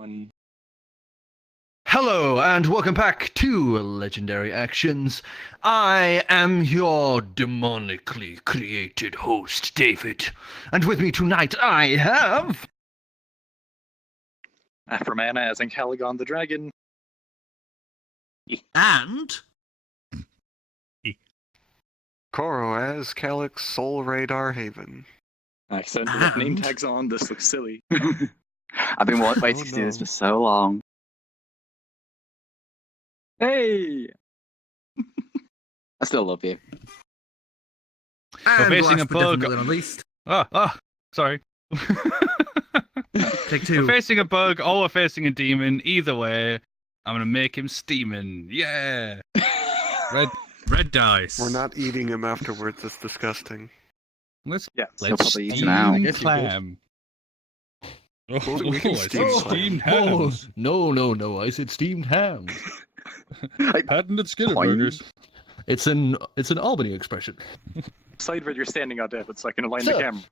One. Hello, and welcome back to Legendary Actions. I am your demonically created host, David. And with me tonight I have... Afromana as Ancalagon the dragon. And... Korro as Calix Soul Radar Haven. Excellent. With name tags on, this looks silly. I've been waiting to do this for so long. Hey! I still love you. And facing last a but bug. definitely not least, Sorry. take two. We're facing a bug or we're facing a demon. Either way, I'm going to make him steaming. Yeah! Red dice. We're not eating him afterwards, it's disgusting. Let's Yeah, He'll let's probably eat steam him out. I guess you Clam. We can steam Clam. steamed Oh, hams. no, I said steamed hams. Patented Skinner Point. burgers. It's an Albany expression. Side where you're standing out there, so I can align So- the camera.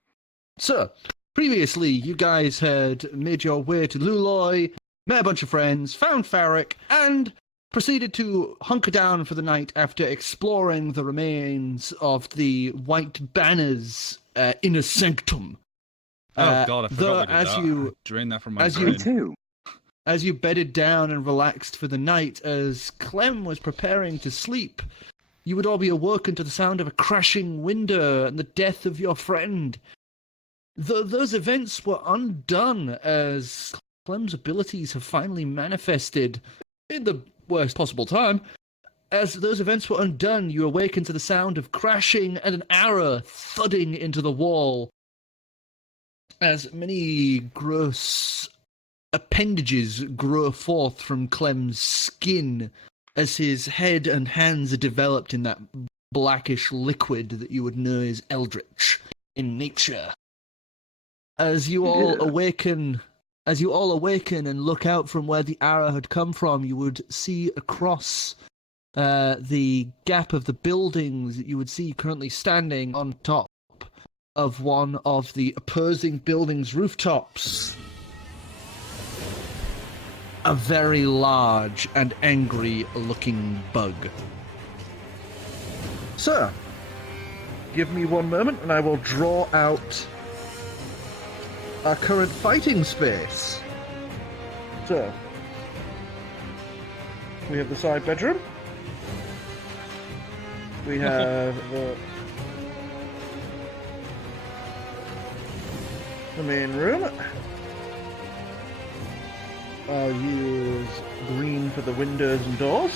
So, previously, you guys had made your way to Luloy, met a bunch of friends, found Farrick, and proceeded to hunker down for the night after exploring the remains of the White Banner's inner sanctum. Oh god, I though forgot we did as that. you- Drain that from my as brain. you- Me too. As you bedded down and relaxed for the night, as Clem was preparing to sleep, you would all be awoken to the sound of a crashing window and the death of your friend. Those events were undone as Clem's abilities have finally manifested in the worst possible time. As those events were undone, you awaken to the sound of crashing and an arrow thudding into the wall. As many gross appendages grow forth from Clem's skin as his head and hands are developed in that blackish liquid that you would know as eldritch in nature. As you all awaken and look out from where the arrow had come from, you would see across the gap of the buildings that you would see currently standing on top of one of the opposing buildings' rooftops. A very large and angry-looking bug. Sir, give me one moment and I will draw out our current fighting space. So, we have the side bedroom. We have the main room. I'll use green for the windows and doors.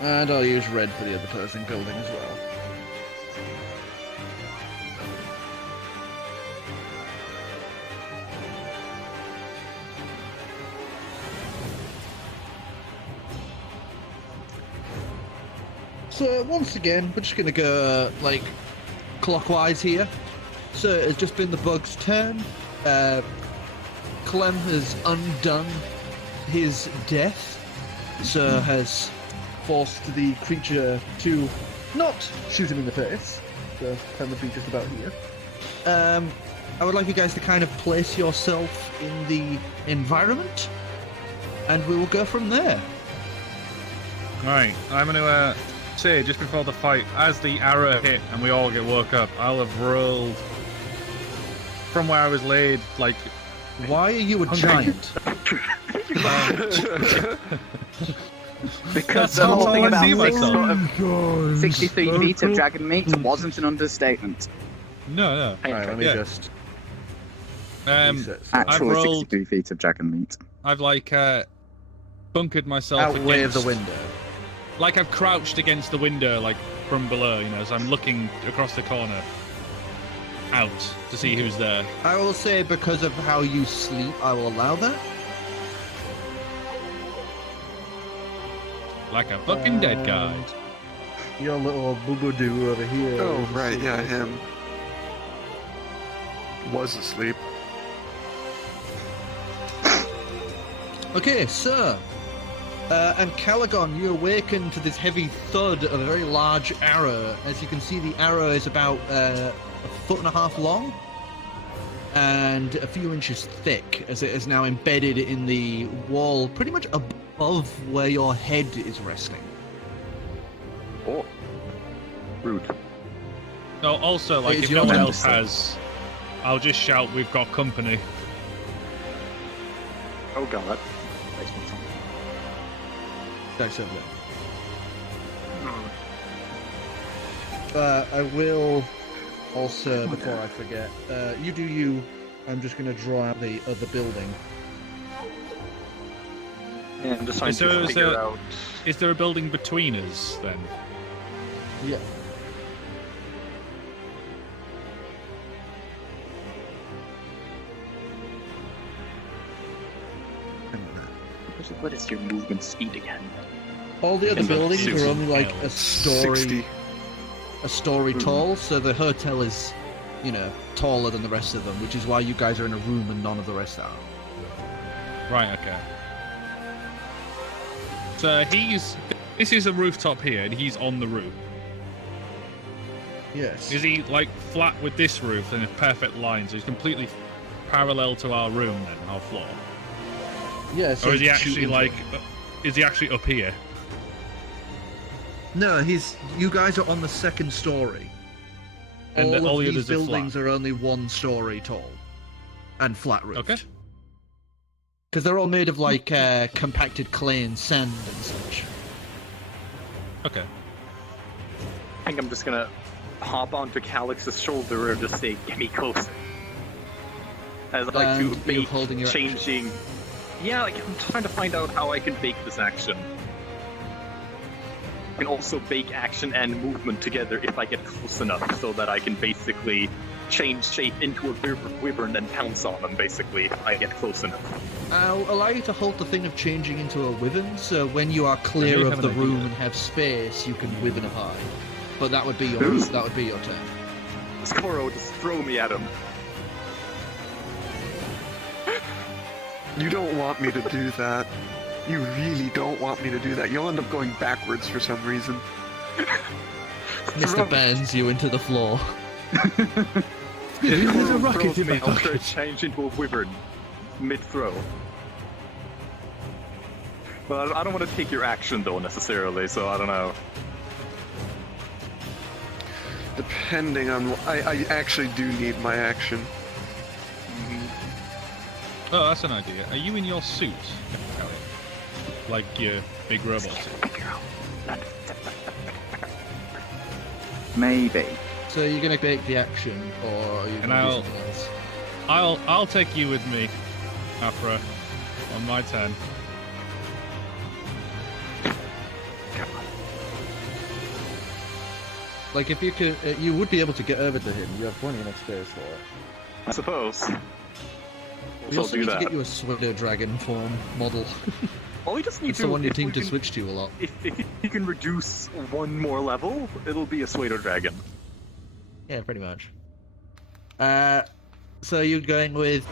And I'll use red for the other opposing building as well. So once again, we're just gonna go clockwise here. So it's just been the bug's turn. Clem has undone his death, so has forced the creature to not shoot him in the face. So Clem would be just about here. I would like you guys to kind of place yourself in the environment, and we will go from there. Right, I'm going to say, just before the fight, as the arrow hit and we all get woke up, I'll have rolled from where I was laid, like... Why are you a giant? Because That's the whole how thing I about see 6 myself. 63 feet of dragon meat wasn't an understatement. No. Alright, let me Yeah. just... I've Actually, rolled- 63 feet of dragon meat. I've bunkered myself Outweigh against... the window. Like I've crouched against the window, like from below, so I'm looking across the corner out to see who's there. I will say because of how you sleep, I will allow that. Like a fucking dead guy. Your little boo-boo-doo over here. Oh, is right, asleep. yeah, him. Was asleep. Okay, so Ancalagon, you awaken to this heavy thud of a very large arrow. As you can see, the arrow is about 1.5 feet long and a few inches thick, as it is now embedded in the wall, pretty much above where your head is resting. Oh. Rude. So also, like, It's if your no one turn. else has, I'll just shout, "We've got company." Oh god. Dice over there. I will also, before I forget, you do you. I'm just going to draw out the other building. Yeah, I'm just trying So to is figure there- out. Is there a building between us then? Yeah. What is your movement speed again? All the other In the buildings suits. are only like a story, 60. a story tall, so the hotel is, you know, taller than the rest of them, which is why you guys are in a room and none of the rest are. Right. Okay. So this is a rooftop here, and he's on the roof. Yes. Is he like flat with this roof in a perfect line, so he's completely parallel to our room then, our floor? Yeah. So Or is he you actually shoot into like, it. is he actually up here? No, you guys are on the second story. And all all of the these others are flat. buildings are only 1 story tall and flat roofed. Okay. Because they're all made of like compacted clay and sand and such. Okay. I think I'm just gonna hop onto Calix's shoulder and just say, "Get me closer." As I like And to you're bake holding your changing. Yeah, like I'm trying to find out how I can bake this action. I can also bake action and movement together if I get close enough, so that I can basically change shape into a wyvern and pounce on them. Basically, if I get close enough. I'll allow you to hold the thing of changing into a wyvern, so when you are I clear may of have the an room idea. and have space, you can wyvern high. But that would be your Who's- turn. This Korro, just throw me at him. You don't want me to do that. You really don't want me to do that. You'll end up going backwards for some reason. Mr. bends you into the floor. If There's a Korro rocket throws in me, my I'll try to bucket. change into a wyvern mid-throw. But I don't want to take your action though necessarily, so I don't know. Depending on... I actually do need my action. Oh, that's an idea. Are you in your suit, Harry? Like your big robot suit? Maybe. So you're gonna bake the action, or are you And gonna do I'll- something else? I'll take you with me, Afra, on my turn. Like if you could, you would be able to get over to him. You have plenty enough space for it. I suppose. We I'll also do need that. to get you a pseudo dragon form model. Well, we just need It's to. the one you if seem we to can- switch to a lot. If you can reduce one more level, it'll be a pseudo dragon. Yeah, pretty much. So you're going with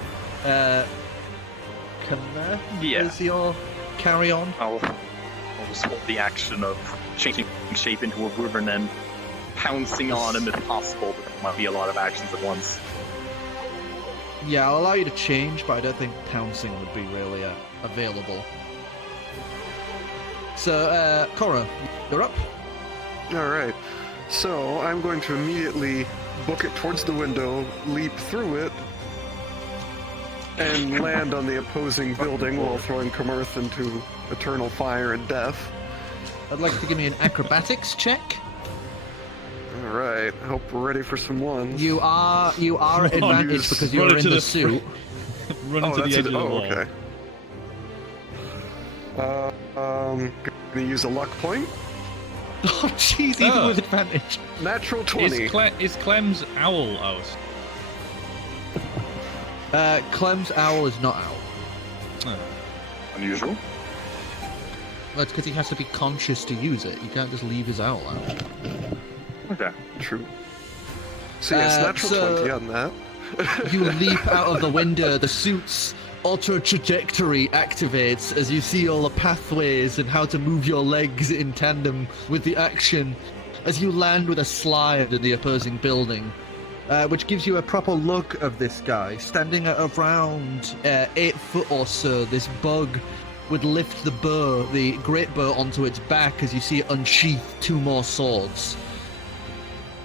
Kamerth Yeah. as your carry-on? I'll just hold the action of changing shape into a wyvern and pouncing on him if possible, but there might be a lot of actions at once. Yeah, I'll allow you to change, but I don't think pouncing would be really available. So, Korro, you're up. Alright. So, I'm going to immediately book it towards the window, leap through it, and land on the opposing building while throwing Kamerth into eternal fire and death. I'd like to give me an acrobatics check. Alright, I hope we're ready for some ones. You are at Come on, advantage use- because run you're in into the the suit. Run into the that's edge it. of the Oh, wall. okay. Gonna use a luck point. Oh, jeez, even Oh. with advantage. Natural 20. Is Clem's owl out? Clem's owl is not out. Oh. Unusual. That's because he has to be conscious to use it. You can't just leave his owl out. Okay. True. So yes, natural so- 20 on that. You leap out of the window, the suits auto trajectory activates as you see all the pathways and how to move your legs in tandem with the action as you land with a slide in the opposing building, which gives you a proper look of this guy. Standing at around 8 foot or so, this bug would lift the great bow onto its back as you see it unsheath 2 more swords.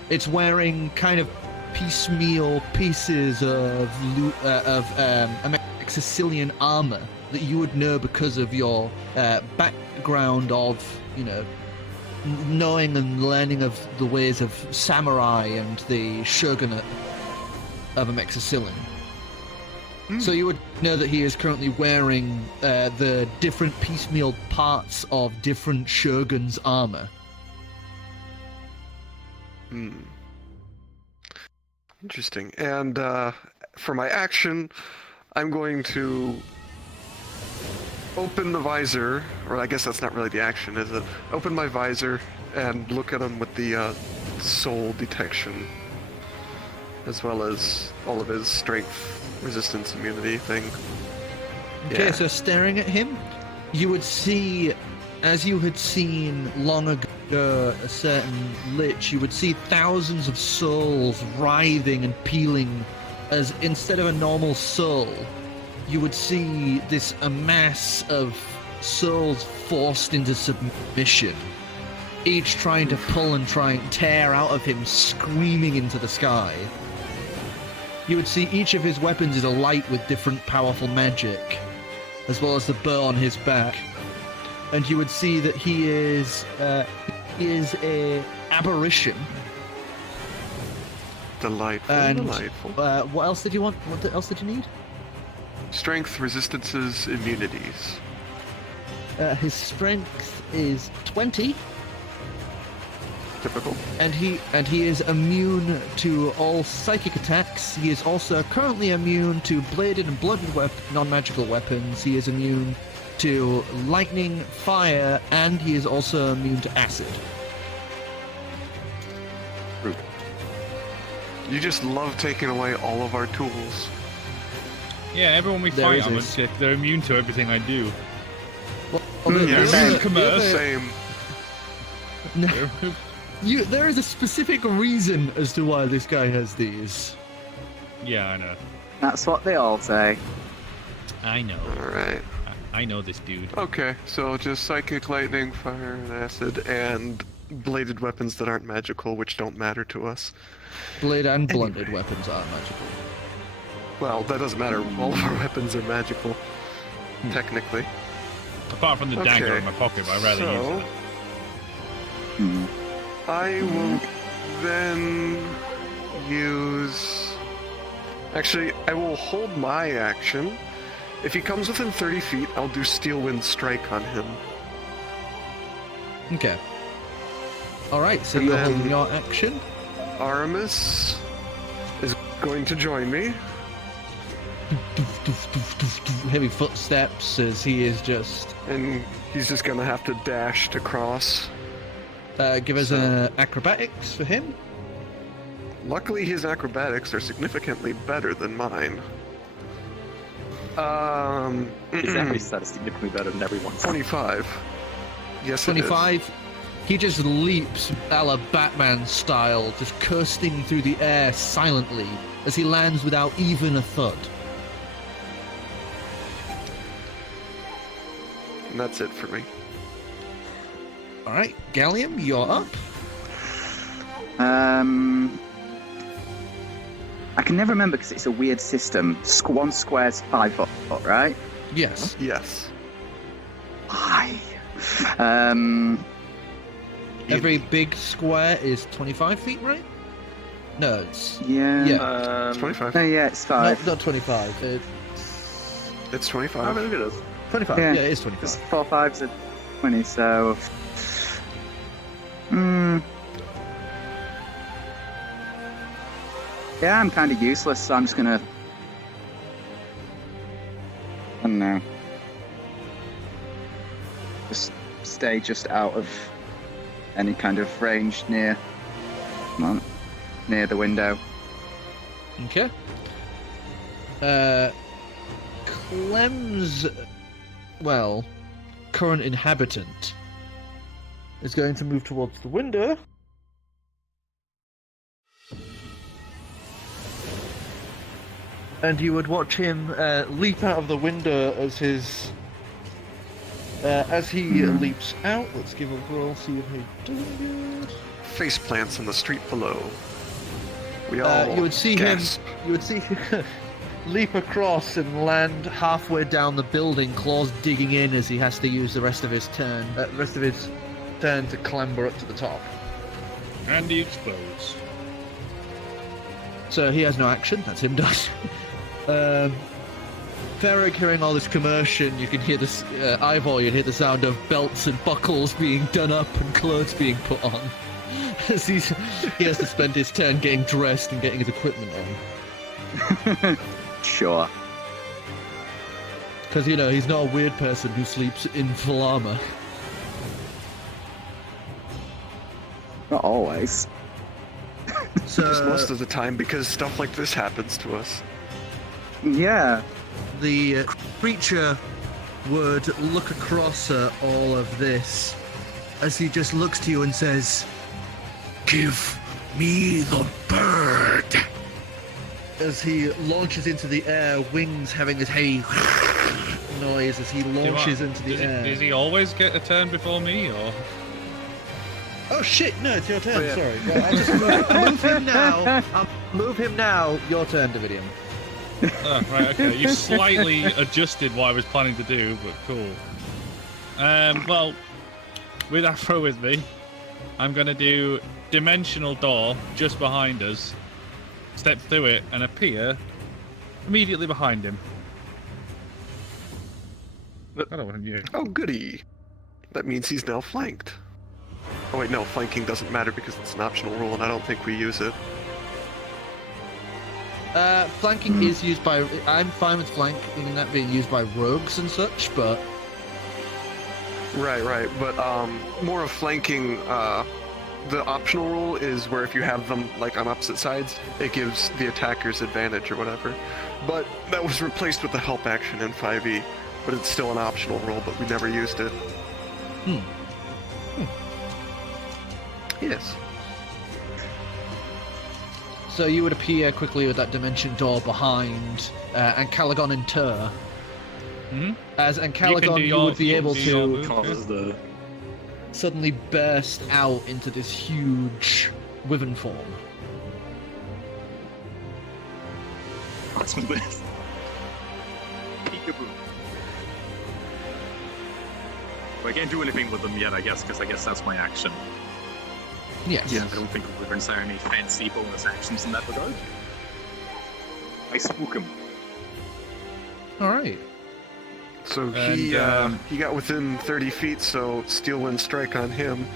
It's wearing kind of piecemeal pieces of Sicilian armor that you would know because of your background of, knowing and learning of the ways of samurai and the shogunate of Amexicillin. So you would know that he is currently wearing the different piecemeal parts of different shoguns' armor. Interesting. And for my action, I'm going to open the visor, or I guess that's not really the action, is it? Open my visor and look at him with the soul detection, as well as all of his strength, resistance, immunity thing. Okay, Yeah. so staring at him, you would see, as you had seen long ago, a certain lich, you would see thousands of souls writhing and peeling, as instead of a normal soul, you would see a mass of souls forced into submission, each trying to pull and try and tear out of him, screaming into the sky. You would see each of his weapons is alight with different powerful magic, as well as the bow on his back. And you would see that he is a aberration. Delightful, And delightful. what else did you want? What else did you need? Strength, resistances, immunities. His strength is 20, Typical. and he is immune to all psychic attacks. He is also currently immune to bladed and blooded non-magical weapons. He is immune to lightning, fire, and he is also immune to acid. You just love taking away all of our tools. Yeah, everyone we There fight, is they're immune to everything I do. Well, Yeah, the Kamerth. Same. there is a specific reason as to why this guy has these. Yeah, I know. That's what they all say. I know. Alright. I know this dude. Okay, so just psychic, lightning, fire, and acid, and bladed weapons that aren't magical, which don't matter to us. Blade and blunted weapons are magical. Well, that doesn't matter. All of our weapons are magical, technically. Apart from the dagger Okay, in my pocket, but I rarely use so it. Hmm. I will then use... Actually, I will hold my action. If he comes within 30 feet, I'll do Steel Wind Strike on him. Okay. Alright, so And you're then- holding your action. Aramis is going to join me. Heavy footsteps as he is just... And he's just gonna have to dash to cross. give us an acrobatics for him. Luckily, his acrobatics are significantly better than mine. His every stat is significantly better than everyone's. 25. Yes, it is. 25. He just leaps a la Batman style, just coasting through the air silently as he lands without even a thud. And that's it for me. Alright, Gallium, you're up. I can never remember because it's a weird system. One square's 5 foot, right? Yes. Yes. Why? Every big square is 25 feet, right? No, it's... Yeah. Yeah. It's 25. Oh, yeah, it's 5. Not 25. It's I 25. mean, look at this. 25. Yeah. Yeah, it is It's 25. 4 5s are 20, so. Yeah, I'm kind of useless, so I'm just gonna. I don't know. Just stay just out of any kind of range near. Come on. Near the window. Okay. Clem's, well, current inhabitant is going to move towards the window. And you would watch him leap out of the window as his... as he leaps out. Let's give a roll, see if he's doing good. Face plants on the street below. We all You would see gasp. him. You would see him leap across and land halfway down the building, claws digging in as he has to use the rest of his turn. To clamber up to the top. And he explodes. So he has no action. That's him done. Ferric, hearing all this commotion, you can hear this. Ivor, you hear the sound of belts and buckles being done up and clothes being put on. As he has to spend his turn getting dressed and getting his equipment on. Sure. Because, you know, he's not a weird person who sleeps in full armor. Not always. Just most of the time, because stuff like this happens to us. Yeah. The creature would look across at all of this as he just looks to you and says, "Give me the bird." As he launches into the air, wings having this hey noise as he launches into the air. Does he always get a turn before me, or? Oh shit, no, it's your turn, Oh, yeah. sorry. Well, I'll just move him now. I'll move him now. Your turn, Dividium. Oh, right, okay. You slightly adjusted what I was planning to do, but cool. Well, with Afro with me, I'm going to do Dimensional Door just behind us, step through it, and appear immediately behind him. I don't want you. Oh, goody. That means he's now flanked. Oh wait, no, flanking doesn't matter because it's an optional rule and I don't think we use it. Flanking is used by... I'm fine with flanking that being used by rogues and such, but... Right, but more of flanking, the optional rule is where if you have them like on opposite sides, it gives the attackers advantage or whatever. But that was replaced with the help action in 5e, but it's still an optional rule, but we never used it. Yes. So you would appear quickly with that dimension door behind Ancalagon and Tur. Hmm? As You Ancalagon, would be able to Cause the suddenly burst out into this huge wyvern form. what's with this? Peekaboo. Well, I can't do anything with them yet, I guess, because I guess that's my action. Yes. I don't think wyverns have any fancy bonus actions in that regard. I spook him. Alright. So And, he got within 30 feet, so Steel Wind Strike on him.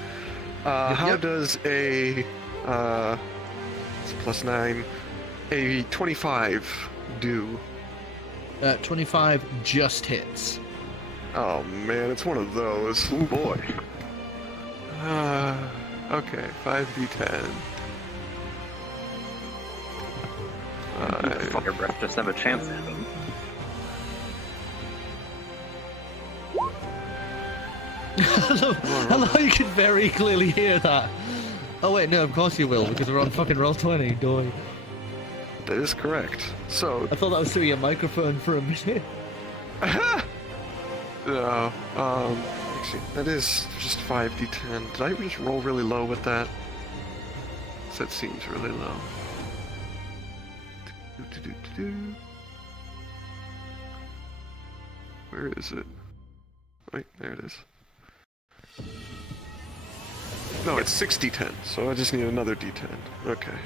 How Yep. does a it's +9, a 25 do? 25 just hits. Oh man, it's one of those. Oh boy. Okay, 5d10. Fire breath just have a chance at him. Hello, you can very clearly hear that. Oh wait, no, of course you will, because we're on fucking Roll20, doy. That is correct. So, I thought that was through your microphone for a minute. no, actually, that is just 5d10. Did I just roll really low with that? That seems really low. Where is it? Wait, there it is. No, it's 6d10, so I just need another d10. Okay.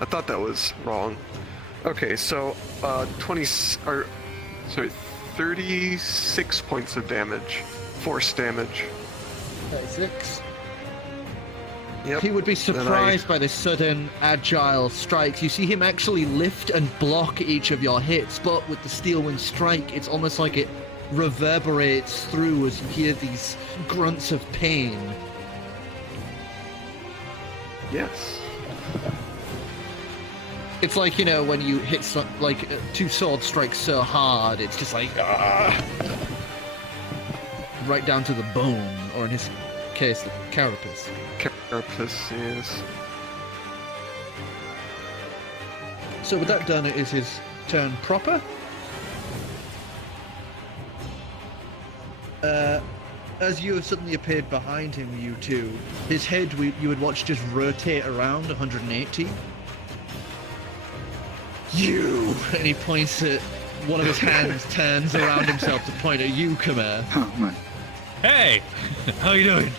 I thought that was wrong. Okay, so 36 points of damage. Force damage. 36. Yep. He would be And surprised by the sudden, agile strikes. You see him actually lift and block each of your hits, but with the Steel Wind Strike, it's almost like it reverberates through as you hear these grunts of pain. Yes. It's like, you know, when you hit two swords strike so hard, it's just like right down to the bone, or in his case, the carapace. Carapace, yes. So with that done, it is his turn proper. As you have suddenly appeared behind him, you two, his head you would watch just rotate around 180. You! And he points at one of his hands, turns around himself to point at you, Kamerth. Oh, man. Hey! How you doing?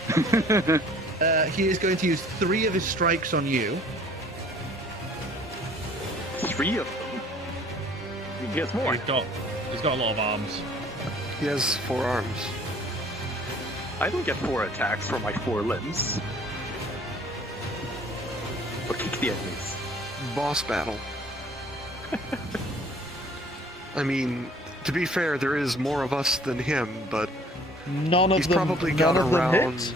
He is going to use 3 of his strikes on you. 3 of them? He has more. He's got a lot of arms. He has 4 arms. I don't get 4 attacks for my 4 limbs. But kick the enemies. Boss battle. I mean, to be fair, there is more of us than him, but he's probably got around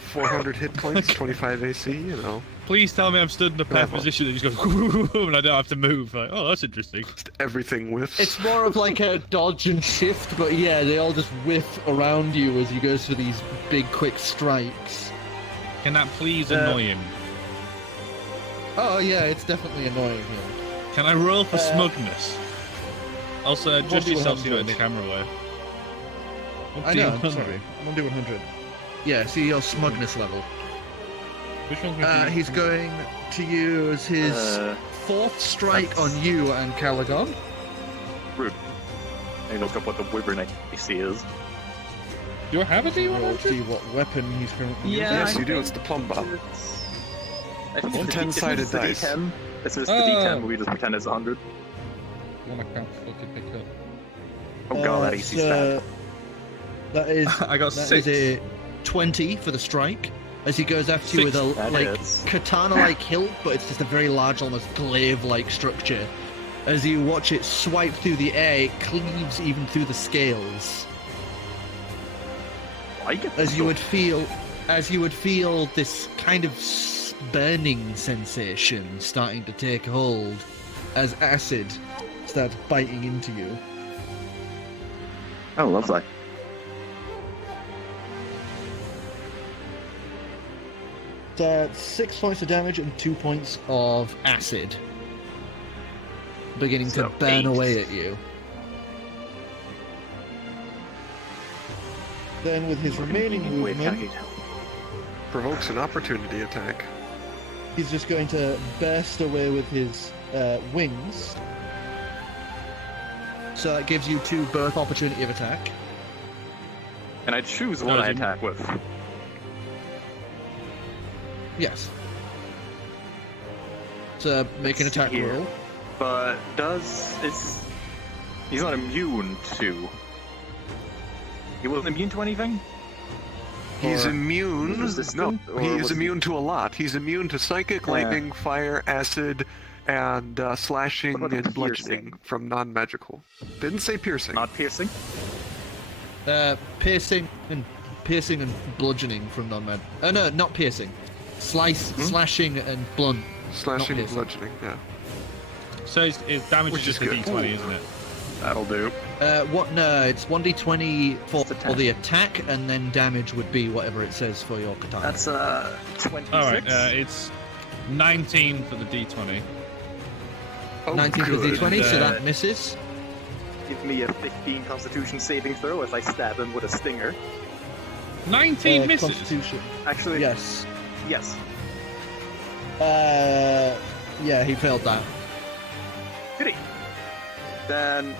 400 hit points, 25 AC, you know. Please tell me I'm stood in the perfect position that just goes and I don't have to move. Like, oh, that's interesting. Just everything whiffs. It's more of like a dodge and shift, but yeah, they all just whiff around you as you go through these big, quick strikes. Can that please annoy him? Oh yeah, it's definitely annoying him. Can I roll for smugness? Also, adjust 1d100. yourself so you don't get the camera away. I know, I'm 1d100. sorry. 1d100. Yeah, see your smugness level. Which one's He's going to use his 4th strike on you, Ancalagon. Rude. I look up what the wyvern AC is. Do I have a We'll D100? see what weapon he's currently Yeah, yes, I you do. think It's the plumb bob. I think it's 10-sided dice. D10. It's the D10, we just pretend it's 100. One I can't fucking pick up. Oh god, that AC is bad. That is I got that 6. is a 20 for the strike. As he goes after you with a That like hits. katana-like hilt, but it's just a very large, almost glaive-like structure. As you watch it swipe through the air, it cleaves even through the scales. I get As you would feel this kind of burning sensation starting to take hold as acid starts biting into you. Oh, lovely. It's 6 points of damage and 2 points of acid beginning to So, burn 8. away at you. Then with his remaining movement, Provokes an opportunity attack. he's just going to burst away with his wings. So that gives you 2 both opportunity of attack. And I choose what I attack with. Yes. So make an Let's see attack here. roll. But he's not immune to... He wasn't immune to anything? He's Or immune. resistant, No, or he is was he- immune to a lot. He's immune to psychic, lightning, fire, acid, and slashing What about and bludgeoning piercing? from non-magical. Didn't say piercing. Not piercing? Piercing and bludgeoning from non-med. No, not piercing. Slashing and blunt. Slashing and piercing. bludgeoning. Yeah. So it's damage Which is just is a good. D20, isn't it? That'll do. No, it's 1d20 for It's attack. the attack, and then damage would be whatever it says for your katana. That's 26. Alright, it's 19 for the D20. Oh, 19 for the good. d20, so Uh, that misses. Give me a 15 Constitution saving throw as I stab him with a stinger. 19 misses! Constitution. Actually, Yes. yes. Yeah, he failed that. Goody. Then...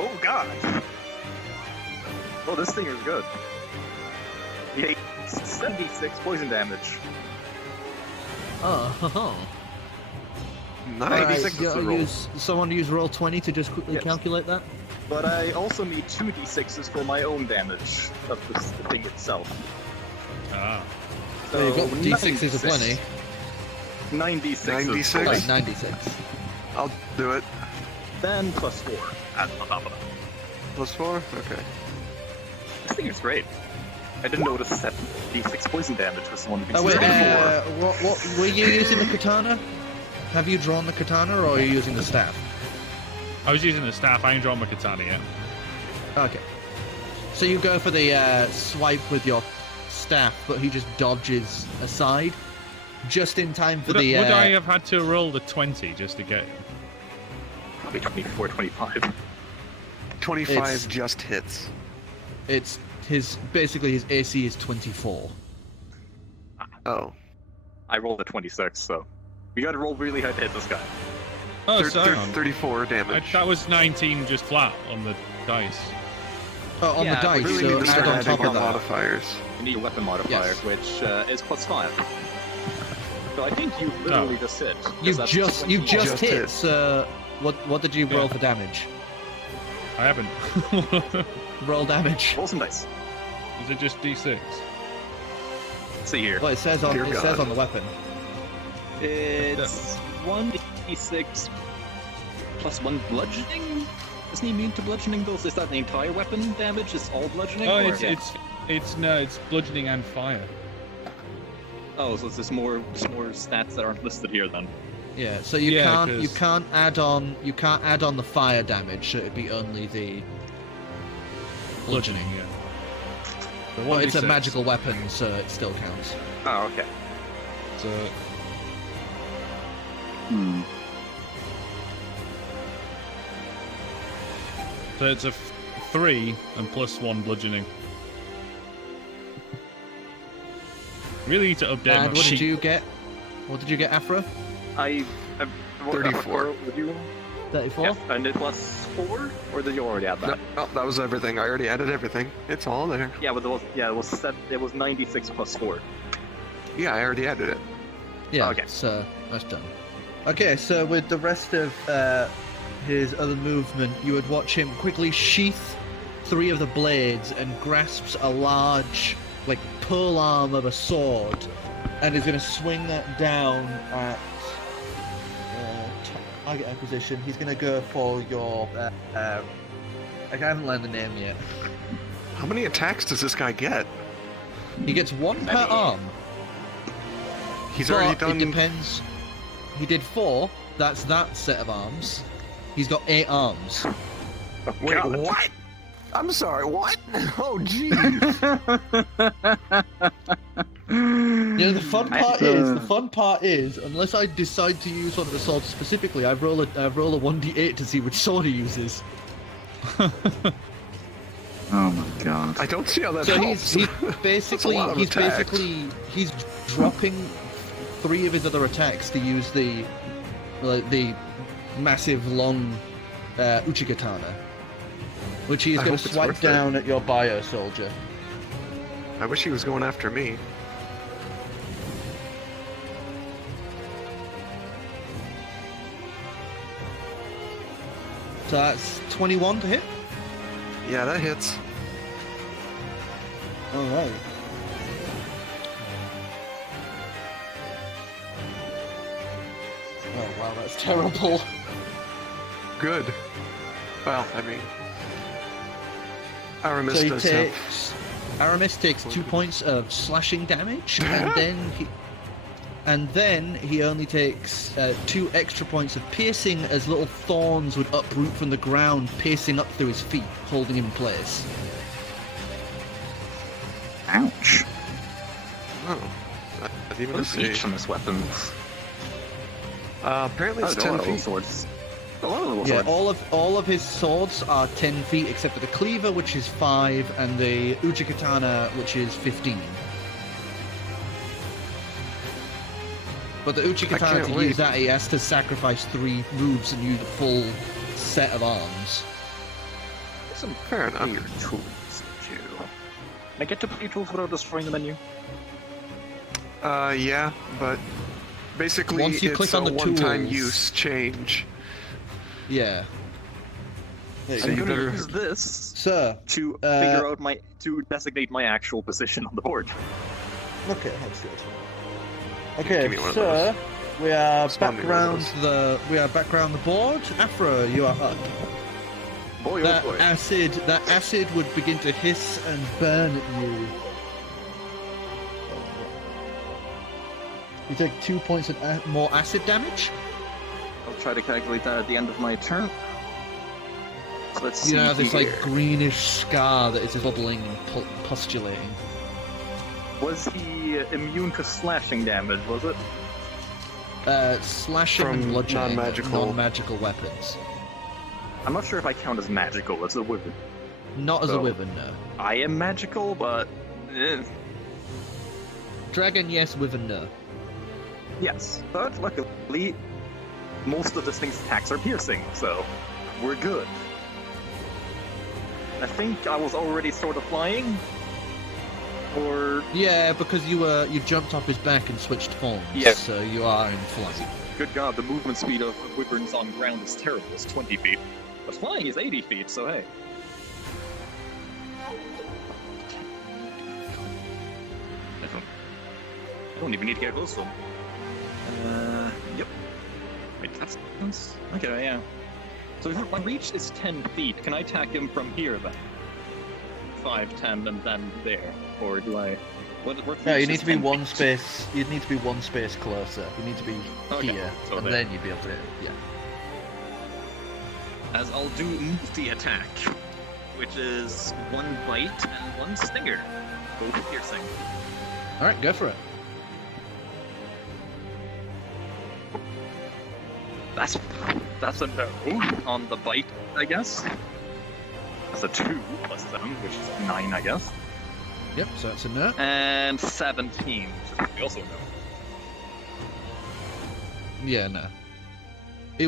Oh god! Oh, this stinger's good. He takes 76 poison damage. Oh, Nice. 96 is the roll. someone use roll 20 to just quickly Yes. calculate that. But I also need 2d6s for my own damage of the thing itself. Ah. So you've got 96. d6s of plenty. 9d6. 96? Right, 96. I'll do it. Then plus 4 at the top of that. +4? Okay. This thing is great. I didn't notice that d6 poison damage was the one that Oh wait, before. what were you using the katana? have you drawn the katana, or are you using the staff? I was using the staff. I ain't drawn my katana yet. Okay. So you go for the swipe with your staff, but he just dodges aside, just in time for Would the. I have had to roll the 20 just to get him? Probably 24, 25. 25 It's- just hits. It's basically his AC is 24. Oh. I rolled a 26, so we gotta roll really high to hit this guy. Oh, so hang on. 34 damage. That was 19 just flat on the dice. Oh, on Yeah, the dice, we really so need to add start on adding top of that. modifiers. You need a weapon modifier, Yes. which is +5. So I think you literally just hit. 'cause You that's just 21. Just hit. hit. So what did you roll Yeah. for damage? I haven't. Roll damage. Roll some dice. Is it just D6? Let's see here. Well, it says on Dear it God. says on the weapon. It's 1d6 plus 1 bludgeoning? Isn't he immune to bludgeoning though? Is that the entire weapon damage? Is all bludgeoning? Oh, or- it's bludgeoning and fire. Oh, so it's just more stats that aren't listed here then. Yeah, so you Yeah, can't add on the fire damage, so it'd be only the bludgeoning. Yeah. The Well, it's a 1d6. magical weapon, so it still counts. Oh, okay. So Hmm. So it's a 3 and plus 1 bludgeoning. Really need to update And my what did sheet. you get? What did you get, Afro? I 34. Would you? 34? Yeah, and it was 4, or did you already add that? No, oh, that was everything. I already added everything. It's all there. Yeah, but it was 96 plus 4. Yeah, I already added it. Yeah, Okay. so that's done. Okay, so with the rest of his other movement, you would watch him quickly sheath 3 of the blades and grasps a large, like, pole arm of a sword, and is going to swing that down at target acquisition. He's going to go for your. I haven't learned the name yet. How many attacks does this guy get? He gets 1 per arm. He's But already it done. depends. He did 4. That's that set of arms. He's got 8 arms. Wait, God. what? I'm sorry, what? Oh, jeez. Yeah, the fun part is, unless I decide to use one of the swords specifically, I roll a 1d8 to see which sword he uses. Oh my god. I don't see how that So helps. he's basically lot of he's attacks. basically he's dropping 3 of his other attacks to use the massive long Uchikatana, which he is I going hope to it's swipe worth it. down at your bio soldier. I wish he was going after me. So that's 21 to hit. Yeah, that hits. All right. Oh wow, that's terrible. Good. Well, I mean, Aramis So he does have. takes. Aramis takes 2 points of slashing damage, and then he only takes 2 extra points of piercing, as little thorns would uproot from the ground, piercing up through his feet, holding him in place. Ouch. Oh, I didn't even What is see. each on this weapon? Apparently it's Oh, 10 a lot of little feet. swords. A lot of little Yeah, swords. all of his swords are 10 feet, except for the cleaver, which is 5, and the Uchikatana, which is 15. But the Uchikatana, can't to wait. use that, he has to sacrifice 3 moves and use a full set of arms. Some Fair enough. weird tools too. Can I get to play tools without destroying the menu? Yeah, but basically Once you it's click a on the one-time tools- use change. Yeah. There you So I'm go. you gonna better- use this So, to figure out to designate my actual position on the board. okay, that's good. Give Okay, me one of so those. we are Spawn me back one of around the board. Afro, you are up. Boy, oh That boy. acid would begin to hiss and burn at you. You take 2 points of more acid damage. try to calculate that at the end of my turn. So let's see. You know, this here. like greenish scar that is just bubbling and postulating. Was he immune to slashing damage, was it? Slashing From and bludgeoning, non-magical- non-magical weapons. I'm not sure if I count as magical as a wyvern. Not as a So- wyvern, no. I am magical, but... Dragon, yes. Wyvern, no. yes. But luckily, most of this thing's attacks are piercing, so we're good. I think I was already sort of flying, or... Yeah, because you jumped off his back and switched forms. Yeah. So you are in flight. Good god, the movement speed of wyverns on ground is terrible. It's 20 feet. But flying is 80 feet, so hey. I don't even need to get close to him. Yep. Wait, that's... okay, yeah. So if my reach is 10 feet, can I attack him from here then? 5, 10, and then there? Or do I... What No, you reach need is to be 10 one feet? space. You'd need to be one space closer. You need to be Okay, here, so and there. then you'd be able to. Yeah. As I'll do multi-attack, which is 1 bite and 1 stinger. Both piercing. All right, go for it. That's a no on the bite, I guess. That's a 2 plus 7, which is 9, I guess. Yep. So that's a no. And 17, which is also no. Yeah, no. He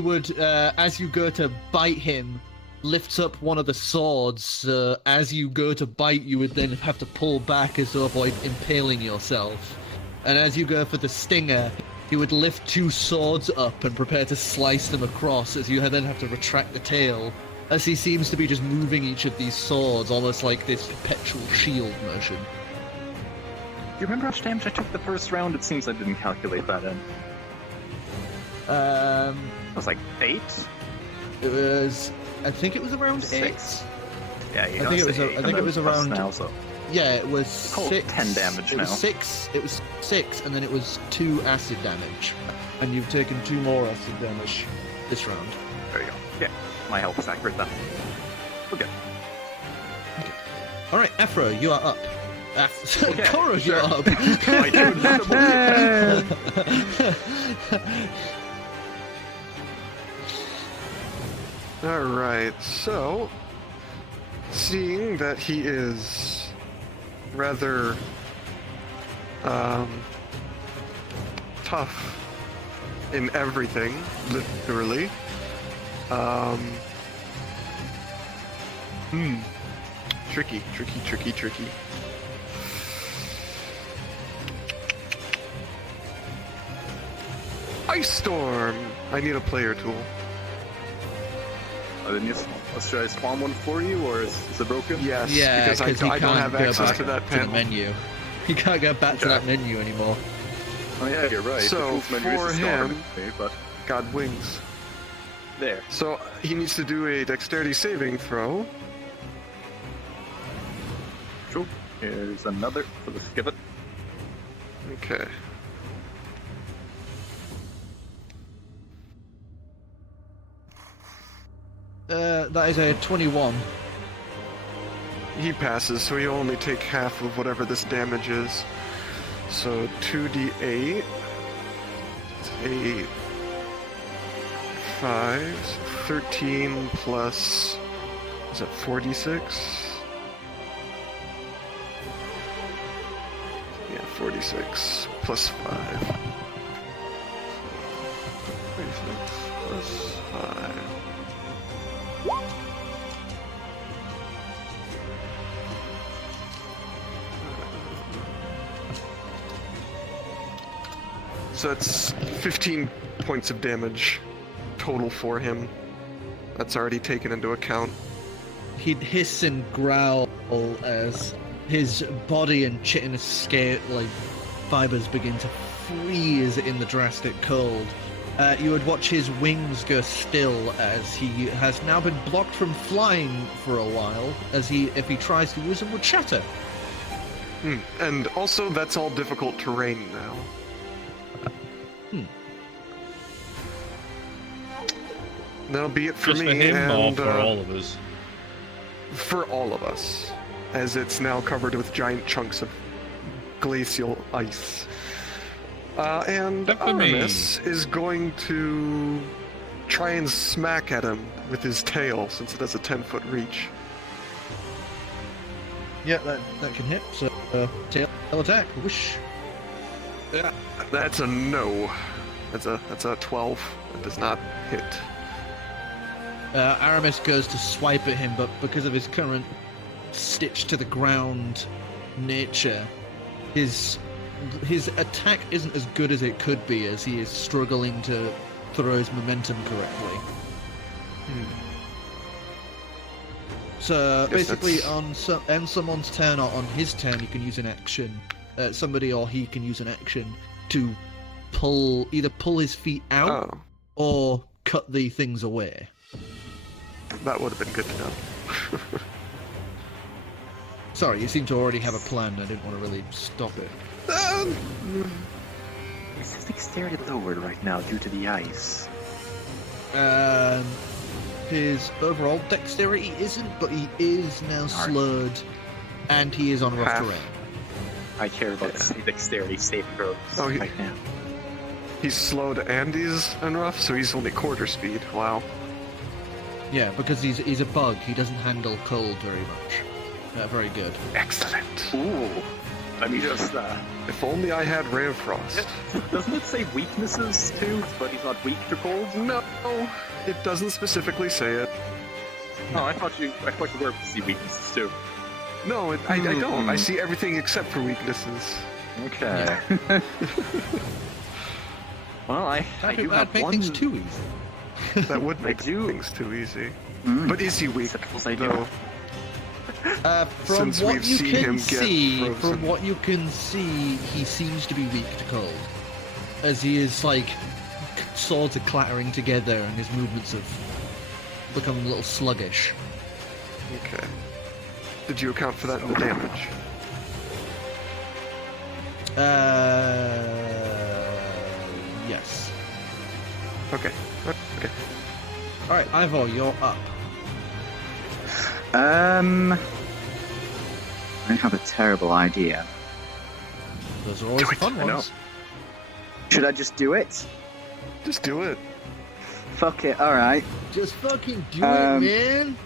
would, as you go to bite him, lifts up one of the swords. As you go to bite, you would then have to pull back as to avoid impaling yourself. And as you go for the stinger, he would lift 2 swords up and prepare to slice them across, as you then have to retract the tail, as he seems to be just moving each of these swords, almost like this perpetual shield motion. Do you remember how much damage I took the first round? It seems I didn't calculate that in. It was like 8? It was, I think it was around 8. 6. Yeah, you I gotta think it was say a- 8, I and think it then was plus around- now, so. Yeah, it was Call it 6. 10 damage it now. Was 6. It was 6, and then it was 2 acid damage. And you've taken 2 more acid damage this round. There you go. Yeah, my health is accurate then. We're good. All right, Afro, you are up. Okay, Korro, sure. you're up. I do. Alright, so seeing that he is rather tough in everything, literally. Tricky. Ice Storm! I need a player tool. Should I spawn one for you, or is it broken? Yes, Yeah, because I he don't can't have go access back to that to the panel. menu. He can't go back to Okay. that menu anymore. Oh yeah, you're right. So, The tools menu is for the starter him- menu, but God wings. there. So he needs to do a dexterity saving throw. Cool. Here's another for the skivet. Okay. That is a 21. He passes, so he'll only take half of whatever this damage is. So 2d8. 8. 5. 13 plus. Is that 46? Yeah, 46. Plus 5. 46 plus 5. So that's 15 points of damage total for him. That's already taken into account. He'd hiss and growl as his body and chitinous scale fibers begin to freeze in the drastic cold. You would watch his wings go still as he has now been blocked from flying for a while, as if he tries to use them, would shatter. And also, that's all difficult terrain now. That'll be it for Just me. for him or and, for all of us? For all of us, as it's now covered with giant chunks of glacial ice. And Except for me. Aramis is going to try and smack at him with his tail, since it has a 10-foot reach. Yeah, that can hit. So, tail attack. Whoosh. Yeah, that's a no. That's a 12. That does not hit. Aramis goes to swipe at him, but because of his current stitched to the ground nature, his attack isn't as good as it could be, as he is struggling to throw his momentum correctly. So Guess basically, that's- on someone's turn or on his turn, you can use an action. Somebody or he can use an action to either pull his feet out Oh, or cut the things away. that would have been good to know. Sorry, you seem to already have a plan. I didn't want to really stop it. Is his dexterity lowered right now due to the ice? His overall dexterity isn't, but he is now slurred, and he is on rough Half. terrain. I care about dexterity saving throws right now. He's slowed and he's on rough, so he's only quarter speed. Wow. Yeah, because he's a bug. He doesn't handle cold very much. Very good. Excellent. Ooh. Let me just, If only I had Ray of Frost. Doesn't it say weaknesses too? But he's not weak to cold? No, it doesn't specifically say it. Oh, I thought you were able to see weaknesses too. No, I don't. I see everything except for weaknesses. Okay. Well, I do That'd have make one. things too easy. That would make do. things too easy. Mm. But is he weak, Suppose I do. though? From Since what we've you seen can him get see, frozen. he seems to be weak to cold, as he is like swords are clattering together and his movements have become a little sluggish. Okay. Did you account for that in the damage? Yes. Okay. Okay. All right, Ivor, you're up. I have a terrible idea. Those are always Do the it, fun I know. ones. Should I just do it? Just do it. Fuck it, alright. Just fucking do Um, it, man.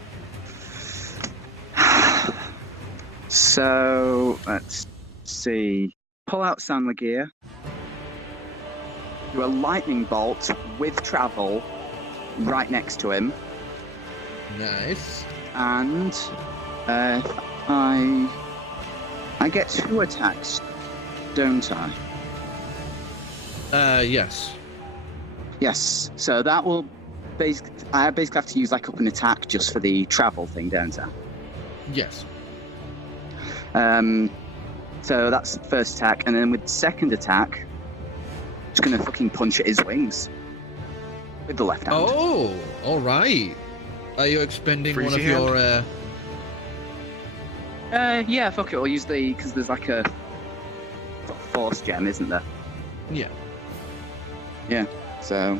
So, let's see. Pull out Sandler gear. Do a lightning bolt with travel right next to him. Nice. And I get 2 attacks, don't I? Yes. Yes. So that will I basically have to use like up an attack just for the travel thing, don't I? Yes. So that's the first attack, and then with the second attack, just gonna fucking punch at his wings with the left hand. Oh, all right. Are you expending one of Freezy hand? your? Yeah, fuck it. I'll use because there's like a force gem, isn't there? Yeah. Yeah. So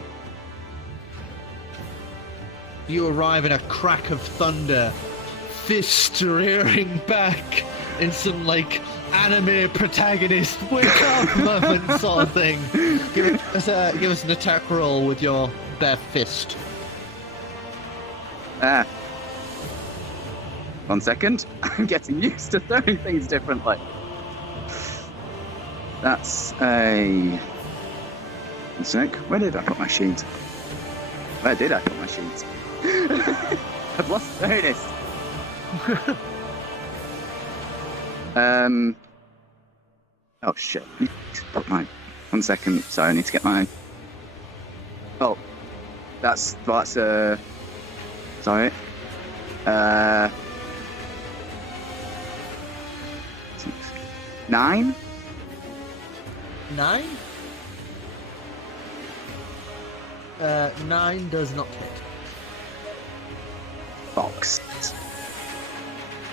You arrive in a crack of thunder, fist rearing back in some like anime protagonist wake up moment sort of thing. Give us an attack roll with your bare fist. 1 second. I'm getting used to throwing things differently. That's a... 1 sec. Where did I put my sheet? Where did I put my sheet? I've lost... There it is. Oh shit. I need to put my... 1 second. Sorry, I need to get my... Oh. That's sorry. 9? 9? 9 does not hit. Box.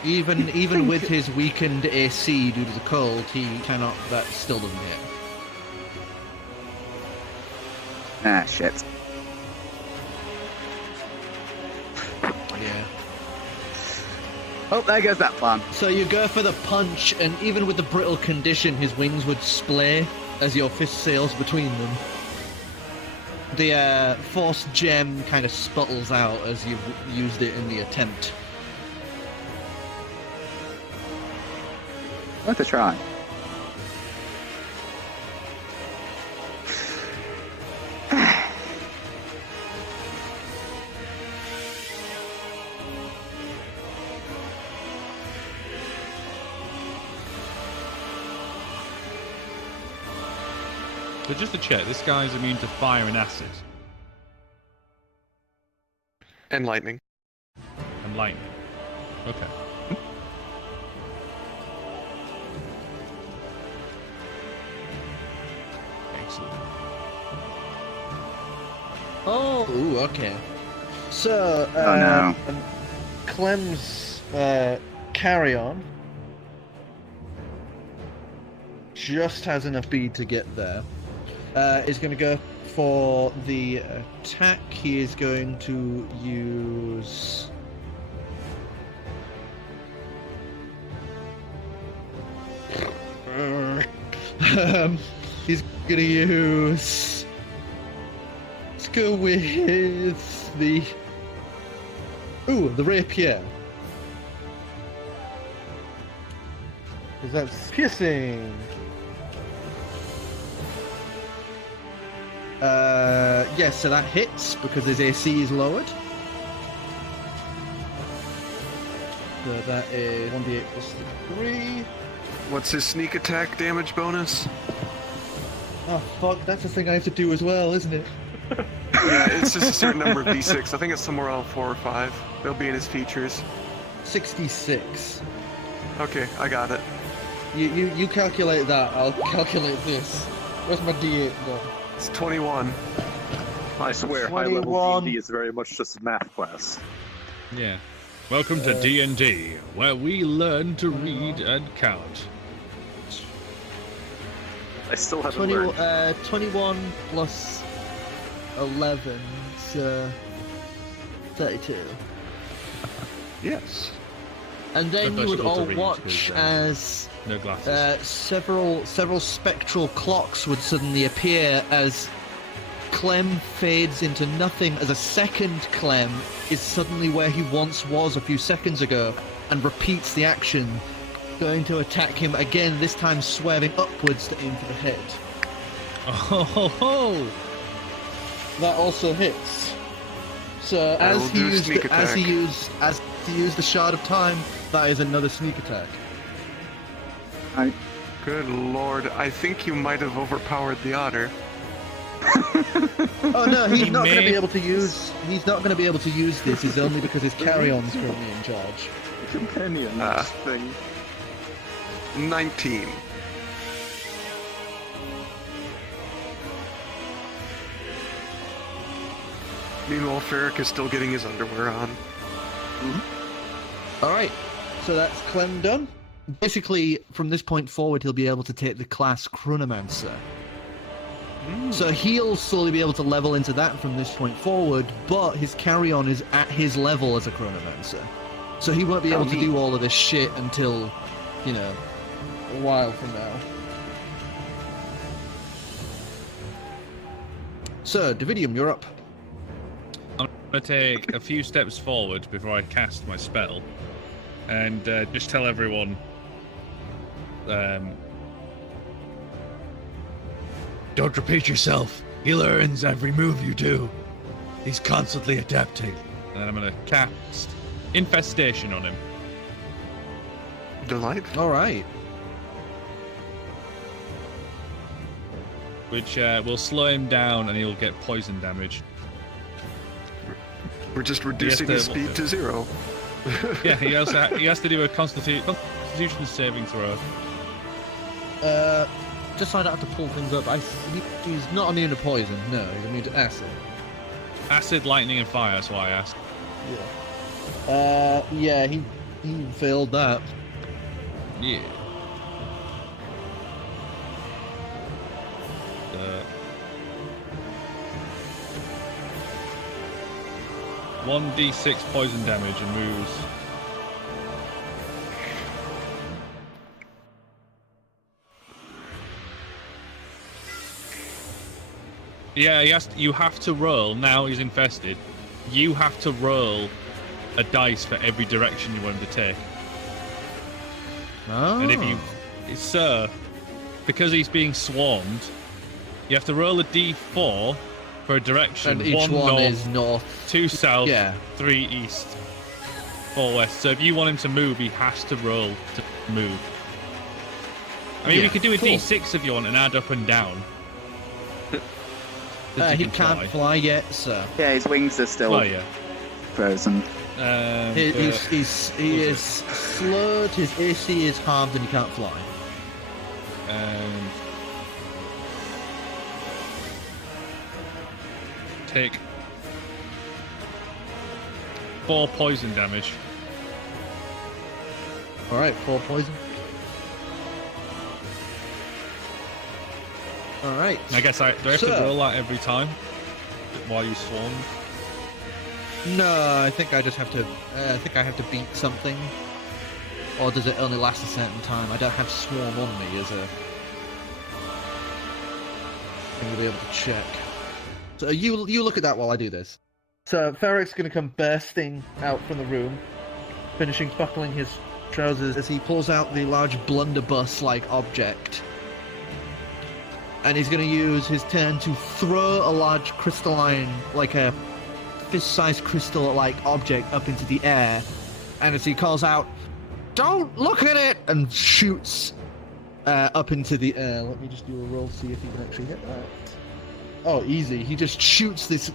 Even with his weakened AC due to the cold, he cannot. That still doesn't hit. Ah, shit. Oh, there goes that plan. So you go for the punch, and even with the brittle condition, his wings would splay as your fist sails between them. The force gem kind of sputtles out as you've used it in the attempt. Worth a try. So just to check, this guy's immune to fire and acid And lightning. and lightning. Okay. Excellent. Oh, ooh, okay. So, Oh, no. Clem's carry-on just has enough speed to get there. Is going to go for the attack. He is going to use... he's going to use... Let's go with the... Ooh, the rapier. Because that's piercing. Yes, so that hits because his AC is lowered. So that is 1d8 plus 3. What's his sneak attack damage bonus? Oh fuck, that's the thing I have to do as well, isn't it? Yeah, it's just a certain number of d6. I think it's somewhere around 4 or 5. They'll be in his features. 66. Okay, I got it. You calculate that, I'll calculate this. Where's my d8 gone? It's 21. I swear, high 21. level D&D is very much just a math class. Yeah. Welcome to D&D, where we learn to read and count. I still haven't learned. 21 plus 11, so 32. Yes. And then But you would difficult to all read watch because, as No glasses. several spectral clocks would suddenly appear as Clem fades into nothing, as a second Clem is suddenly where he once was a few seconds ago and repeats the action, going to attack him again, this time swerving upwards to aim for the head. Oh ho ho! That also hits. So I as will he do used sneak as he attack. used the shard of time, that is another sneak attack. Good lord, I think you might have overpowered the otter. Oh no, he's He not going to may- be able to use. He's not going to be able to use this. It's only because his carry-on's currently in charge. Companion thing. 19. Meanwhile, Ferric is still getting his underwear on. All right, so that's Clem done. Basically, from this point forward, he'll be able to take the class Chronomancer. So he'll slowly be able to level into that from this point forward, but his carry-on is at his level as a Chronomancer. So he won't be able to do all of this shit until, you know, a while from now. So, Dividium, you're up. I'm going to take a few steps forward before I cast my spell, and just tell everyone. Don't repeat yourself. He learns every move you do. He's constantly adapting. And then I'm going to cast Infestation on him. Delight. All right. Which will slow him down and he'll get poison damage. We're just reducing his speed to 0. Yeah, he has to do a Constitution saving throw. Just so I don't have to pull things up, he's not immune to poison. No, he's immune to acid. Acid, lightning, and fire. That's why I asked. Yeah. He failed that. Yeah. 1d6 poison damage and moves Yeah, you have to roll. Now he's infested. You have to roll a dice for every direction you want him to take. Oh. And if you, because he's being swarmed, you have to roll a d4 for a direction. And each one north, is north. 2 south, Yeah. 3 east, 4 west. So if you want him to move, he has to roll to move. I mean, Yeah, we could do a cool. d6 if you want and add up and down. Since He can can't fly yet, sir. Yeah, his wings are still Oh yeah. frozen. He is slurred, his AC is halved, and he can't fly. Take 4 poison damage. Alright, 4 poison. Alright. I guess do I have to Sir. roll that every time while you swarm? No, I think I just have to. I think I have to beat something. Or does it only last a certain time? I don't have swarm on me as a thing to be able to check. So you look at that while I do this. So Ferric's going to come bursting out from the room, finishing buckling his trousers as he pulls out the large blunderbuss-like object. And he's going to use his turn to throw a large crystalline, like a fist-sized crystal-like object up into the air. And as he calls out, "Don't look at it!" and shoots up into the air. Let me just do a roll, see if he can actually hit that. Oh, easy. He just shoots this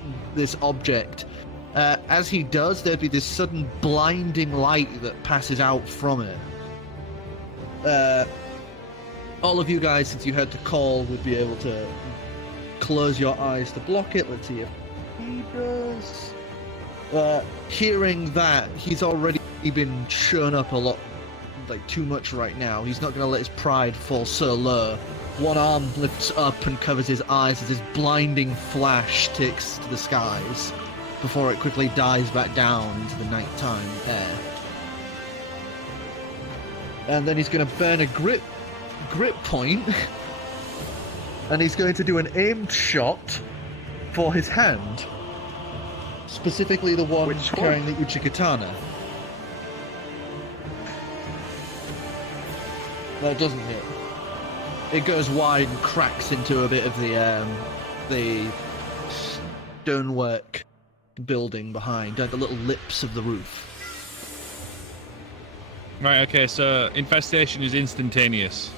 object. As he does, there'd be this sudden blinding light that passes out from it. All of you guys, since you heard the call, would be able to close your eyes to block it. Let's see if he does. Hearing that, he's already been shown up a lot, like too much right now. He's not going to let his pride fall so low. One arm lifts up and covers his eyes as this blinding flash takes to the skies before it quickly dies back down into the nighttime air. And then he's going to burn a grip point, and he's going to do an aimed shot for his hand, specifically the one carrying the Uchikatana. That doesn't hit. It goes wide and cracks into a bit of the stonework building behind, like the little lips of the roof. Right, okay, so infestation is instantaneous.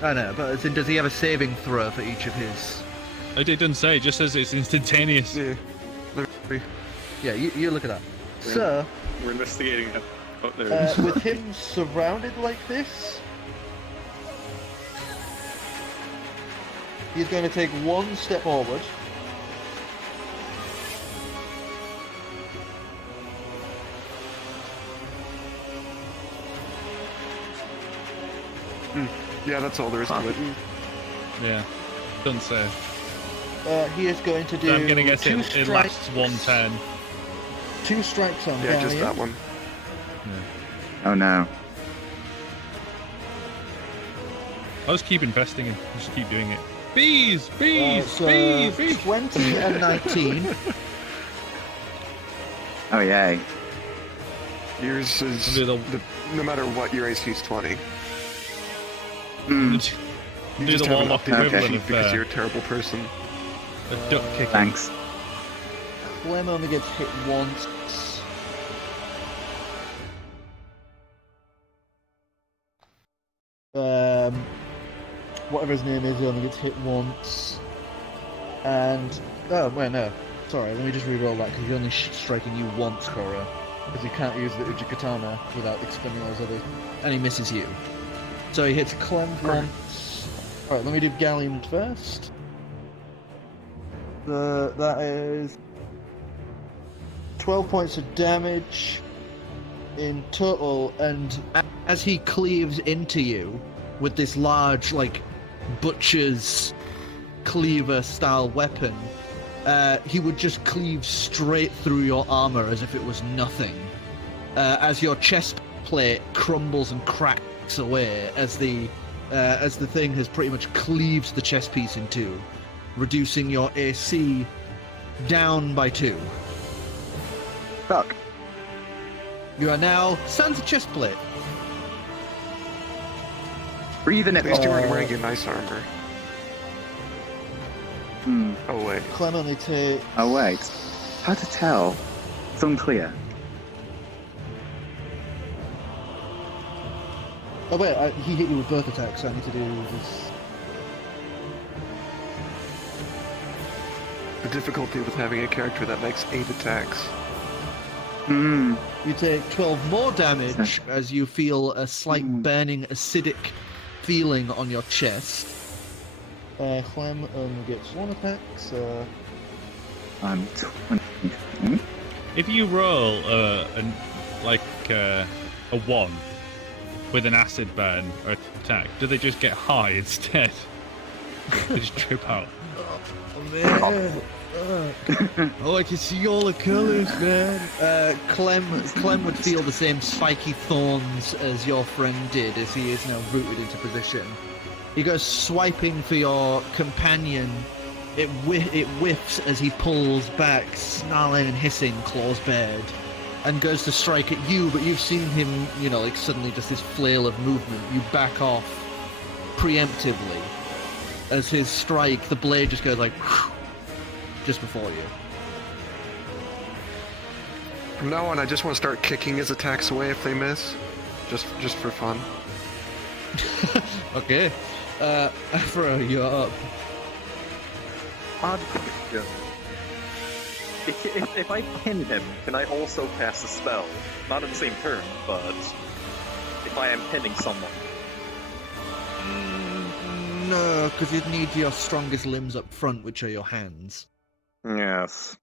I know, but as in, does he have a saving throw for each of his? It doesn't say, it just says it's instantaneous. Yeah. Yeah, you look at that. So, We're investigating it. Oh, there it is. with him surrounded like this, he's going to take one step forward. Yeah, that's all there is to it. Yeah, doesn't say. He is going to do So I'm gonna guess two it lasts 1 turn. 2 strikes on Yeah, just Gallium. that one. Oh no. I'll just keep investing and just keep doing it. Bees! Bees! So bees! Bees! 20 and 19. Oh yay. Yours is Do the- no matter what, your AC is 20. Hmm. You Do just the haven't Warlock updated Okay. the sheet equivalent because of you're a terrible person. a duck kicking. Thanks. Clem only gets hit once. Whatever his name is, he only gets hit once. And oh wait, no, sorry. Let me just re-roll that because he's only striking you once, Korro, because he can't use the Uchikatana without expending those others, and he misses you. So he hits Clem once. All right, let me do Gallium first. That is 12 points of damage in total, and as he cleaves into you with this large, like, butcher's cleaver style weapon, he would just cleave straight through your armor as if it was nothing, as your chest plate crumbles and cracks away as the as the thing has pretty much cleaved the chess piece in two, reducing your AC down by 2. Fuck. You are now sans a chest plate. Breathing At it. least you weren't wearing your nice armor. Hmm. Oh wait. Clem only takes... Oh wait. How to tell? It's unclear. Oh wait, he hit you with birth attack, so I need to do this. The difficulty with having a character that makes 8 attacks. Hmm. You take 12 more damage as you feel a slight burning acidic feeling on your chest. Clem only gets 1 attack, so... I'm 20. If you roll a 1 with an acid burn or attack, do they just get high instead? They just trip out. Oh man! Oh, I can see all the colours, man. Clem would feel the same spiky thorns as your friend did, as he is now rooted into position. He goes swiping for your companion. It whiffs as he pulls back, snarling and hissing, claws bared, and goes to strike at you, but you've seen him, suddenly just this flail of movement. You back off preemptively. As his strike, the blade just goes like, just before you. From now on, I just want to start kicking his attacks away if they miss. Just for fun. Okay. Afro, you're up. Odd question. If I pin him, can I also cast a spell? Not in the same turn, but if I am pinning someone. No, because you'd need your strongest limbs up front, which are your hands. Yes.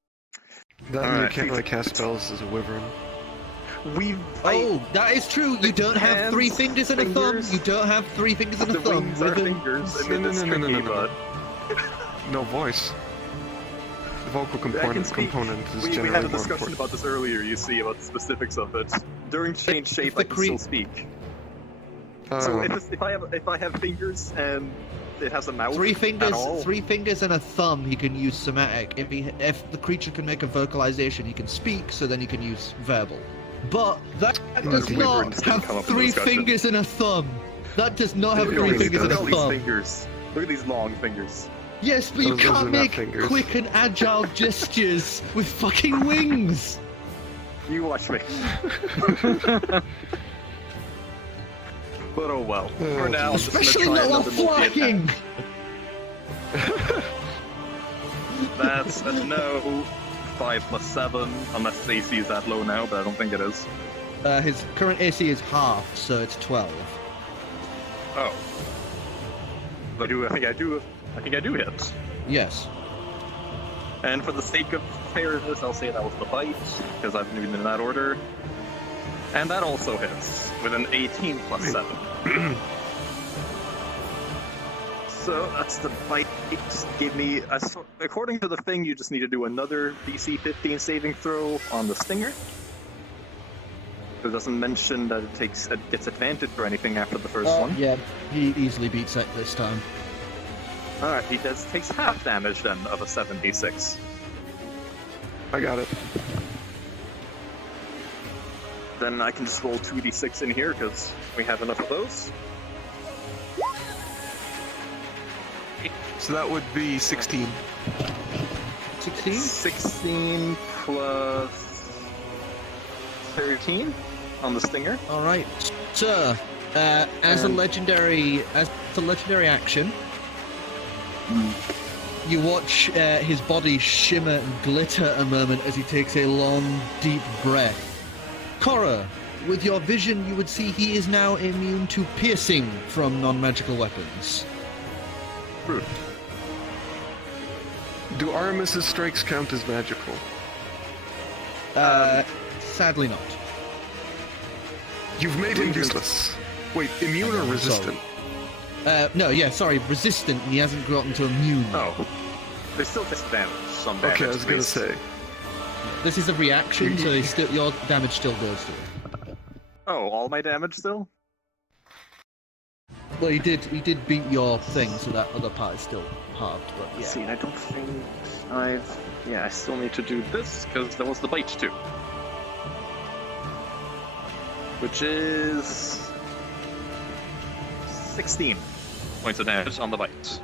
Then you Alright. can't really cast spells as a wyvern. Oh, that is true. You don't have 3 hands, fingers and a thumb. fingers. You don't have 3 fingers and a The thumb. wings are With a- fingers, and No, it's no, no, no, tricky, no, no. but No voice. The vocal I can component speak. is We generally had a more discussion important. about this earlier, you see, about the specifics of it. During change shape, the I can cre- still speak. So if I have fingers and it has a mouth 3 at all, 3 fingers and a thumb, he can use somatic. If the creature can make a vocalization, he can speak, so then he can use verbal. But that does Wyvern not just didn't have come up in the 3 discussion. fingers and a thumb. That does not have It 3 really fingers and Look a at all thumb. these fingers. Look at these long fingers. Yes, but you Those are can't not make fingers. quick and agile gestures with fucking wings. You watch me. But oh well. For now, I'm just gonna Especially try not while another multi-attack. flying. That's a no. 5 plus 7, unless the AC is that low now, but I don't think it is. His current AC is half, so it's 12. Oh. I think I do hit. Yes. And for the sake of fairness, I'll say that was the bite, because I've moved in that order. And that also hits, with an 18 plus 7. So that's the bite. Gave me, according to the thing, you just need to do another DC 15 saving throw on the stinger. It doesn't mention that it gets advantage or anything after the first one. Yeah, he easily beats it this time. Alright, he takes half damage then of a 7d6. I got it. Then I can just roll 2d6 in here because we have enough of those. So that would be 16. 16? 16 plus 13 on the stinger. All right. So, as a legendary action, you watch his body shimmer and glitter a moment as he takes a long, deep breath. Korro, with your vision, you would see he is now immune to piercing from non-magical weapons. Do Aramis's strikes count as magical? Sadly not. You've made him useless. Wait, immune or resistant? Resistant, and he hasn't gotten to immune. Oh. They still disadvantage some damage. Okay, I was at gonna least. say. This is a reaction, so your damage still goes to him. Oh, all my damage still? Well, he did beat your thing, so that other part is still halved. But Let's yeah. see, and I don't think I've... Yeah, I still need to do this, because there was the bite too. Which is... 16 points of damage on the bite.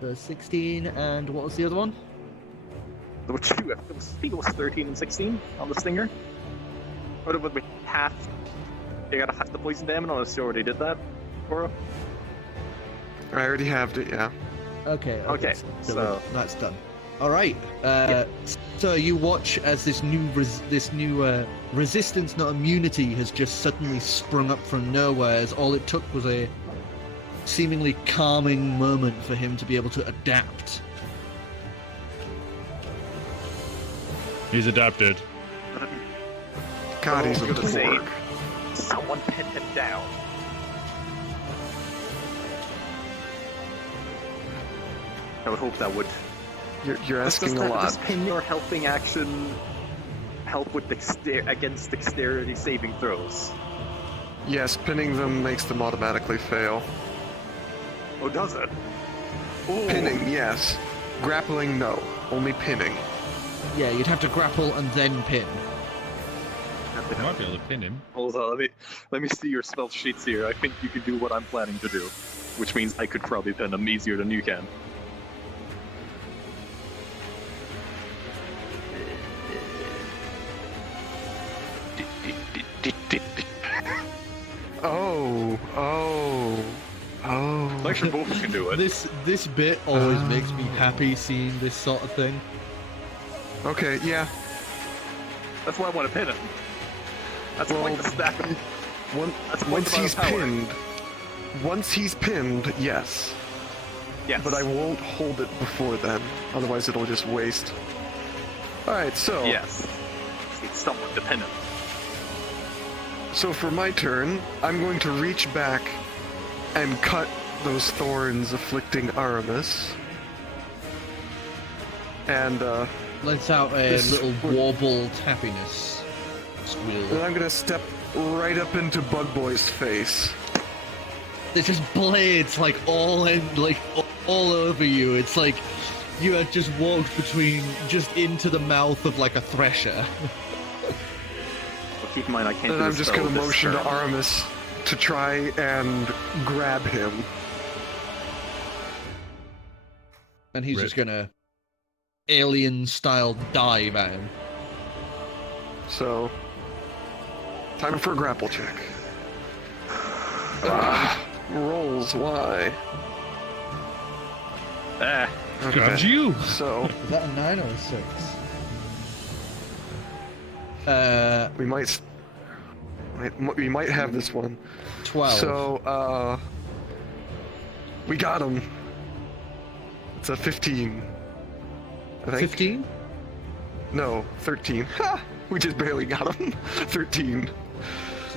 The 16, and what was the other one? There were two, I think it was 13 and 16 on the stinger. Or it would be half... You gotta half the poison damage, unless you already did that, Korro. I already halved it, yeah. Okay. Okay, so- that's done. All right. So you watch as this new resistance, not immunity, has just suddenly sprung up from nowhere. As all it took was a seemingly calming moment for him to be able to adapt. He's adapted. God, he's a I was gonna say, pork. someone pin him down. I would hope that would... You're asking a lot. Does pin or helping action help with against dexterity saving throws? Yes, pinning them makes them automatically fail. Oh, does it? Ooh. Pinning, yes. Grappling, no. Only pinning. Yeah, you'd have to grapple and then pin. I might be able to pin him. Hold on, let me see your spell sheets here. I think you can do what I'm planning to do, which means I could probably pin him easier than you can. Oh. I'm sure both can do it. This bit always makes me happy seeing this sort of thing. Okay, yeah. That's why I want to pin him. That's Well, quite the stack. That's quite Once the amount he's of power. pinned, yes. Yes. But I won't hold it before then, otherwise it'll just waste. Alright, so... Yes. It's someone to pin him. So for my turn, I'm going to reach back and cut those thorns afflicting Aramis. And, Lets out a This- little warbled happiness then squeal. I'm gonna step right up into Bug Boy's face. There's just blades like all over you. It's like you had just walked into the mouth of like a thresher. But keep in mind, I can't And do I'm the just spell gonna this motion to turn. Aramis to try and grab him. And he's Rip. just gonna alien-style dive at him. So, time for a grapple check. Rolls, why? Ah, Grabs you! So, Is that a 9 or a 6? we might have this one. 12. So, we got him. It's a 15. I think. 15? No, 13. Ha! We just barely got him. 13.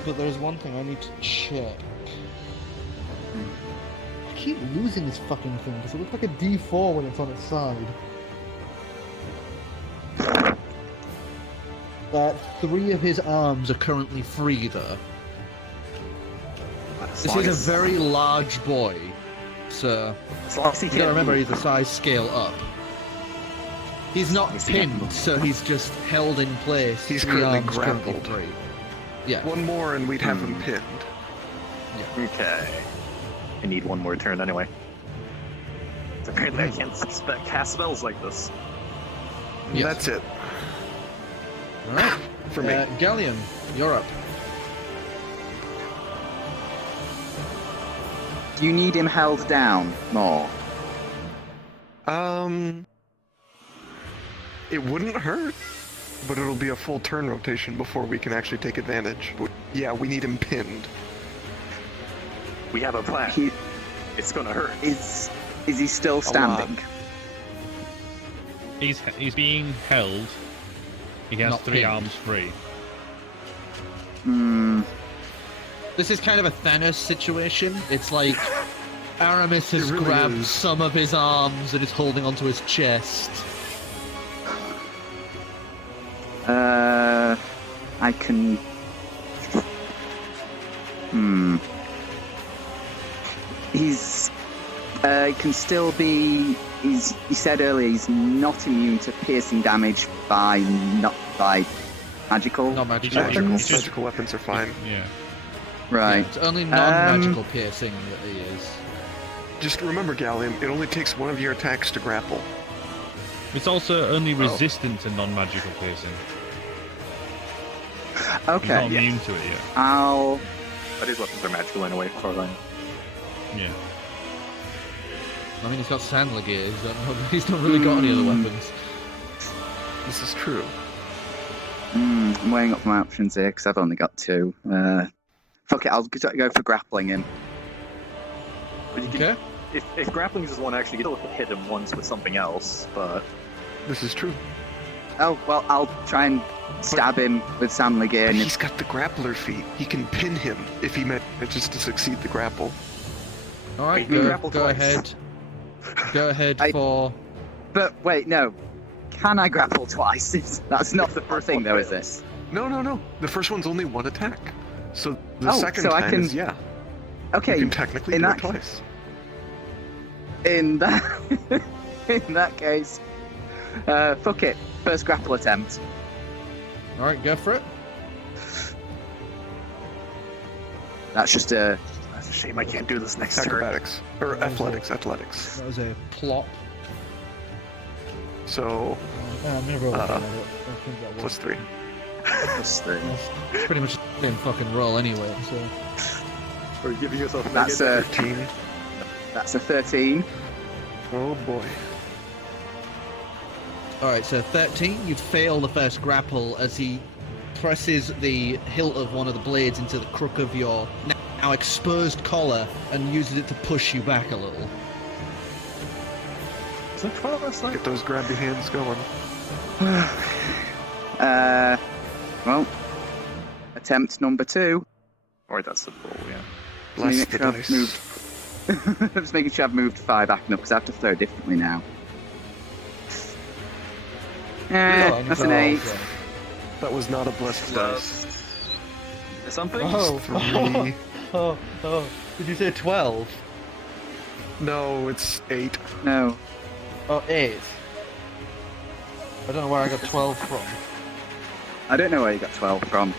But there's one thing I need to check. I keep losing this fucking thing because it looks like a D4 when it's on its side. That 3 of his arms are currently free, though. This is a very large boy, so as long as he you gotta can't remember move. he's a size scale up. He's not As long as he can't pinned, move. so he's just held in place. He's 3 currently arms currently grappled. free. Yeah. One more and we'd have him pinned. Okay. I need one more turn anyway. So apparently I can't cast spells like this. Yes. That's it Alright. for me. Gallium, you're up. Do you need him held down more? It wouldn't hurt, but it'll be a full turn rotation before we can actually take advantage. But yeah, we need him pinned. We have a plan. He It's gonna hurt. is he still standing? He's being held. He has Not 3 pinned. arms free. Hmm. This is kind of a Thanos situation. It's like Aramis has It really grabbed is. some of his arms and is holding onto his chest. I can. it can still be. You said earlier he's not immune to piercing damage by magical. Not magical. weapons. Magical weapons are fine. Yeah. Right. It's only non-magical piercing that he is. Just remember, Gallium, it only takes one of your attacks to grapple. It's also only resistant to non-magical piercing. Okay. He's not immune to it yet. But his weapons are magical anyway, as far as I know. Yeah. I mean, he's got Sandler gear. He's not really got any other weapons. This is true. I'm weighing up my options here because I've only got 2. Fuck it, I'll go for grappling him. But you can, if grappling is one, actually, you can hit him once with something else, but... This is true. Oh, well, I'll try and stab him with Sandler gear. But And he's got the grappler feat. He can pin him if he manages to succeed the grapple. All right, You can grapple go twice. ahead. Go ahead for. But wait, no. Can I grapple twice? That's not the first thing, though, is it? No. The first one's only one attack. So the second so I time can- is, yeah. Okay. You can technically in do it that- twice. In that case, fuck it. First grapple attempt. All right, go for it. That's just a. That's a shame I can't do this next turn. Acrobatics. Or athletics. That was a plop. So, I'm gonna roll Uh, I think that was. +3. Plus 3. It's pretty much the same fucking roll anyway. So. Or giving yourself a That's negative. 13. That's a 13. Oh boy. All right, so 13. You fail the first grapple as he presses the hilt of one of the blades into the crook of your now exposed collar and uses it to push you back a little. Is that 12 last night? Get those grabby hands going. Well, attempt number 2. Or that's the roll, yeah. Bless Make the sure I've dice. moved. Just making sure I've moved 5 back up because I have to throw differently now. That's an 8. That was not a blessed dice. Something? Oh, 3. oh, did you say 12? No, it's 8. No. Oh, 8. I don't know where I got 12 from. I don't know where you got 12 from.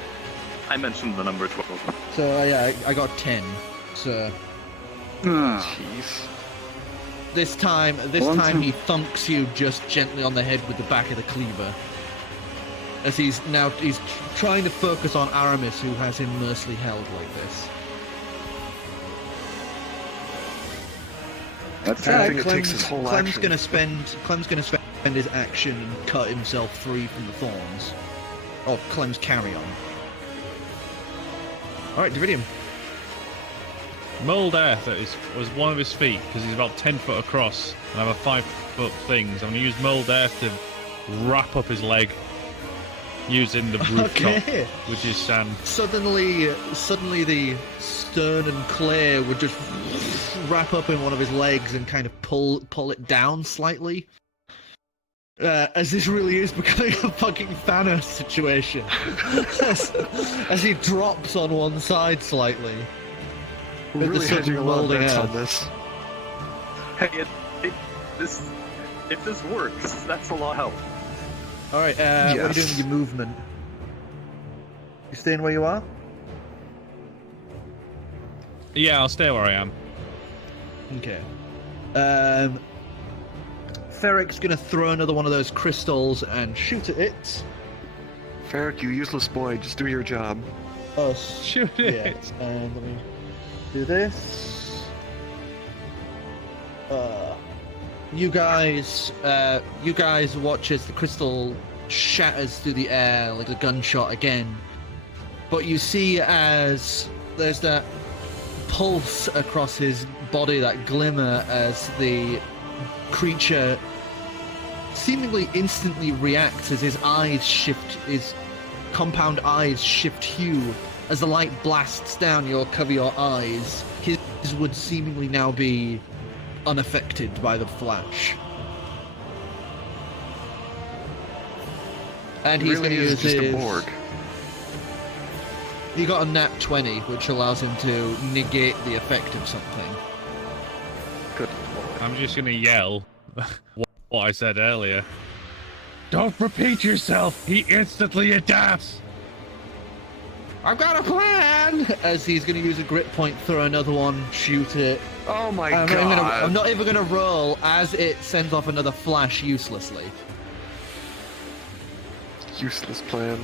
I mentioned the number 12. So yeah, I got 10. So Ah. Jeez. this time he thunks you just gently on the head with the back of the cleaver. As he's trying to focus on Aramis, who has him mercilessly held like this. That's I right. think it takes his whole Clem's action. gonna spend his action and cut himself free from the thorns. Or Clem's carry on. Alright, Dividium. Mold Earth was one of his feet because he's about 10 foot across and I have a 5 foot thing. So I'm going to use Mold Earth to wrap up his leg using the rooftop, Okay. which is sand. Suddenly the stern and clay would just wrap up in one of his legs and kind of pull it down slightly. As this really is becoming a fucking Thanos situation. as he drops on one side slightly. We're With the really sudden hedging a lot of molding bets out. on this. Hey, if this works, that's a lot of help. Alright, what are you doing Yes. with your movement? You staying where you are? Yeah, I'll stay where I am. Okay. Ferric's gonna throw another one of those crystals and shoot at it. Ferric, you useless boy, just do your job. Oh, Shoot yeah. it. And let me do this. You guys watch as the crystal shatters through the air like a gunshot again. But you see as there's that pulse across his body, that glimmer, as the creature seemingly instantly reacts as his compound eyes shift hue. As the light blasts down cover your eyes, his would seemingly now be unaffected by the flash. And he's really going to is use just his... a Borg. He got a nat 20, which allows him to negate the effect of something. Good. I'm I'm just gonna yell what I said earlier. Don't repeat yourself! He instantly adapts! I've got a plan! As he's going to use a grit point, throw another one, shoot it. Oh my I'm god! not even going to roll as it sends off another flash uselessly. Useless plan.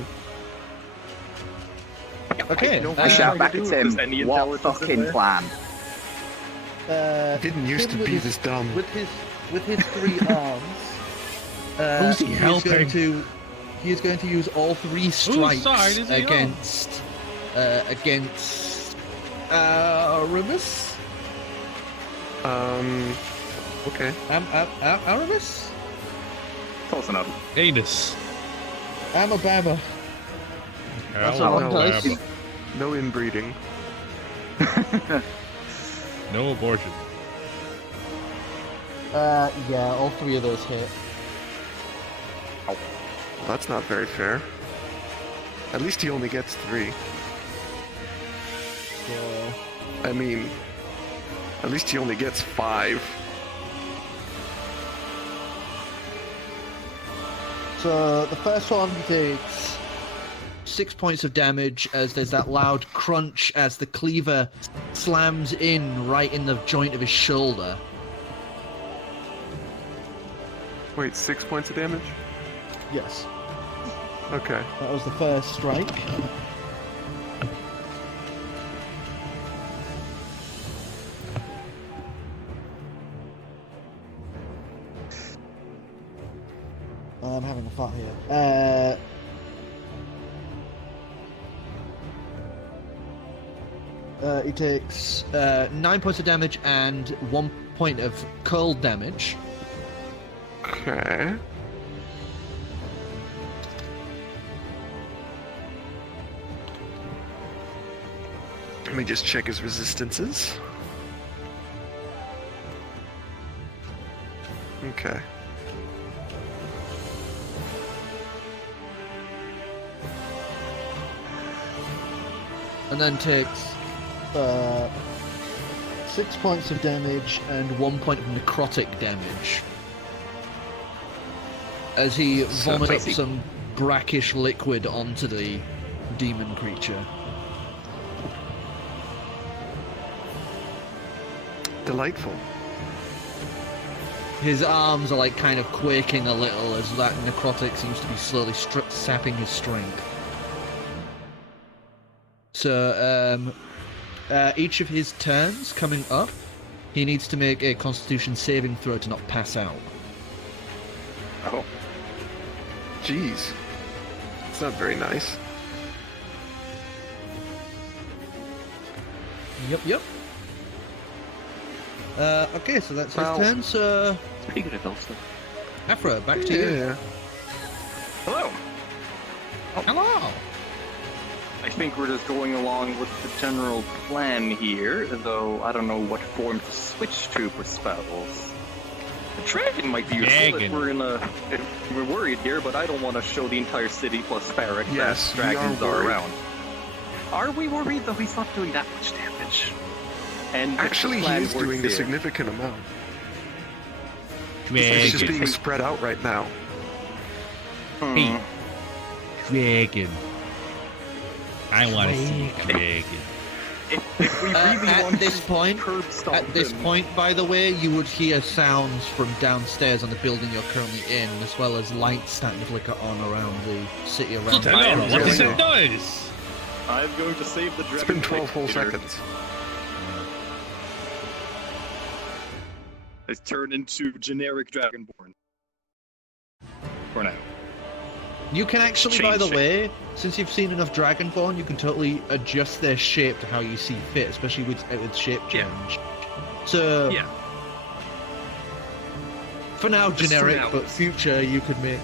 Okay. I shout back at Is there him, any what intelligence in fucking there? plan? It didn't used to Tim with be his- this dumb. With his 3 arms, Who's he helping? He is going to use all 3 strikes side is he on? against Aramis. Okay. Aramis? Close enough. Anus. Alabama. That's Hell, all it does. Alabama. No inbreeding. No abortion. Yeah, all 3 of those hit. Well, that's not very fair. At least he only gets 3. So, I mean, at least he only gets 5. so the first one takes 6 points of damage as there's that loud crunch as the cleaver slams in right in the joint of his shoulder. Wait, 6 points of damage? Yes. Okay. That was the first strike. I'm having a thought here. He takes 9 points of damage and 1 point of cold damage. Okay. Let me just check his resistances. Okay. And then takes 6 points of damage and 1 point of necrotic damage. As he So vomits up spicy. some brackish liquid onto the demon creature. Delightful. His arms are like kind of quaking a little as that necrotic seems to be slowly sapping his strength. So, each of his turns coming up, he needs to make a Constitution saving throw to not pass out. Oh. Jeez. It's not very nice. Yep. Okay, so that's Well- his turn. So, Pretty good adult stuff. Afro, back to you. Yeah. Hello. Hello. I think we're just going along with the general plan here, though I don't know what form to switch to for spells. The dragon might be useful if we're worried here, but I don't want to show the entire city plus Farrak Yes, that we dragons are are worried. around. Are we worried that he's not doing that much damage? And if the Actually, he plan is works doing a here- significant amount. It's just Dragon. being spread out right now. Hey. Dragon. I want to see dragon. If we really At want this to point, curb stomp At this him- point, by the way, you would hear sounds from downstairs on the building you're currently in, as well as lights starting to flicker on around the city around What you. is really- that noise? I'm going to save the dragon. It's been 12 whole Peter. seconds. It's turned into generic Dragonborn. For now. You can actually, by the Change way, since you've seen enough Dragonborn, you can totally adjust their shape to how you see fit, especially with shape change. So, Yeah. for now, Just generic, for now. but future, you could make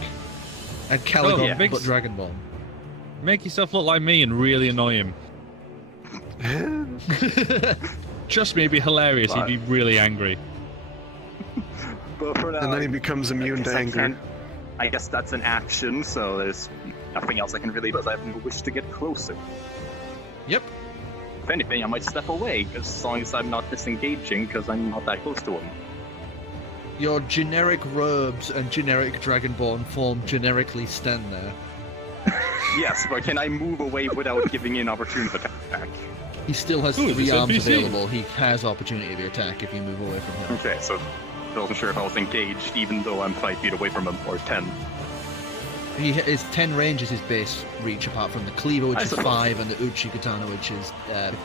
Ancalagon, yeah. but Dragonborn. Make yourself look like me and really annoy him. Trust me, it'd be hilarious. He'd be really angry. But for now, And then he becomes immune to anger. I guess that's an action, so there's nothing else I can really do, because I have no wish to get closer. Yep. If anything, I might step away, as long as I'm not disengaging, because I'm not that close to him. Your generic robes and generic Dragonborn form generically stand there. Yes, but can I move away without giving you an opportunity of attack? He still has Ooh, 3 this arms NPC. available. He has opportunity to attack if you move away from him. Okay, so I wasn't sure if I was engaged, even though I'm 5 feet away from him, or 10. His 10 range is his base reach, apart from the cleaver, which I is suppose. 5, and the uchi katana, which is 15.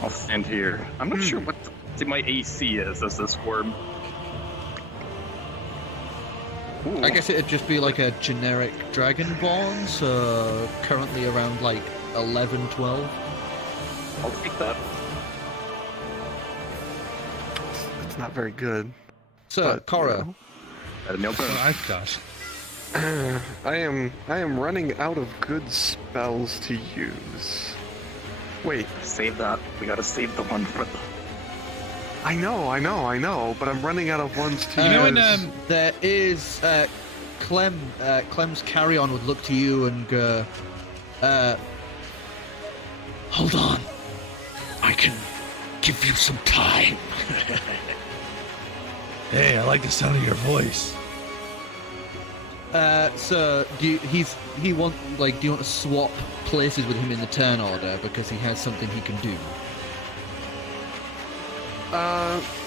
I'll stand here. I'm not sure what my AC is as this worm. Ooh. I guess it'd just be like a generic Dragonborn, so currently around like 11, 12. I'll take that. It's not very good. So, but, Korro, No That's what I've got. I am running out of good spells to use. Wait, Save that. We gotta save the one for the... I know, but I'm running out of ones to You know use. when there is Clem. Clem's carry-on would look to you and go, hold on. I can give you some time. Hey, I like the sound of your voice. So do you, do you want to swap places with him in the turn order because he has something he can do?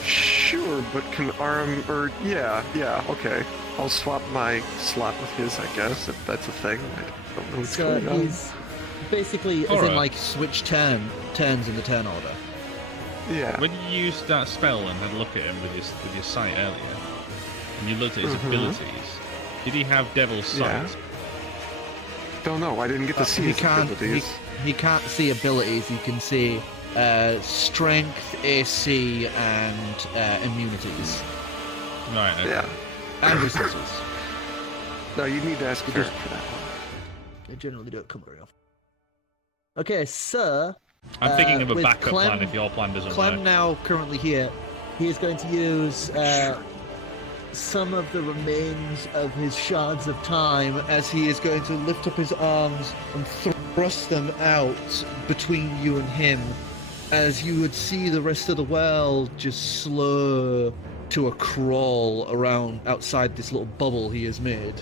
Sure, but can arm or yeah, okay. I'll swap my slot with his, I guess, if that's a thing. I don't know what's So going on. he's basically as in Alright. like switch turns in the turn order. Yeah. When you used that spell and had a look at him with your sight earlier, and you looked at his abilities, did he have Devil's Sight? Yeah. Don't know. I didn't get to see He his can't. abilities. He can't see abilities. He can see strength, AC, and immunities, Right. Okay. Yeah. and resources. No, you need to ask He Karen just- for that one. They generally don't come very often. Okay, sir. I'm thinking of a with backup Clem- plan if your plan doesn't Clem work. now currently here. He is going to use some of the remains of his shards of time as he is going to lift up his arms and thrust them out between you and him, as you would see the rest of the world just slow to a crawl around outside this little bubble he has made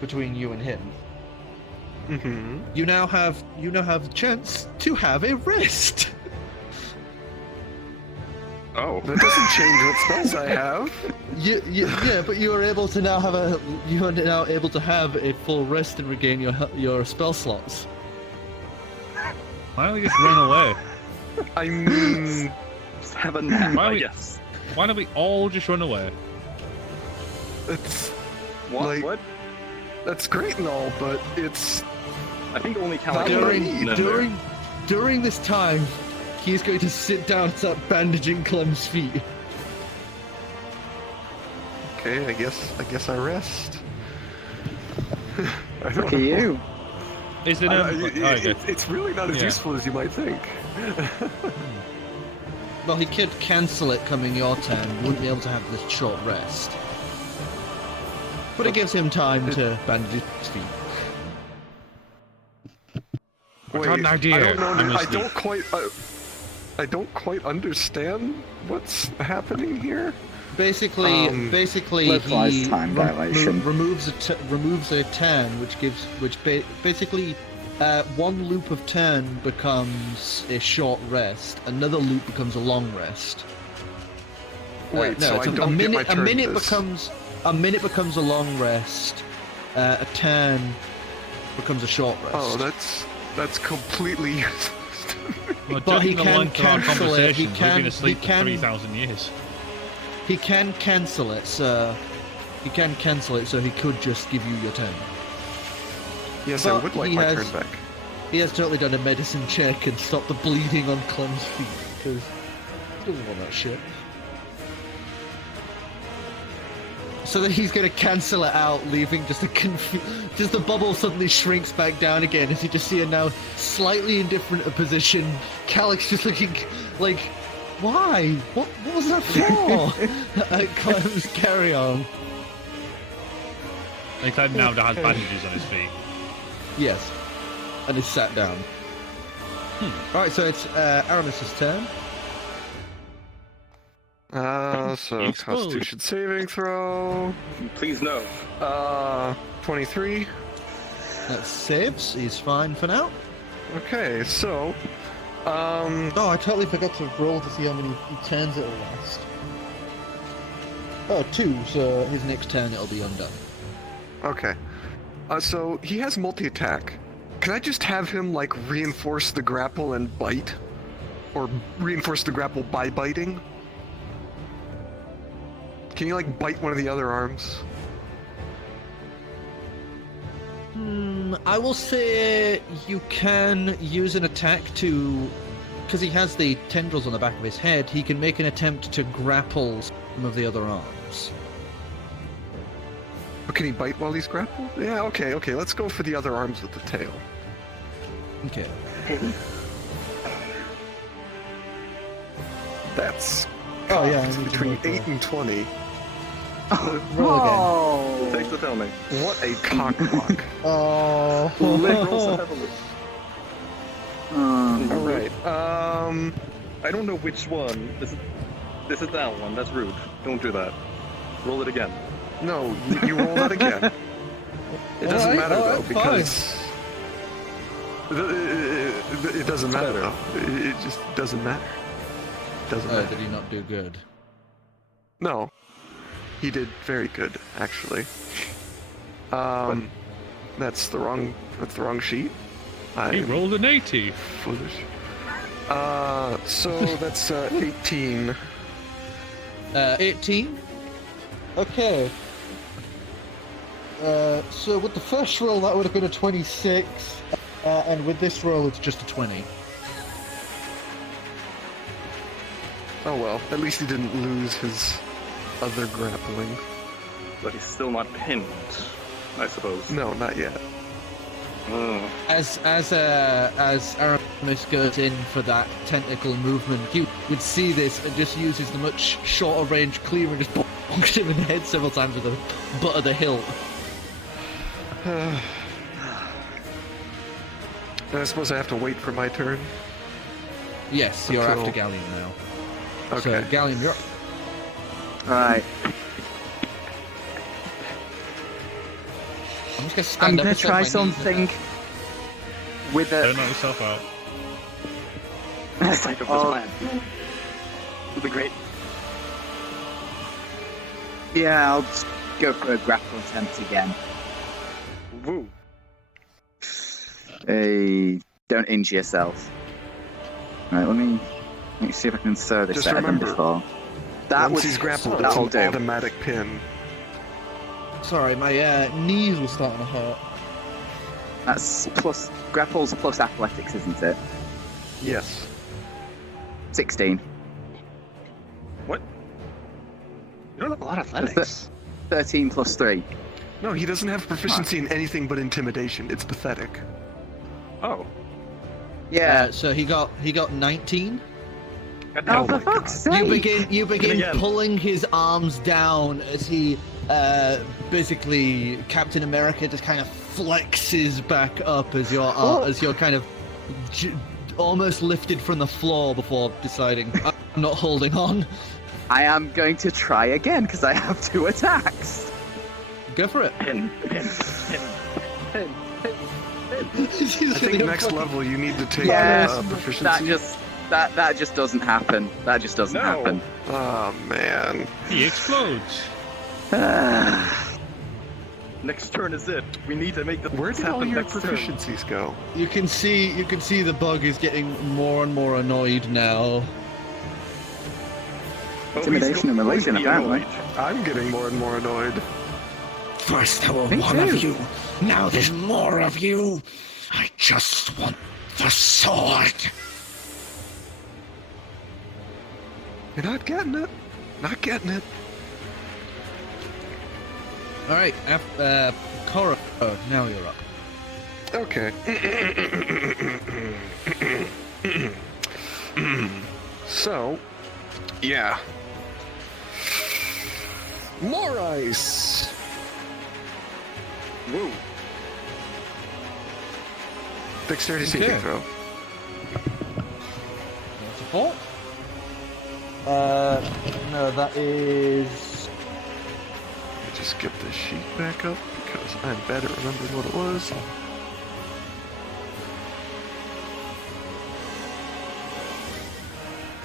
between you and him. Mm-hmm. You now have the chance to have a rest. Oh. That doesn't change what spells I have. Yeah, but you are able to now have a full rest and regain your spell slots. Why don't we just run away? I mean, Just have a nap, Why I we- guess. Why don't we all just run away? it's What? like- What? that's great and all, but it's I think only Calix During- would have eaten in there. During this time, he's going to sit down and start bandaging Clem's feet. okay. I guess I rest. I don't Look at know. you. Is there no? okay. It's really not as Yeah. useful as you might think. Well, he could cancel it coming your turn. He wouldn't be able to have this short rest. But it gives him time to bandage his feet. I got an idea. I don't know. I'm I asleep. don't quite. I don't quite understand what's happening here. Basically, localized he time dilation. removes a turn, which basically one loop of turn becomes a short rest. Another loop becomes a long rest. Wait, no, so it's I don't get my turn a minute this. becomes a long rest. A turn becomes a short rest. Oh, that's completely useless. Well, But he judging the can length of our cancel it, he conversations, we've can- been asleep he can- for 3,000 years. He can cancel it, so he can cancel it. So he could just give you your turn. Yes, I But would like he my has- turn back. He has totally done a medicine check and stopped the bleeding on Clem's feet because he doesn't want that shit. So then he's gonna cancel it out, leaving just just the bubble suddenly shrinks back down again as you just see a now slightly indifferent position. Calix just looking like, why? What was that for? Clem's carry on. And Clem now has bandages on his feet. Yes, and is sat down. All right, so it's Aramis's turn. So Explode. Constitution saving throw. Please no. 23. That saves. He's fine for now. Okay, so, Oh, I totally forgot to roll to see how many turns it'll last. Oh, 2, so his next turn it'll be undone. okay. So he has multi-attack. Can I just have him, like, reinforce the grapple and bite? Or reinforce the grapple by biting? Can you, like, bite one of the other arms? I will say you can use an attack to... Because he has the tendrils on the back of his head, he can make an attempt to grapple some of the other arms. But can he bite while he's grappled? Yeah, okay, let's go for the other arms with the tail. Okay. That's Oh, yeah, I cocked need to between make a- 8 and 20. Roll again. Oh! Takes the penalty. What a cockblock. Oh. Roll so heavily. Alright, I don't know which one. This is that one. That's rude. Don't do that. Roll it again. no, you roll that again. It doesn't matter though, fine. because... It doesn't matter though. It just doesn't matter. Doesn't matter. Did he not do good? No. He did very good, actually. That's the wrong sheet. He I'm rolled an 80. foolish. So that's 18. 18? Okay. So with the first roll, that would have been a 26. And with this roll, it's just a 20. Oh well, at least he didn't lose his other grappling. But he's still not pinned, I suppose. No, not yet. As Aramis goes in for that tentacle movement, you would see this and just uses the much shorter range cleaver and just bonks him in the head several times with the butt of the hilt. I suppose I have to wait for my turn. Yes, you're Cool. after Gallium now. Okay. So, Gallium, you're up. Right. I'm just gonna I'm stand up gonna and set try my knees something with Don't a. knock yourself out. That's like a plan. It'll be great. Yeah, I'll just go for a grapple attempt again. Woo. Don't injure yourself. Right, let me see if I can throw this Just better than remember, before. That Once was he's grappled, it's that'll an do. automatic pin. Sorry, my knees were starting to hurt. That's plus grapples plus athletics, isn't it? Yes. 16. What? You don't have a lot of athletics. 13 plus 3. No, he doesn't have proficiency in anything but intimidation. It's pathetic. Oh. Yeah. So he got 19. God Oh, damn. for my fuck's God. sake! You begin Again. pulling his arms down as he basically Captain America just kind of flexes back up as you're kind of almost lifted from the floor before deciding I'm not holding on. I am going to try again because I have 2 attacks. Go for it. Pin. I think next level you need to take Yes, proficiency. that just doesn't happen. That just doesn't No. happen. Oh man. He explodes. Next turn is it. We need to make the Where did all happen your next turn. proficiencies go? You can see the bug is getting more and more annoyed now. Oh, he's Intimidation and going to religion, be apparently. annoyed. I'm getting more and more annoyed. First there were Me one too. of you, now there's more of you. I just want the sword. You're not getting it. Not getting it. All right, Korro, now you're up. Okay. So, yeah. More ice. Woo. Dexterity Okay. saving throw. What's the fault? No, that is... Let me just get the sheet back up because I'm bad at remembering what it was.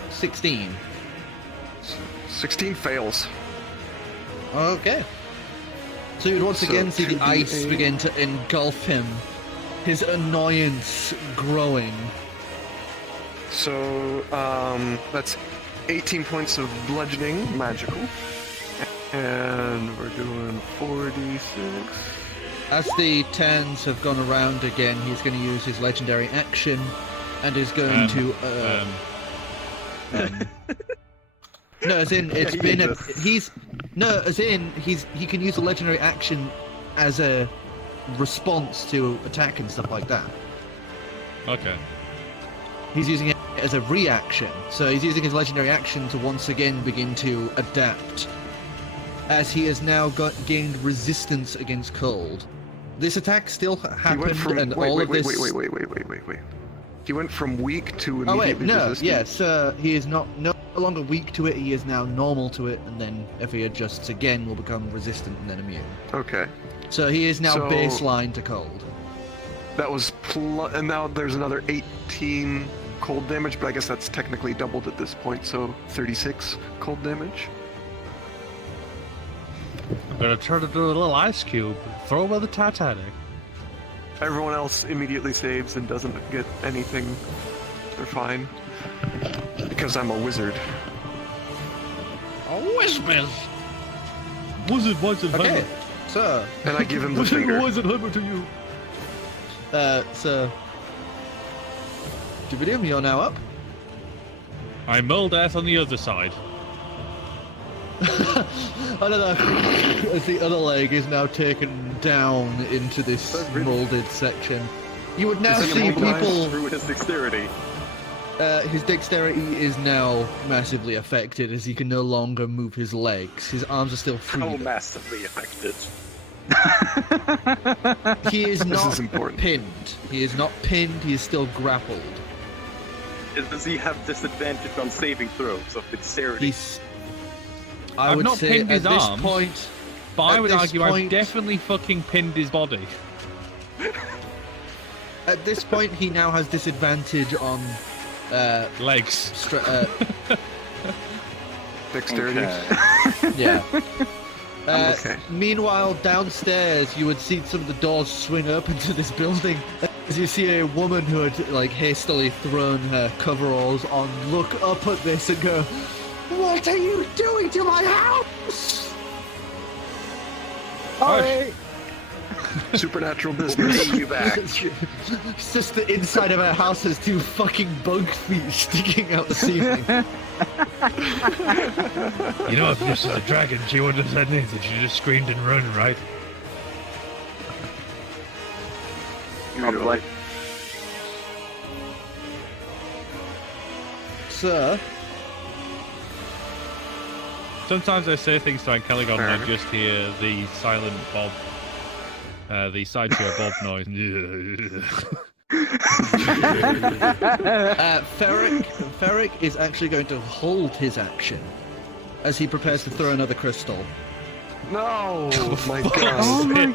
$16. 16 fails. Okay. So you'd once So again see the 2d8. ice begin to engulf him, his annoyance growing. So, that's 18 points of bludgeoning, magical. And we're doing 4d6. As the turns have gone around again, he's going to use his legendary action, and is going to. No, as in it's been a. He's no, as in he can use a legendary action as a response to attack and stuff like that. Okay. He's using it as a reaction, so he's using his legendary action to once again begin to adapt, as he has now gained resistance against cold. This attack still happened, and all of this. Wait. He went from weak to Oh wait, immediately no, resistant. yes, he is no longer weak to it. He is now normal to it, and then if he adjusts again, will become resistant and then immune. Okay. So he is now So- baseline to cold. That was and now there's another 18 cold damage, but I guess that's technically doubled at this point, so 36 cold damage. I'm gonna turn into a little ice cube. Throw over the Titanic. Everyone else immediately saves and doesn't get anything. They're fine. Because I'm a wizard. Wizard, Okay, so And I give him the finger. Wizard hammer to you. so Dividium, you're now up. I'm Moldeath on the other side. I don't know. As the other leg is now taken down into this molded section, you would now Is it see immobilized? people. Through his dexterity. His dexterity is now massively affected as he can no longer move his legs. His arms are still free. How massively affected. He is This not is important. pinned. He is not pinned. He is still grappled. Does he have disadvantage on saving throws of dexterity? He's. I I've would not say pinned his at this arms. point. But I At would this argue I've point- definitely fucking pinned his body. At this point, he now has disadvantage on. Legs. Dexterity. Yeah. Okay. Meanwhile, downstairs, you would see some of the doors swing open to this building as you see a woman who had hastily thrown her coveralls on look up at this and go, "What are you doing to my house?" Hush. Supernatural business. Pay you back. It's just the inside of her house has two fucking bug feet sticking out the ceiling. You know, if this was a dragon, she wouldn't have said anything. She just screamed and run, right? Usually. Sir, Sometimes I say things to Ancalagon and I Fair. just hear the silent Bob, the sideshow Bob noise. Ferric is actually going to hold his action as he prepares to throw another crystal. No! My Oh god. my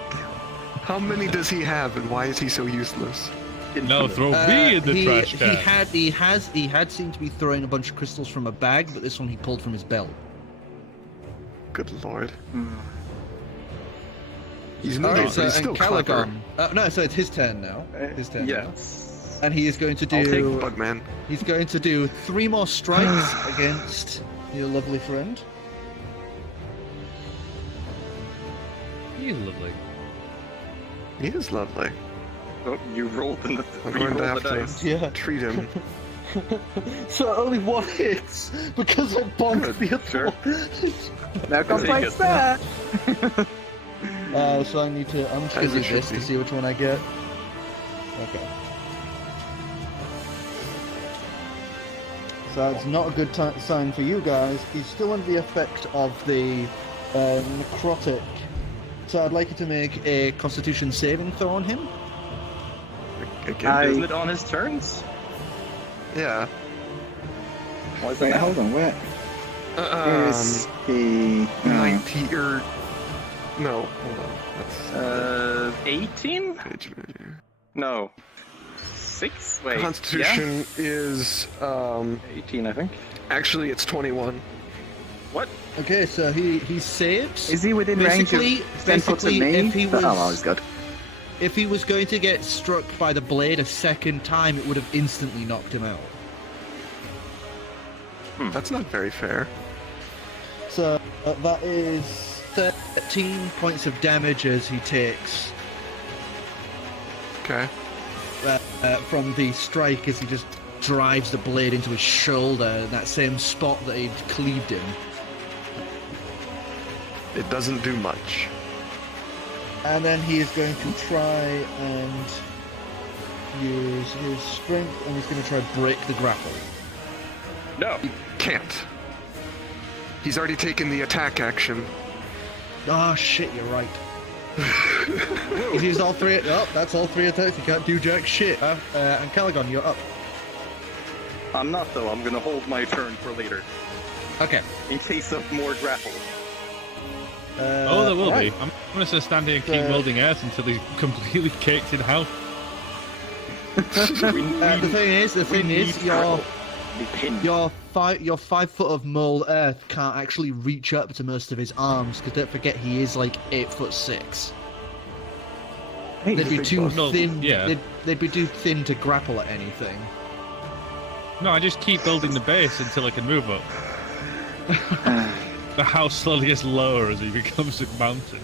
How many does he have and why is he so useless? No, throw me in the trash can. He had seemed to be throwing a bunch of crystals from a bag, but this one he pulled from his belt. Good lord. He's All not right, so he's still clever. Ancalagon. No, so it's his turn now. His turn. now. Yes. And he is going to I'll take do. Bugman. He's going to do 3 more strikes against your lovely friend. He's lovely. He is lovely. Oh, you rolled the I'm going to have dice. to Yeah. treat him. So only 1 hits because I bonked the other Sure. one. No complaints there. So I need to As it unfizzy should this be. to see which one I get. Okay. So it's not a good sign for you guys. He's still under the effect of the necrotic. So I'd like you to make a Constitution saving throw on him. Again. Isn't it on his turns? Yeah. Why is it Wait, now? hold on. Where? Is he... 19 or... No, hold on. That's 18? page manager. No. 6? Wait. Constitution is 18, I think. actually it's 21. What? Okay, so he saves. Is he within range of Basically- 10 foot of basically, me? if he was- Oh, that was good. If he was going to get struck by the blade a second time, it would have instantly knocked him out. That's not very fair. So that is 13 points of damage as he takes Okay. from the strike as he just drives the blade into his shoulder in that same spot that he'd cleaved him. It doesn't do much. And then he is going to try and use his strength, and he's going to try break the grapple. No. Can't. He's already taken the attack action. Oh shit, you're right. He's used all three. Oh, that's all three attacks. You can't do jack shit. Ancalagon, you're up. I'm not, though. I'm gonna hold my turn for later. Okay. In case of more grapple. Oh, there will alright. be. I'm gonna just stand here and keep wielding earth until he's completely caked in health. The thing is, your Be pinned. your 5 foot of mold earth can't actually reach up to most of his arms because don't forget he is like 8'6". They'd be too No, thin. yeah. They'd be too thin to grapple at anything. No, I just keep building the base until I can move up. The house slowly gets lower as he becomes a mountain.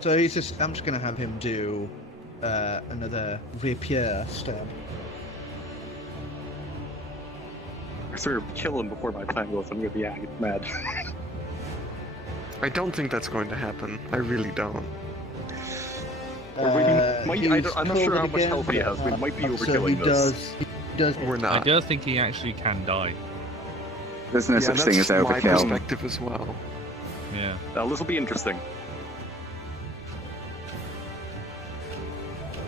So I'm just gonna have him do another rapier stab. I sort of kill him before my time goes. I'm gonna be mad. I don't think that's going to happen. I really don't. Or we might, he's I'm not pulled sure it how much again. health he has. We might be So overkilling he this. does. We're I not. don't think he actually can die. There's no Yeah, such thing as that's my overkill. perspective as well. Yeah. This will be interesting.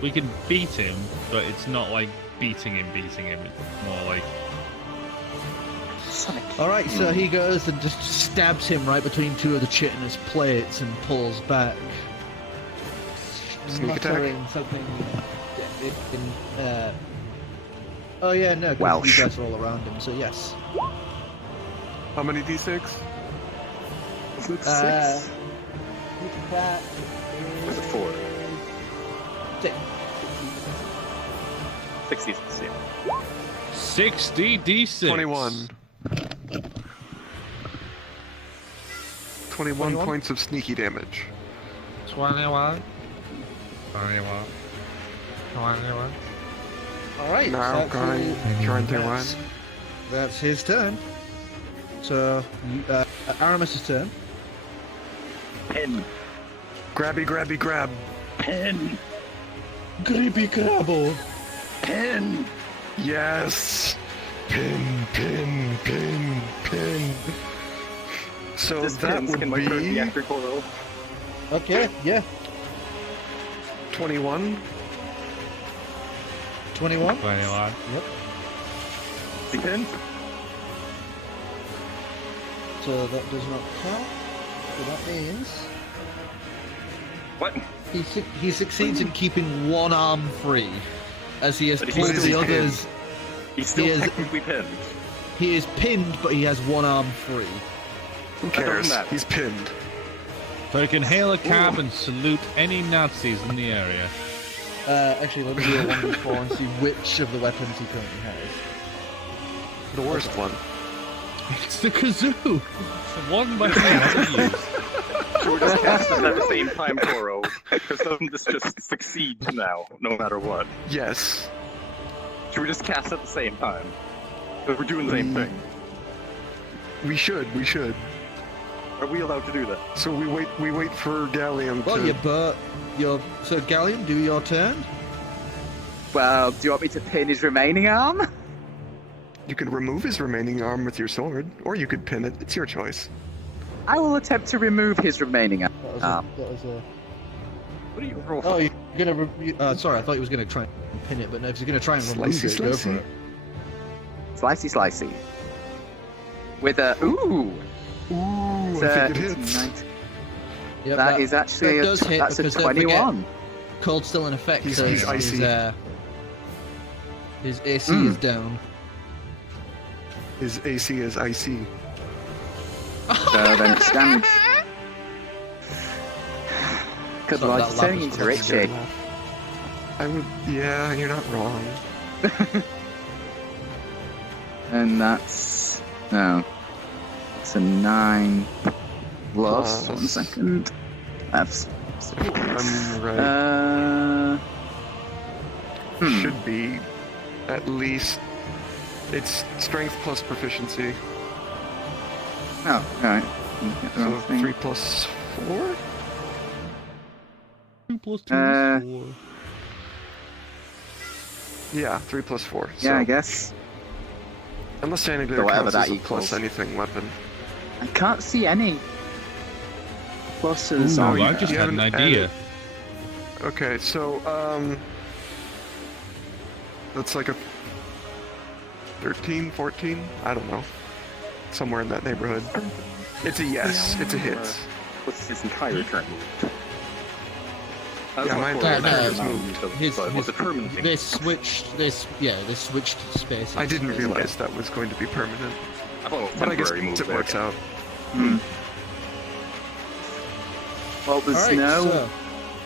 We can beat him, but it's not like beating him. It's more like... All right, so he goes and just stabs him right between two of the chitinous plates and pulls back, Sneak attack? muttering something. Oh yeah, no, because Welsh. you guys are all around him. So yes. How many d6? Is it Uh, 6? Was it 4? 6. 66, yeah. 60 d6. 21. 21 points of sneaky damage. 21. All right. Now, guy, That's his turn. So, Aramis' turn. Pin. Grabby, grabby, grab. Pin. Gribby grabbo. Pin. Yes! Pin, pin, pin, pin. So This that pins would can my turn be be after Korro. Okay, yeah. 21. 21. 21. Yep. Is he pinned? So that does not count. So that means What? he succeeds in keeping one arm free, as he has But he's pulled still the pinned. others. He's still He is- technically pinned. He is pinned, but he has one arm free. Who That doesn't cares? matter. He's pinned. So he can hail a cab and salute any Nazis in the area. Actually, let me do a 1d4 and see which of the weapons he currently has. The worst one. It's the kazoo! It's the one weapon he hasn't used. Should we just cast it at the same time, Korro? Because doesn't this just succeed now, no matter what? Yes. Should we just cast it at the same time? Because we're doing the same thing. We should. Are we allowed to do that? So we wait for Gallium Well, to... so Gallium, do your turn. Well, do you want me to pin his remaining arm? You could remove his remaining arm with your sword, or you could pin it. It's your choice. I will attempt to remove his remaining arm. That was a. What are you roll? Oh, you're gonna. Sorry, I thought he was gonna try and pin it, but no, if he's gonna try and remove Slicey, it, go for slicey. it. Slicey, slicey. with a ooh. Ooh, So I think it it's hits. 19. Yep, That is actually that does hit that's a because don't forget, 21. Cold's still in effect. He's so icy. His AC is down. His AC is icy. So then it's damage. Good Sorry, lord, that he's turning laugh into was Richie. I would, yeah, you're not wrong. And that's no. It's a 9 plus. 1 second. That's I'm right. Hmm. Should be at least. It's strength plus proficiency. Oh, alright. So 3 plus 4? 2 plus 2 Uh, is 4. Yeah, 3 plus 4. Yeah, so. I guess. Unless Sanity So whatever counts that as a equals. plus anything weapon. I can't see any pluses Ooh, on I just you had an haven't idea. added- Okay, so, that's like a 13, 14? I don't know. Somewhere in that neighborhood. It's a yes, it's a hit. What's his entire turn? Yeah, my entire turn is Was it permanent? They switched spaces. I didn't basically. realize that was going to be permanent. I thought it was But I guess temporary move it there. works out. Hmm. Well, there's Alright, no.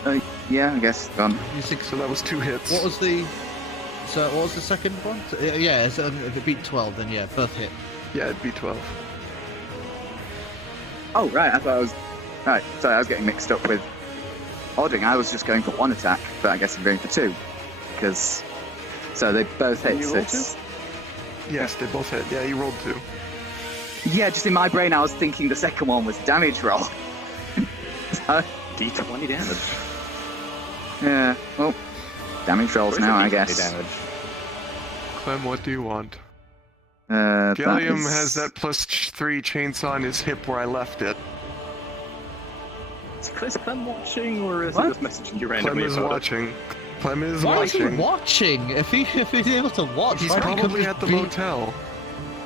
so, Yeah, I guess gone. you six, So that was 2 hits. what was the second one? So, yeah, so if it beat 12, then yeah, both hit. Yeah, it'd be 12. Oh, right, I thought I was. Right, sorry, I was getting mixed up with Ordering. I was just going for 1 attack, but I guess I'm going for 2. Because. So they both hit. You So rolled it's... Yes, they both hit. Yeah, you rolled 2. Yeah, just in my brain, I was thinking the second one was damage roll. So, D20 damage. yeah, well, damage rolls Where's now, the I D20 guess. Damage? Clem, what do you want? That Gallium is- has that plus 3 chainsaw on his hip where I left it. Is Clem watching, or is What? he just messaging you Clem randomly is about it? watching. Clem is Why is he watching. watching? If he's able to watch, He's why can't he probably just at the be- motel.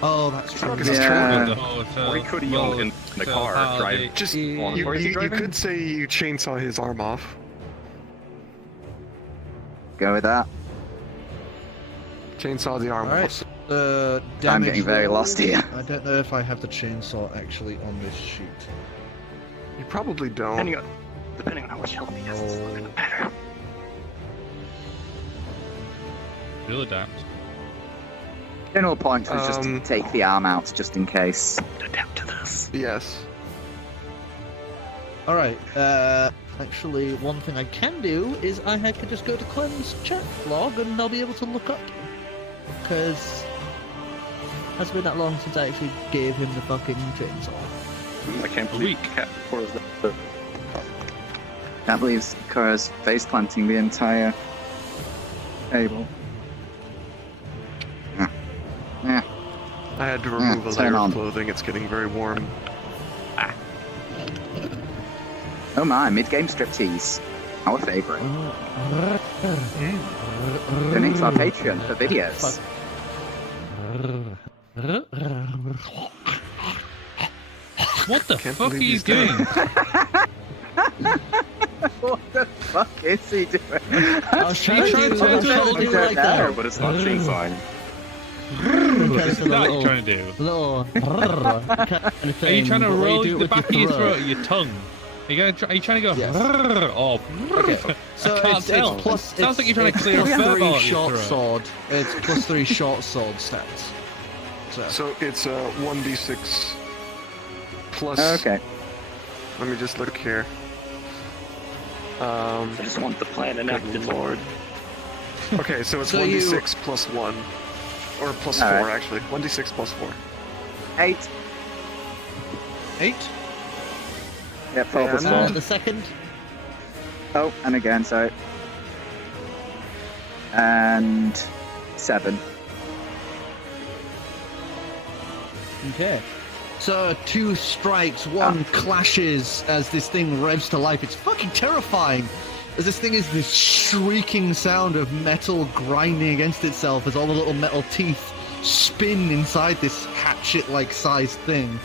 Oh, that's true. Because he's Yeah. trying. Or he could have yelled in the car, driving. Just Yeah. you, Or is he you driving? could say you chainsaw his arm off. Go with that. Chainsaw the arm Alright, off. so the I'm damage getting very roll- lost here. I don't know if I have the chainsaw actually on this sheet. You probably don't. Depending on how much health he has, it's not gonna matter. Really damn. General point was just to Um, take the arm out, just in case. Adapt to this. Yes. Alright, actually, one thing I can do is I could just go to Clem's chat log and I'll be able to look up. Because it hasn't been that long since I actually gave him the fucking chainsaw. I can't believe Cat Korro's the That leaves Korro's face planting the entire table. Yeah. I had to remove a turn layer on. of clothing. It's getting very warm. Oh my, mid-game striptease. Our favourite. Donate to our Patreon for videos. What the Can't fuck are believe you he's done doing? What the fuck is he doing? I was trying to do I don't know. but it's not chainsawing. What's that you're trying to do? Little kind of Are you trying to but where you roll do it the with back of your throat or your tongue? Are you trying to go? Yes. Oh, Okay, so I can't it's tell. plus. Sounds like you're trying to clear a plus fur 3 ball out your short throat. sword. It's plus 3 short sword stats. So it's a 1d6 plus. Okay. Let me just look here. I just want the plan enacted. Good lord. Okay, so it's So 1d6 plus 1. Or plus 4, Alright. actually. 1d6 plus 4. 8. 8. Yeah, 4 plus And- 4. The second. Oh, and again, sorry. And 7. Okay. So 2 strikes, 1 clashes as this thing revs to life. It's fucking terrifying. As this thing is this shrieking sound of metal grinding against itself as all the little metal teeth spin inside this hatchet-like sized thing.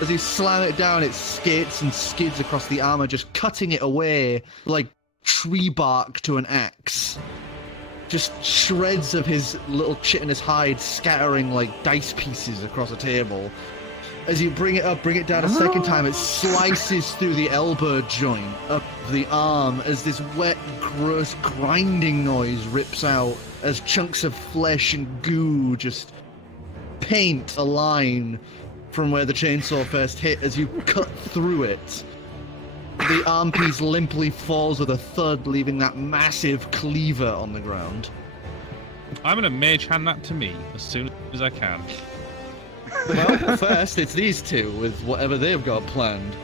As you slam it down, it skates and skids across the armor, just cutting it away like tree bark to an axe. Just shreds of his little chitinous hide scattering like dice pieces across a table. As you bring it up, bring it down a second time, it slices through the elbow joint up the arm as this wet, gross grinding noise rips out as chunks of flesh and goo just paint a line from where the chainsaw first hit as you cut through it. The arm piece limply falls with a thud, leaving that massive cleaver on the ground. I'm gonna mage hand that to me as soon as I can. Well, first it's these two with whatever they've got planned.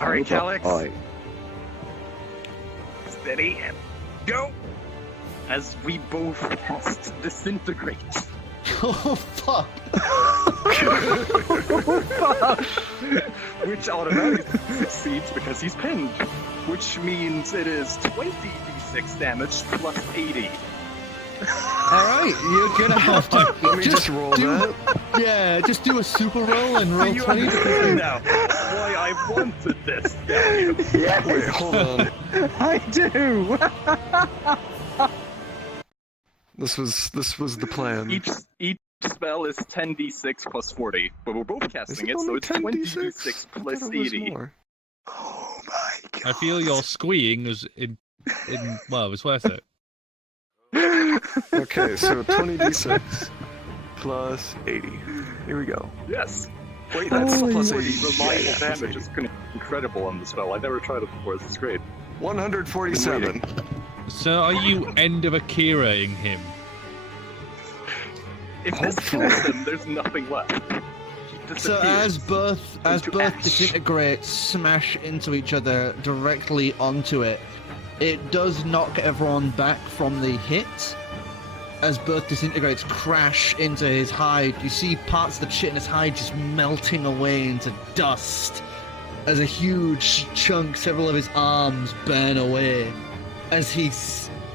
All right, Calix. Alright. Steady and go. As we both cast disintegrate. Oh, fuck. Which automatically succeeds because he's pinned. Which means it is 20d6 damage plus 80. Alright, you're gonna have to Let me just roll that. Yeah, just do a super roll and roll You 20 understand now why I wanted this. Yes, Wait, hold on. I do. This was the plan. Each spell is 10d6 plus 40, but we're both Is casting it it, so only it's 10d6? 20d6 I plus thought it was 80. more. Oh my god. I feel your squeeing is in well, it's worth it. Okay, so 20d6 plus 80. Here we go. Yes. Wait, that's Holy plus 80 shit. reliable Yeah, plus damage 80. is incredible on the spell. I've never tried it before. This is great. 147. So are you end of Akira-ing him? If this kills him, there's nothing left. He So disappears as into both ash. disintegrate, smash into each other directly onto it, it does knock everyone back from the hit. As both disintegrates crash into his hide, you see parts of the chitinous hide just melting away into dust. As a huge chunk, several of his arms burn away. As he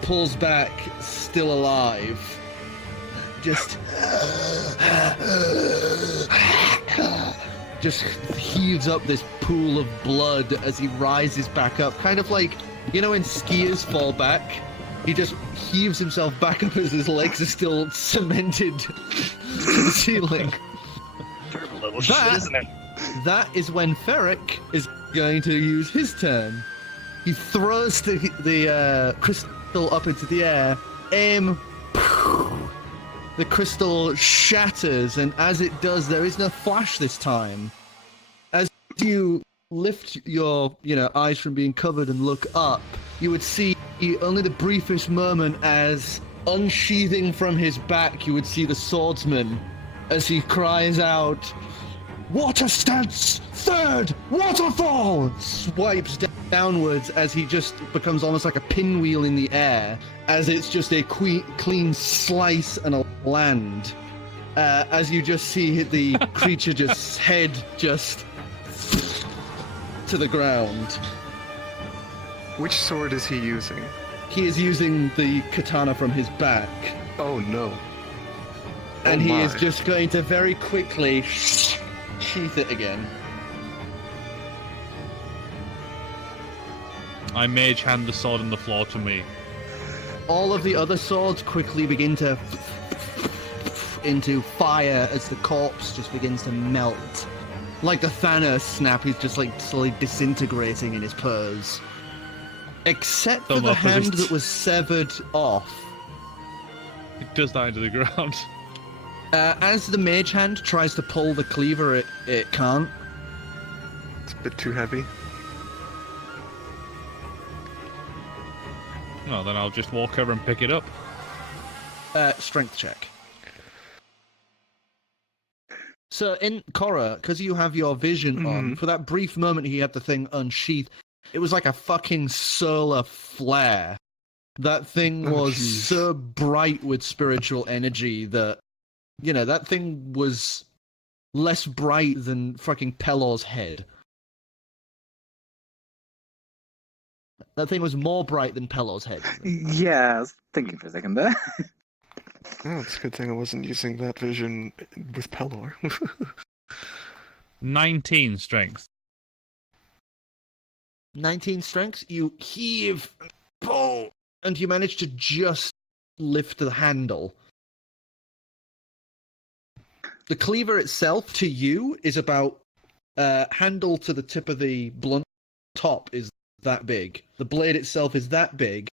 pulls back, still alive. Just heaves up this pool of blood as he rises back up, kind of like, you know, when skiers fall back, he just heaves himself back up as his legs are still cemented to the ceiling. Terrible little That- shit, isn't it? That is when Ferric is going to use his turn. He throws the crystal up into the air, aim, the crystal shatters, and as it does, there is no flash this time. As you lift your, eyes from being covered and look up, you would see only the briefest moment as, unsheathing from his back, you would see the swordsman as he cries out, "Water stance! Third! Waterfall!" Swipes downwards as he just becomes almost like a pinwheel in the air, as it's just a clean slice and a land. As you just see the creature just head just to the ground. Which sword is he using? He is using the katana from his back, Oh no. and Oh he my. is just going to very quickly sheath it again. I mage hand the sword on the floor to me. All of the other swords quickly begin to into fire as the corpse just begins to melt. Like the Thanos snap, he's just like slowly disintegrating in his pose. Except for Some the hand opposites. that was severed off. It does that into the ground. As the mage hand tries to pull the cleaver, it can't. It's a bit too heavy. No, then I'll just walk over and pick it up. Strength check. So in Korro, because you have your vision on, for that brief moment he had the thing unsheathed, it was like a fucking solar flare. That thing Oh, was jeez. so bright with spiritual energy that, that thing was less bright than fucking Pelor's head. That thing was more bright than Pelor's head. Yeah, I was thinking for a second there. Oh, it's a good thing I wasn't using that vision with Pelor. 19 strength. 19 strength, you heave, pull, and you manage to just lift the handle. The cleaver itself, to you, is about handle to the tip of the blunt top is that big. The blade itself is that big,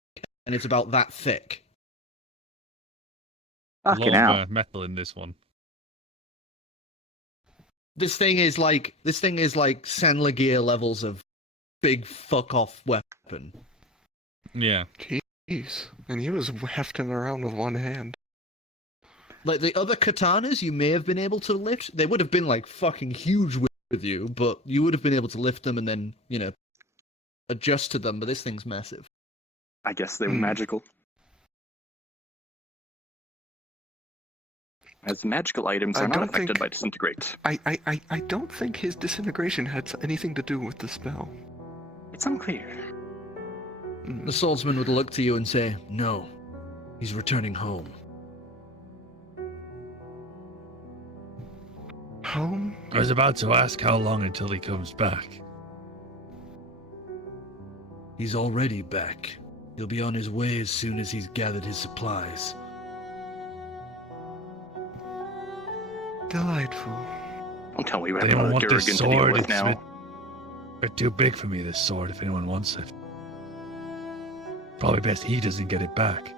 and it's about that thick. A Fucking lot hell. of metal in this one. This thing is like Sandlagear levels of big fuck off weapon. Yeah. Jeez. And he was hefting around with one hand. Like the other katanas you may have been able to lift, they would have been like fucking huge with you, but you would have been able to lift them and then, you know, adjust to them, but this thing's massive. I guess they were magical. As magical items I are not don't affected think- by disintegrate. I don't think his disintegration had anything to do with the spell. It's unclear. The swordsman would look to you and say, "No, he's returning home." Home? I was about to ask how long until he comes back. He's already back. He'll be on his way as soon as he's gathered his supplies. Delightful. Don't tell me we have Anyone another want this Durgan to deal sword? with It's now. a bit too big for me, this sword, if anyone wants it. Probably best he doesn't get it back.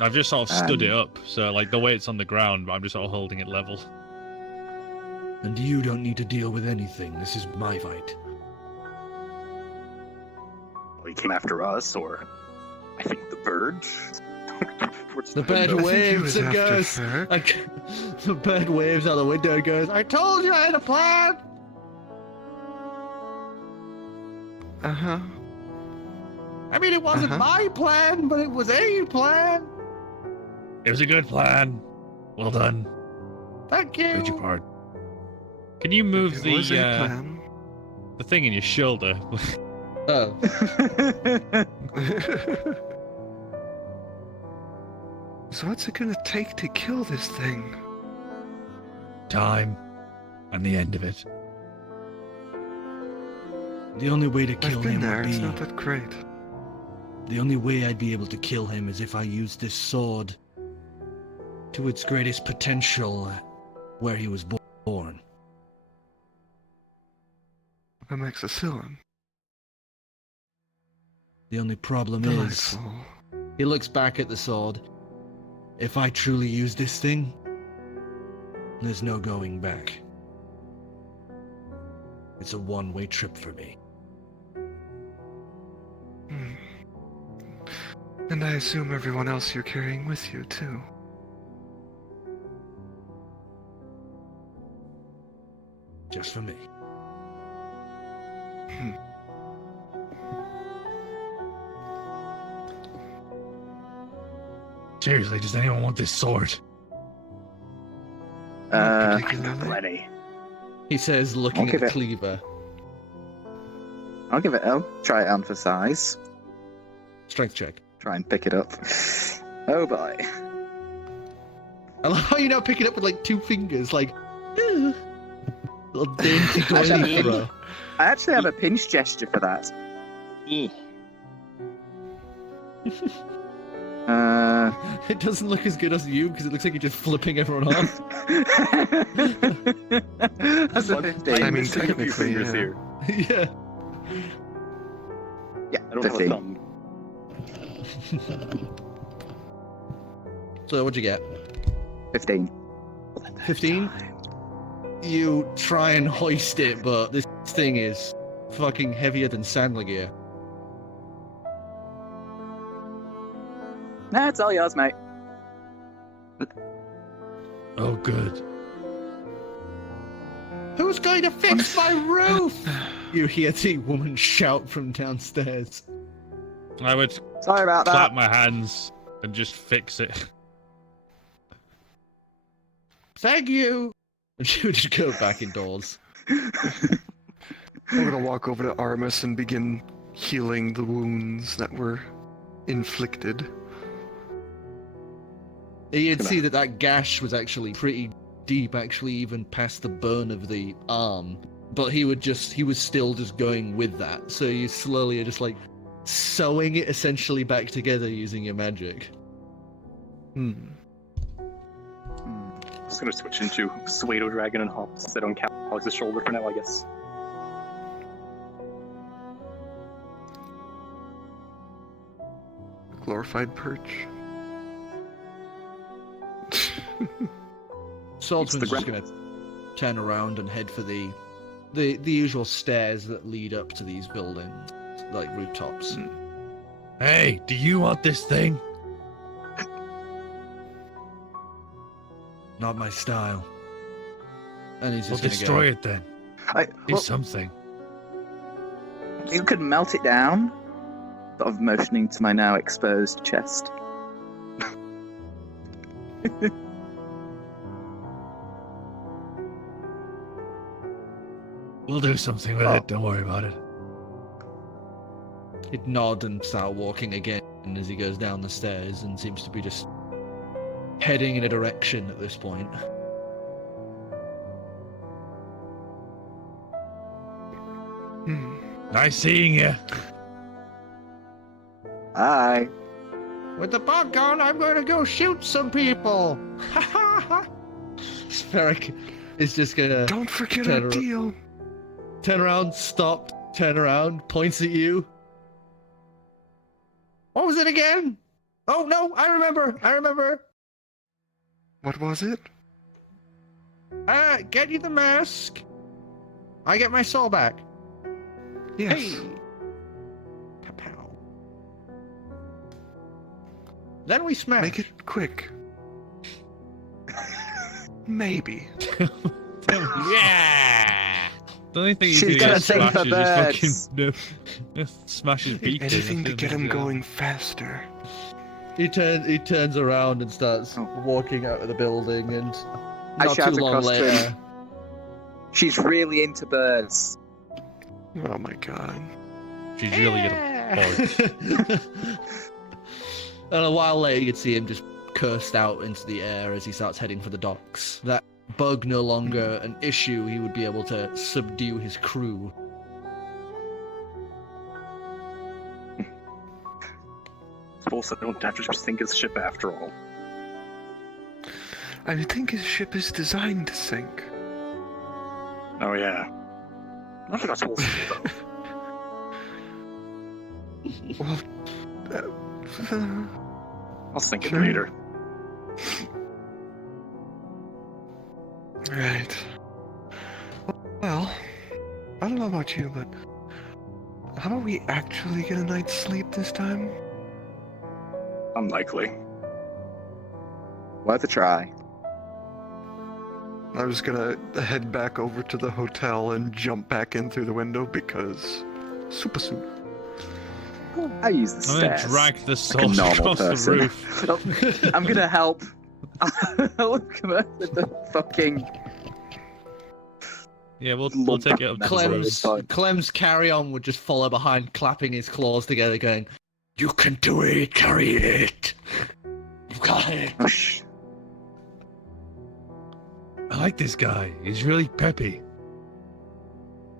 I've just sort of stood it up, so like the way it's on the ground, I'm just sort of holding it level. And you don't need to deal with anything. This is my fight. Well, he came after us, or I think the bird. The bird I think he waves was and after goes. Ferric. The bird waves out the window and goes, "I told you I had a plan." Uh-huh. I mean, it wasn't my plan, but it was a plan. It was a good plan. Well done. Thank you. Beg your pardon. Can you move It was a the plan. the thing in your shoulder? Oh. So what's it gonna take to kill this thing? Time. And the end of it. The only way to kill I've been him there, would it's be... not that great. The only way I'd be able to kill him is if I used this sword to its greatest potential where he was born. Amoxicillin. The only problem is, Delightful. he looks back at the sword. If I truly use this thing, there's no going back. It's a one-way trip for me. Hmm. And I assume everyone else you're carrying with you, too. Just for me. Seriously, does anyone want this sword? Not Uh, particularly. Plenty. He says, looking I'll at give the it- cleaver. I'll try it on for size. Strength check. Try and pick it up. Oh boy. I love how you now pick it up with like 2 fingers, like... little dainty Actually, cleaver. I actually have a pinch gesture for that. It doesn't look as good as you, because it looks like you're just flipping everyone off. That's a But 15. I mean, missing a few technically, fingers yeah. here. Yeah. Yeah, I don't have a 15. thumb. So what'd you get? 15. 15? You try and hoist it, but this thing is fucking heavier than Sandlagear. Nah, it's all yours, mate. Oh, good. Who's going to fix my roof? You hear the woman shout from downstairs. I would Sorry about clap that. my hands and just fix it. Thank you! And she would just go back indoors. I'm gonna walk over to Artemis and begin healing the wounds that were inflicted. You'd see that gash was actually pretty deep, actually even past the burn of the arm. But he was still just going with that. So you slowly are just like sewing it essentially back together using your magic. Just gonna switch into Pseudo Dragon and hop sit on Calix's shoulder for now, I guess. Glorified perch. Swordsman's just gonna turn around and head for the usual stairs that lead up to these buildings, like rooftops. Hey, do you want this thing? Not my style. And he's We'll just destroy it then. Do Well, something. you could melt it down. Sort of motioning to my now exposed chest. We'll do something with it. Don't worry about it. He'd nod and start walking again as he goes down the stairs and seems to be just heading in a direction at this point. Nice seeing you. Hi. With the bug gun, I'm going to go shoot some people! Ha ha ha! Spheric is just gonna Don't forget Turn our ar- deal. turn around, stop, turn around, points at you. What was it again? Oh no, I remember! What was it? Get you the mask. I get my soul back. Yes. Hey! Pow. Then we smash. Make it quick. Maybe. Yeah. The only thing you She's can gonna get sing smash for is just fucking smash his beak. Anything to get him going faster. He turns around and starts walking out of the building, and I not shout too long across to later. him. She's really into birds. Oh my god. She's really gonna. And a while later, you'd see him just cursed out into the air as he starts heading for the docks. That bug no longer an issue, he would be able to subdue his crew. Suppose I don't have to just think his ship after all. I think his ship is designed to sink. Oh yeah. I think I'm supposed to though. Well, I'll sink Sure. it later. right. Well, I don't know about you, but how about we actually get a night's sleep this time? Unlikely. Worth a try. I was gonna head back over to the hotel and jump back in through the window because super soup. I use the I'm stairs. gonna drag the like a soul normal across person. the roof. Oh, I'm gonna help. Help Kamerth with the fucking. Yeah, we'll take it up to the roof. Clem's carry-on would just follow behind, clapping his claws together, going, "You can do it, carry it. You got it." Oh, shh. I like this guy. He's really peppy.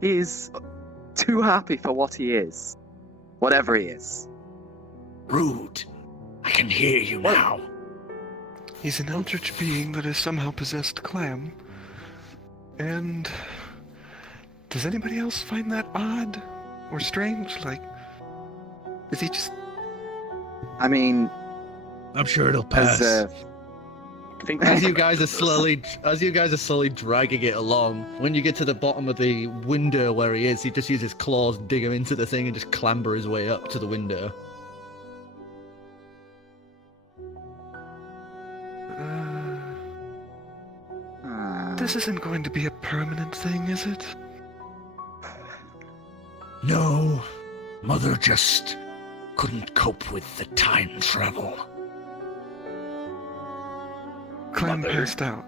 He's too happy for what he is. Whatever he is. Rude. I can hear you now. He's an eldritch being that has somehow possessed Clam. And does anybody else find that odd or strange? Like, is he just... I mean, I'm sure it'll pass. as I think As you guys are slowly dragging it along, when you get to the bottom of the window where he is, he just uses his claws, dig him into the thing, and just clamber his way up to the window. This isn't going to be a permanent thing, is it? No. Mother just couldn't cope with the time travel. Clam Mother. passed out.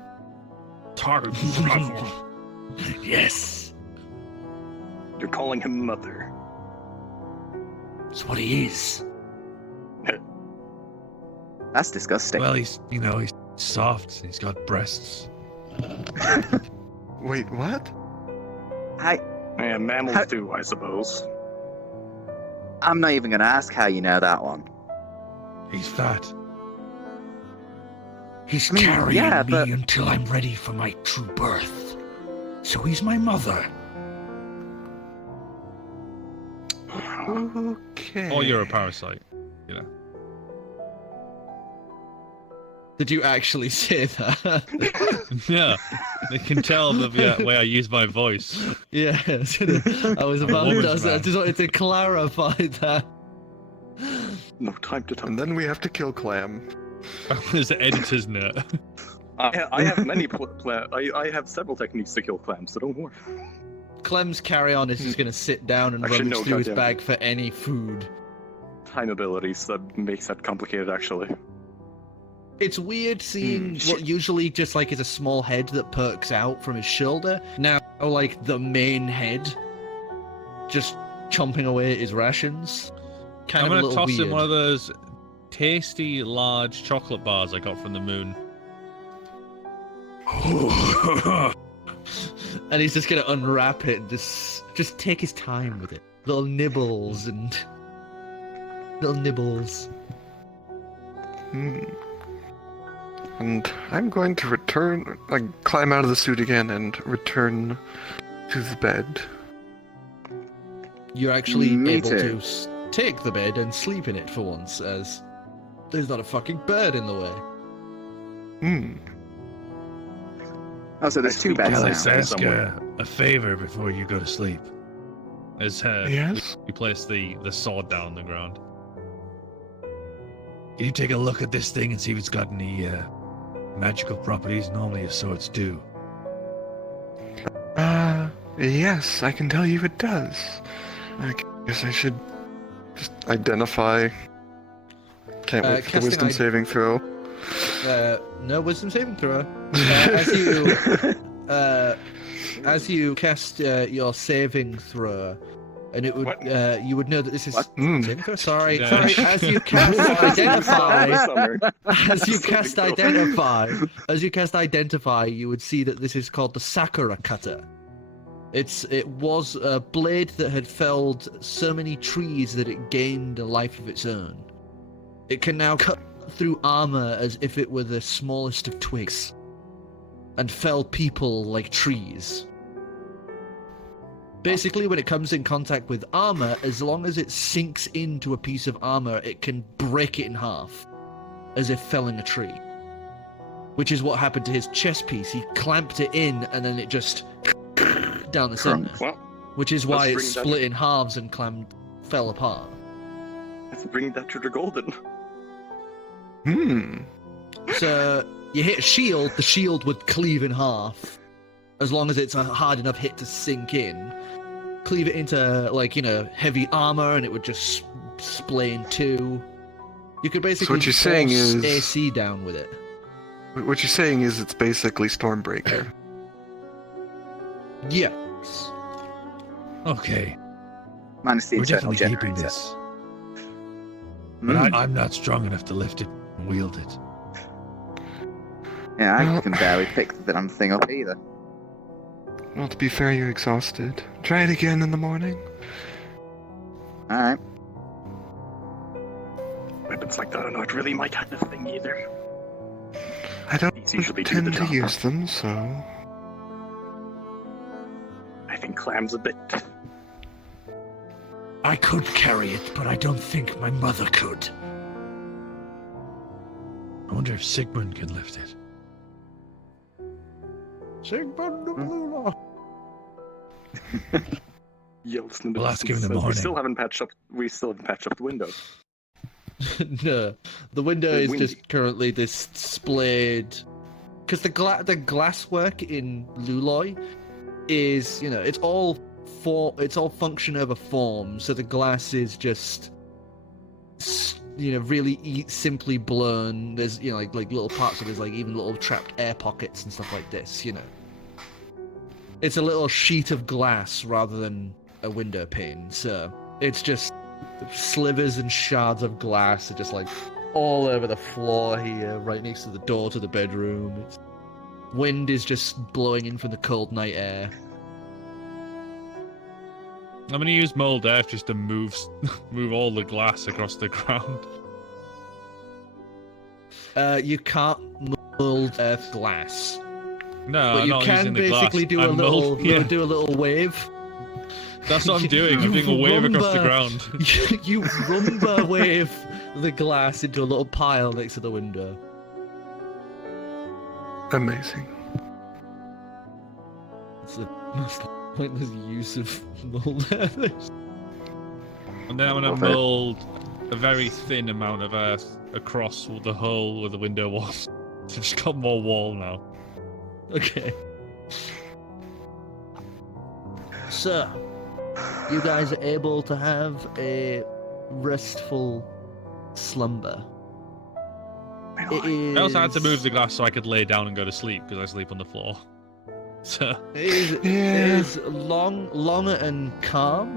Yes. You're calling him mother. It's what he is. That's disgusting. Well, he's soft. He's got breasts. Wait, what? And mammals do, I suppose. I'm not even going to ask how you know that one. He's fat. He's I mean, carrying yeah, me but- until I'm ready for my true birth. So he's my mother. Okay. Or you're a parasite. Did you actually say that? Yeah, they can tell the way I use my voice. Yeah, I was about woman's to. I man. just wanted to clarify that. No time to talk. And then we have to kill Clam. There's the editor's note. I have many. I have several techniques to kill clams, so don't worry. Clem's carry-on is just going to sit down and Actually, rummage no, through his goddamn. bag for any food. Time abilities that makes that complicated, actually. It's weird seeing what usually just like is a small head that perks out from his shoulder. Now, like the main head, just chomping away at his rations. Kind I'm of a gonna little toss weird. him one of those tasty large chocolate bars I got from the moon. And he's just gonna unwrap it and just take his time with it. Little nibbles and little nibbles. And I'm going to climb out of the suit again and return to the bed. You're actually Me able too. to take the bed and sleep in it for once, as there's not a fucking bird in the way. Oh, so there's two beds Calix, now. ask somewhere. a favor before you go to sleep. As Yes? you place the sword down on the ground. Can you take a look at this thing and see if it's got any magical properties? Normally, swords do. Yes, I can tell you it does. I guess I should just identify. Can't wait for the casting wisdom saving throw. No wisdom saving throw. As you cast your saving throw, and it would you would know that this is What? saving throw. Sorry. Yeah. As you cast identify, Summer. as you cast identify, you would see that this is called the Sakura Cutter. It was a blade that had felled so many trees that it gained a life of its own. It can now cut through armor as if it were the smallest of twigs, and fell people like trees. Basically, when it comes in contact with armor, as long as it sinks into a piece of armor, it can break it in half, as if felling a tree. Which is what happened to his chest piece. He clamped it in, and then it just down the center. Well, Which is why it let's bring that- split in halves and Clam fell apart. let's bring that to the golden. So you hit a shield, the shield would cleave in half, as long as it's a hard enough hit to sink in. Cleave it into heavy armor, and it would just splay in two. You could basically what you're saying force is- AC down with it. What you're saying is it's basically Stormbreaker. Yes. Okay, Minus the we're internal definitely keeping generator. this. But Mm. I'm not strong enough to lift it and wield it. Yeah, I can barely pick the damn thing up either. Well, to be fair, you're exhausted. Try it again in the morning. Alright. Weapons like that are not really my kind of thing either. I don't These usually do tend the to job. use them, so... I think Clam's a bit. I could carry it, but I don't think my mother could. I wonder if Sigmund can lift it. Yells in the We'll ask him in the distance. morning. We still haven't patched up the window. No, the window It's is windy. just currently this splayed. Because the glasswork in Luloi is, it's all function over form. So the glass is just, really simply blown. There's, like little parts of it, like even little trapped air pockets and stuff like this. It's a little sheet of glass rather than a window pane. So it's just slivers and shards of glass are just like all over the floor here, right next to the door to the bedroom. Wind is just blowing in from the cold night air. I'm gonna use mold earth just to move all the glass across the ground. You can't mold earth glass. No, But I'm you not can using the glass. basically do a I'm little, yeah. do a little wave. That's what I'm doing. I'm You doing a wave across the rumba- ground. You rumba wave the glass into a little pile next to the window. Amazing. It's the most pointless use of mold earth. And then I'm gonna Love it. mold a very thin amount of earth across the hole where the window was. So just got more wall now. Okay. So, you guys are able to have a restful slumber. It is, I also had to move the glass so I could lay down and go to sleep because I sleep on the floor. So It is long and calm.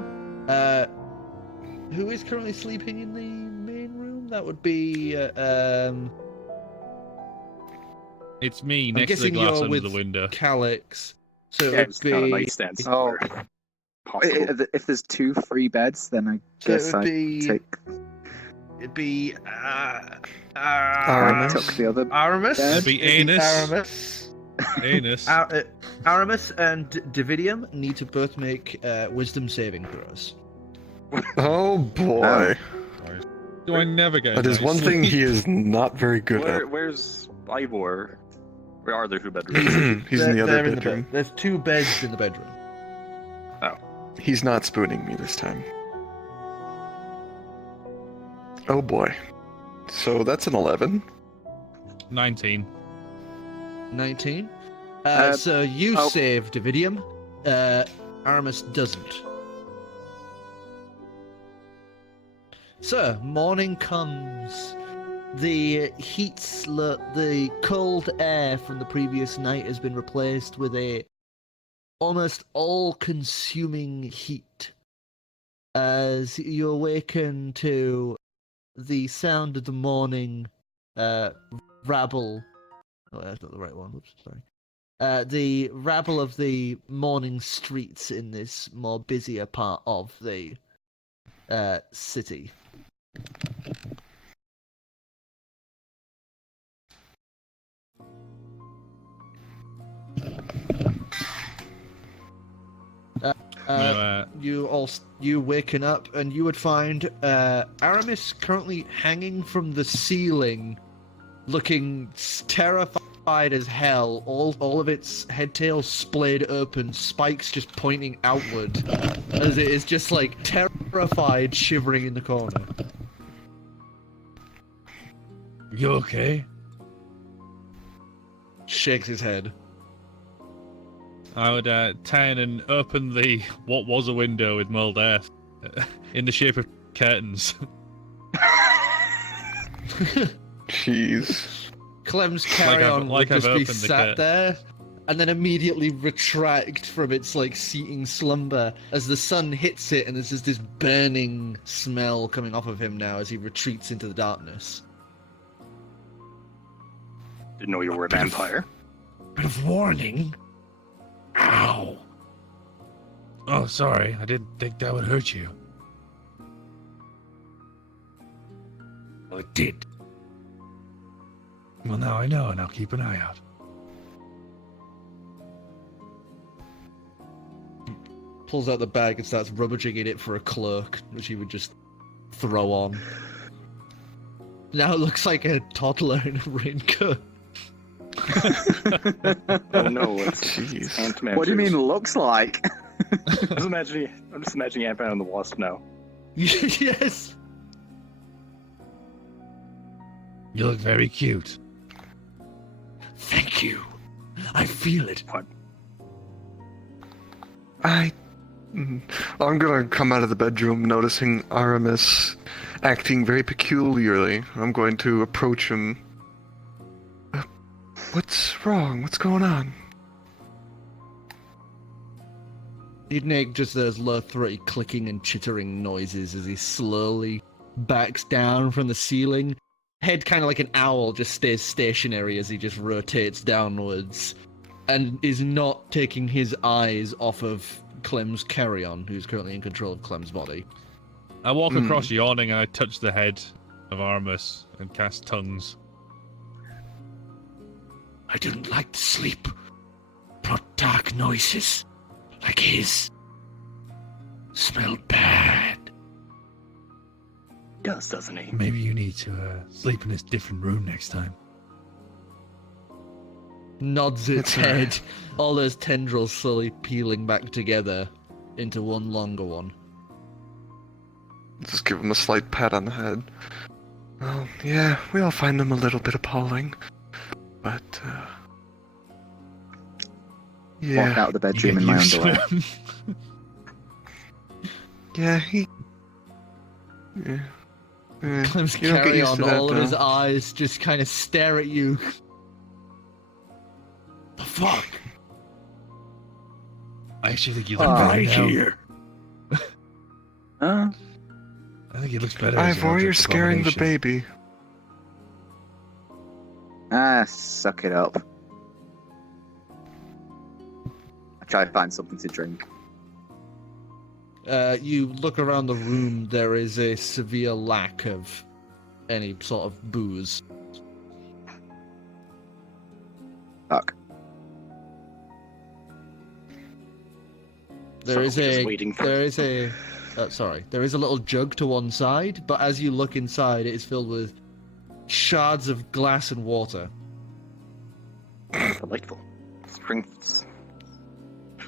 Who is currently sleeping in the main room? That would be it's me I'm next to the guessing glass you're under with the window. Calix. So it Yeah, would just kind of be nightstand. Oh. Possible. If there's 2 free beds, then I So it guess would I be- take it'd be Aramis. took the other. Aramis. It'd be It'd be Anus. Aramis. Anus. Aramis and Dividium need to both make wisdom saving throws. Oh boy. Do I never get That is nice one thing sleep? he is not very good Where's Ivor? Where are there 2 bedrooms? at. He's in the other bedroom. There's 2 beds in the bedroom. He's not spooning me this time. Oh boy. So that's an 11. 19. 19. Uh, So you oh. save Dividium. Aramis doesn't. So, morning comes. The the cold air from the previous night has been replaced with a almost all-consuming heat. As you awaken to the sound of the morning rabble. Oh, that's not the right one. Oops, sorry. The rabble of the morning streets in this more busier part of the city. You waken up and you would find Aramis currently hanging from the ceiling, looking terrified as hell. All of its head tail splayed open, spikes just pointing outward, as it is just like terrified, shivering in the corner. You okay? Shakes his head. I would turn and open the what was a window with mold earth in the shape of curtains. Jeez. Clem's Like carry-on I've would just be opened the sat curtain. there, and then immediately retract from its like seating slumber as the sun hits it, and there's just this burning smell coming off of him now as he retreats into the darkness. Didn't know you were a vampire. Bit of warning. Ow. Oh, sorry. I didn't think that would hurt you. Well, it did. Well, now I know, and I'll keep an eye out. Pulls out the bag and starts rummaging in it for a cloak, which he would just throw on. Now it looks like a toddler in a raincoat. Oh no, it's Jeez. Ant-Man. What do you mean looks like? I'm just imagining Ant-Man and the Wasp now. Yes! You look very cute. Thank you. I feel it. I'm gonna come out of the bedroom noticing Aramis acting very peculiarly. I'm going to approach him. What's wrong? What's going on? He'd make just those low throaty clicking and chittering noises as he slowly backs down from the ceiling head kind of like an owl just stays stationary as he just rotates downwards and is not taking his eyes off of Clem's carry-on, who's currently in control of Clem's body. I walk across yawning and I touch the head of Armus and cast tongues. I didn't like to sleep. Brought dark noises, like his. Smelled bad. Does, doesn't he? Maybe you need to sleep in a different room next time. Nods its That's head, all those tendrils slowly peeling back together into one longer one. Just give him a slight pat on the head. Well, yeah, we all find them a little bit appalling. But, yeah. Walk out of the bedroom in my underwear. Yeah, Yeah. Clem's You don't get carry used on, to that, all of his though. eyes just kind of stare at you. The fuck? I actually think you look Right better now. here. Huh? I think he looks better. as an Ivor, you're object of scaring the abomination. baby. Suck it up. I try to find something to drink. You look around the room, there is a severe lack of any sort of booze. Fuck. There is a little jug to one side, but as you look inside, it is filled with shards of glass and water. Delightful. Strengths.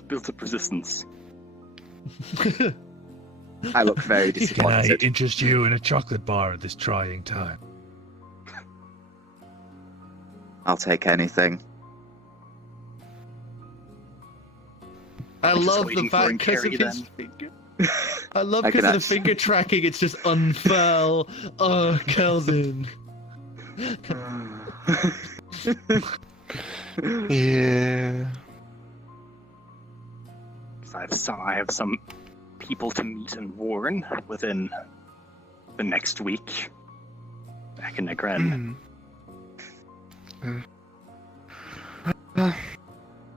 Built up resistance. I look very Can I disappointed. interest you in a chocolate bar at this trying time? I'll take anything. I Just love the waiting for him fact because carry of his then. finger. I love I because can of the act- finger tracking. It's just unfurl. Oh, Kelvin. Yeah. I have some people to meet and warn within the next week. Back in Negren.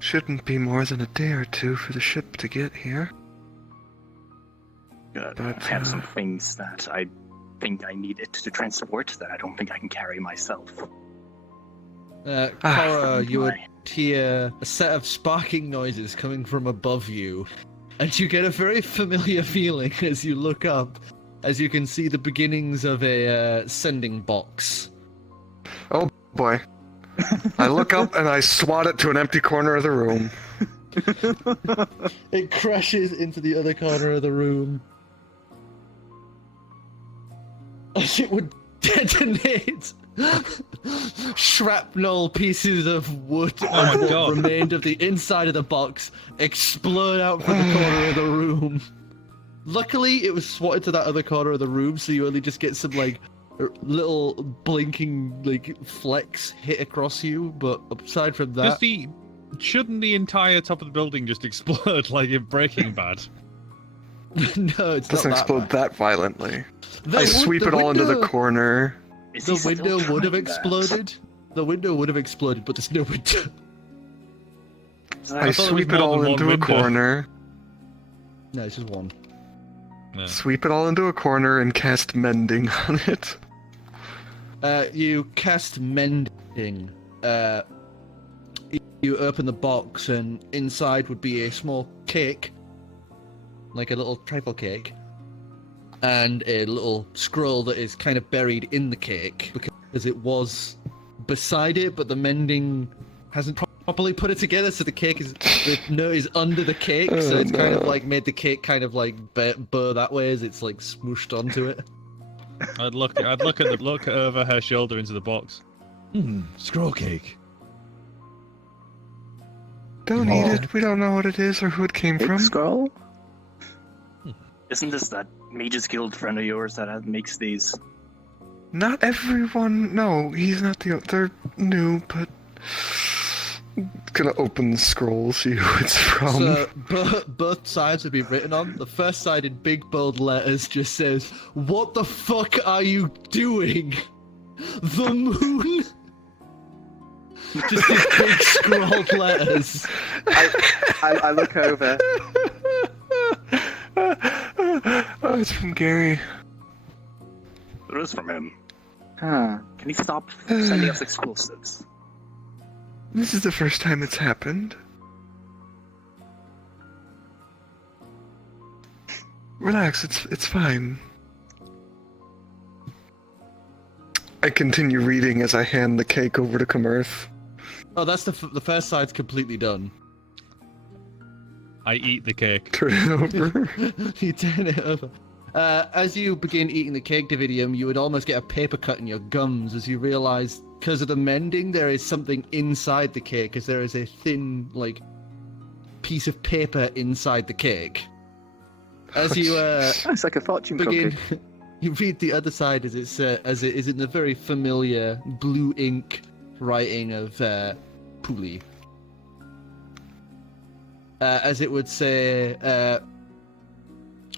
Shouldn't be more than a day or two for the ship to get here. Good. But, I have some things that I think I need it to transport that I don't think I can carry myself. Korro, you would hear a set of sparking noises coming from above you, and you get a very familiar feeling as you look up, as you can see the beginnings of a sending box. Oh boy. I look up and I swat it to an empty corner of the room. It crashes into the other corner of the room. As it would detonate. Shrapnel pieces of wood my and what God. remained of the inside of the box explode out from the corner of the room. Luckily, it was swatted to that other corner of the room, so you only just get some like little blinking like flecks hit across you. But aside from that, Shouldn't the entire top of the building just explode like in Breaking Bad? no, it's It doesn't not explode that that violently. bad. I sweep it all into the corner. Is The he still window would have trying that? exploded. The window would have exploded, but there's no window. I thought there sweep was it more all than into one a window. corner. No, it's just one. No. Sweep it all into a corner and cast mending on it. You cast mending. You open the box, and inside would be a small cake, like a little trifle cake, and a little scroll that is kind of buried in the cake because it was beside it, but the mending hasn't properly put it together, so the cake is the note is under the cake, so it's kind of like made the cake kind of like burr that way as it's like smooshed onto it. I'd look over her shoulder into the box. Scroll cake. Don't eat it. We don't know what it is or who it came Big from. scroll? Isn't this that Mages Guild friend of yours that makes these? Not everyone. No, he's not the. They're new, but gonna open the scroll, see who it's from. So both sides would be written on. The first side in big bold letters just says, "What the fuck are you doing?" The moon. Just these big scrawled letters. I look over. Oh, it's from Gary. It is from him. Huh. Can he stop sending us explosives? This is the first time it's happened. Relax, it's fine. I continue reading as I hand the cake over to Kamerth. Oh, that's the first side's completely done. I eat the cake. Turn it over. You turn it over. As you begin eating the cake, Dividium, you would almost get a paper cut in your gums as you realize, because of the mending, there is something inside the cake, as there is a thin, like, piece of paper inside the cake. As you It's like a fortune begin, cookie. you read the other side as it is in the very familiar blue ink writing of Puli. As it would say,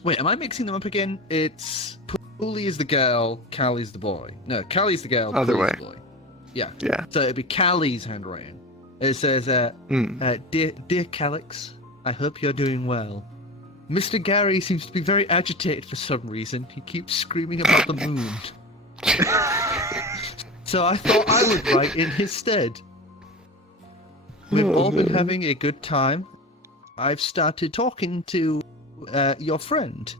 wait, am I mixing them up again? It's Puli is the girl, Callie's the boy. No, Callie's the girl, Other Puli's way. the boy. Yeah. Yeah. So it'd be Callie's handwriting. It says, Dear Calix, I hope you're doing well. Mr. Gary seems to be very agitated for some reason. He keeps screaming about the moon. So I thought I would write in his stead. We've all been having a good time. I've started talking to your friend.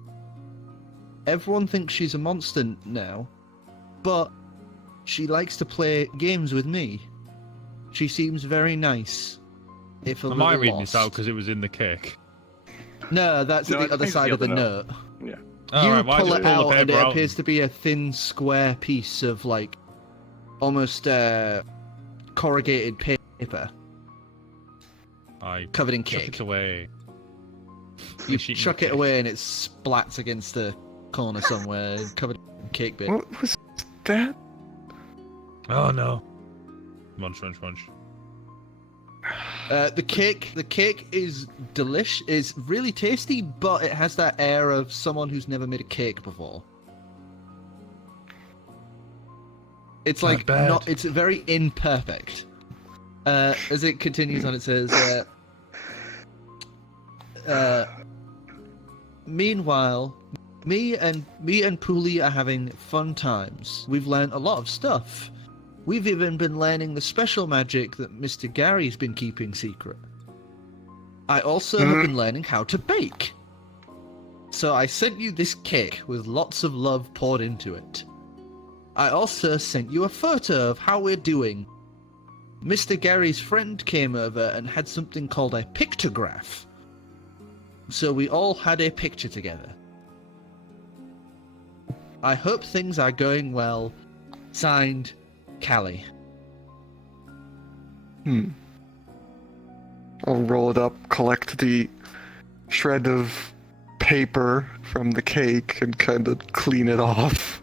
Everyone thinks she's a monster now, but she likes to play games with me. She seems very nice. If a Am I little reading lost. this out because it was in the cake? No, that's No, at I the other think it's side the of the other note. Yeah. Oh, You right, why pull just it pull out the and it paper out? appears to be a thin square piece of, like, almost corrugated paper I covered in chuck cake. it away. You Finish eating chuck the it cake. away and it splats against the corner somewhere, covered in cake bit. What was that? Oh no. Munch, munch, munch. The cake is is really tasty, but it has that air of someone who's never made a cake before. It's Not like bad. it's very imperfect. As it continues on, it says, meanwhile, me and Puli are having fun times. We've learned a lot of stuff. We've even been learning the special magic that Mr. Gary's been keeping secret. I also have been learning how to bake. So I sent you this cake with lots of love poured into it. I also sent you a photo of how we're doing. Mr. Gary's friend came over and had something called a pictograph. So we all had a picture together. I hope things are going well. Signed, Callie. I'll roll it up, collect the shred of paper from the cake, and kind of clean it off.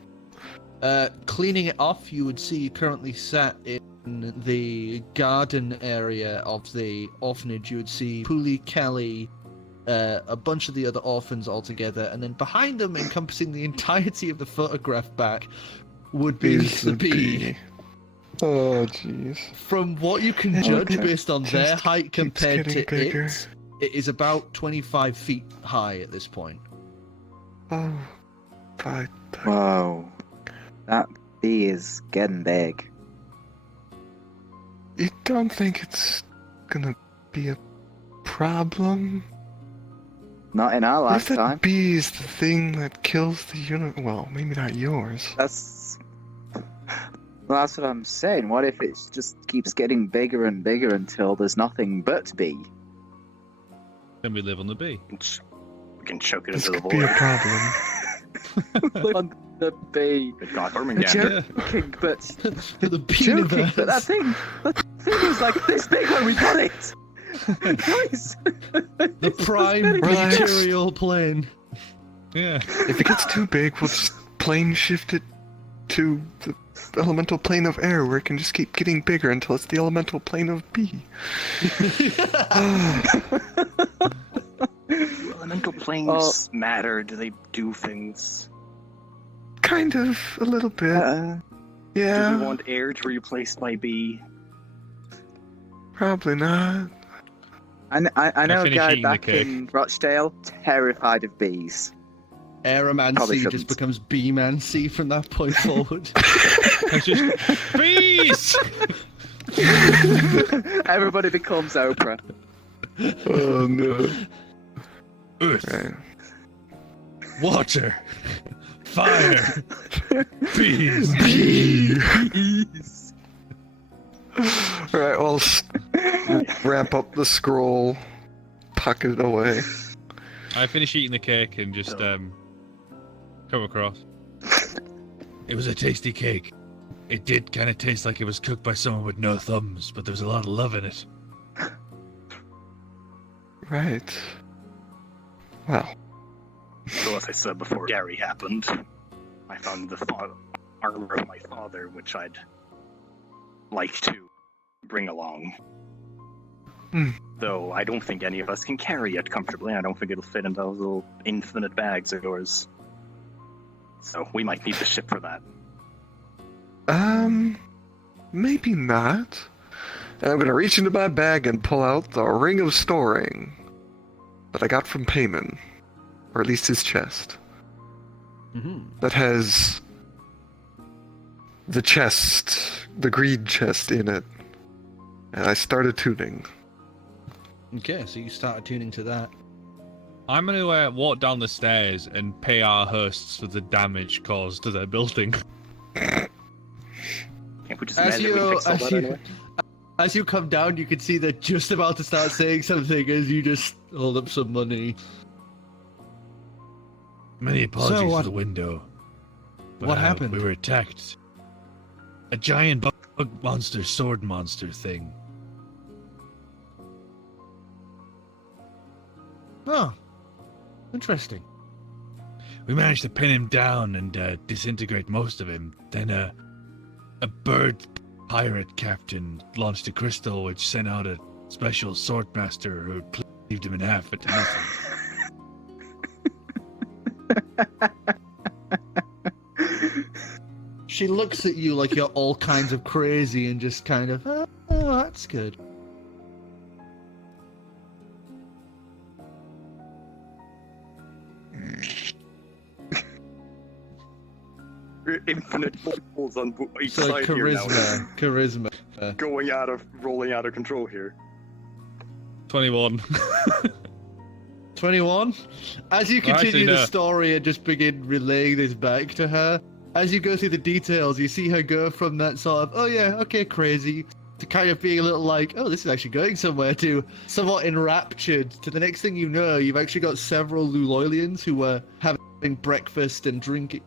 Cleaning it off, you would see you currently sat in the garden area of the orphanage. You would see Puli, Kelly, a bunch of the other orphans all together, and then behind them, encompassing the entirety of the photograph back, would be Is the bee. Oh, jeez. From what you can Oh, judge that based on their just height keeps compared to getting bigger. it is about 25 feet high at this point. Oh, bye. Whoa. That bee is getting big. You don't think it's gonna be a problem? Not in our What if that lifetime. bee is the thing that kills the universe? Well, maybe not yours. Well, that's what I'm saying. What if it just keeps getting bigger and bigger until there's nothing but bee? Then we live on the bee. We can choke it This into the could be a void. problem. Live on the bee. Good God, We're Ermengander. joking, but The joking, but that Beaniverse. thing was like this big when we got it. Guys, The prime Relax. material plane. Yeah. If it gets too big, we'll just plane shift it to the elemental plane of air, where it can just keep getting bigger until it's the elemental plane of B. Do elemental planes matter? Do they do things? Kind of, a little bit. Yeah, Do we want air to replace my bee? probably not. I know a finish guy eating the back cake. in Rochdale, terrified of bees. Probably Aeromancy shouldn't. just becomes Beemancy from that point forward. It's just bees. Everybody becomes Oprah. Oh no. Earth, Right. water, fire, bees. Bees. Alright, well, wrap up the scroll, pocket it away. I finish eating the cake and just come across. It was a tasty cake. It did kind of taste like it was cooked by someone with no thumbs, but there was a lot of love in it. Right. Wow. So as I said before, Gary happened. I found the armor of my father, which I'd like to bring along. Though I don't think any of us can carry it comfortably. I don't think it'll fit into those little infinite bags of yours. So we might need the ship for that. Maybe not. And I'm gonna reach into my bag and pull out the ring of storing that I got from Payman. Or at least his chest. That has the chest, the greed chest in it. And I started tuning. Okay, so you start attuning to that. I'm going to walk down the stairs and pay our hosts for the damage caused to their building. Can't we just imagine we fix all that anyway? As you come down, you can see they're just about to start saying something as you just hold up some money. Many apologies So for what- the window. what happened? We were attacked. A giant bug monster, sword monster thing. Oh, interesting. We managed to pin him down and disintegrate most of him. Then a bird pirate captain launched a crystal which sent out a special swordmaster who cleaved him in half at nothing. She looks at you like you're all kinds of crazy and just kind of, oh, that's good. Infinite multiples on each So side here now. charisma. Rolling out of control here. 21. 21? As you continue the no. story and just begin relaying this back to her, as you go through the details, you see her go from that sort of, oh yeah, okay, crazy, to kind of being a little like, oh, this is actually going somewhere, to somewhat enraptured, to the next thing you know, you've actually got several Luloilians who were having breakfast and drinking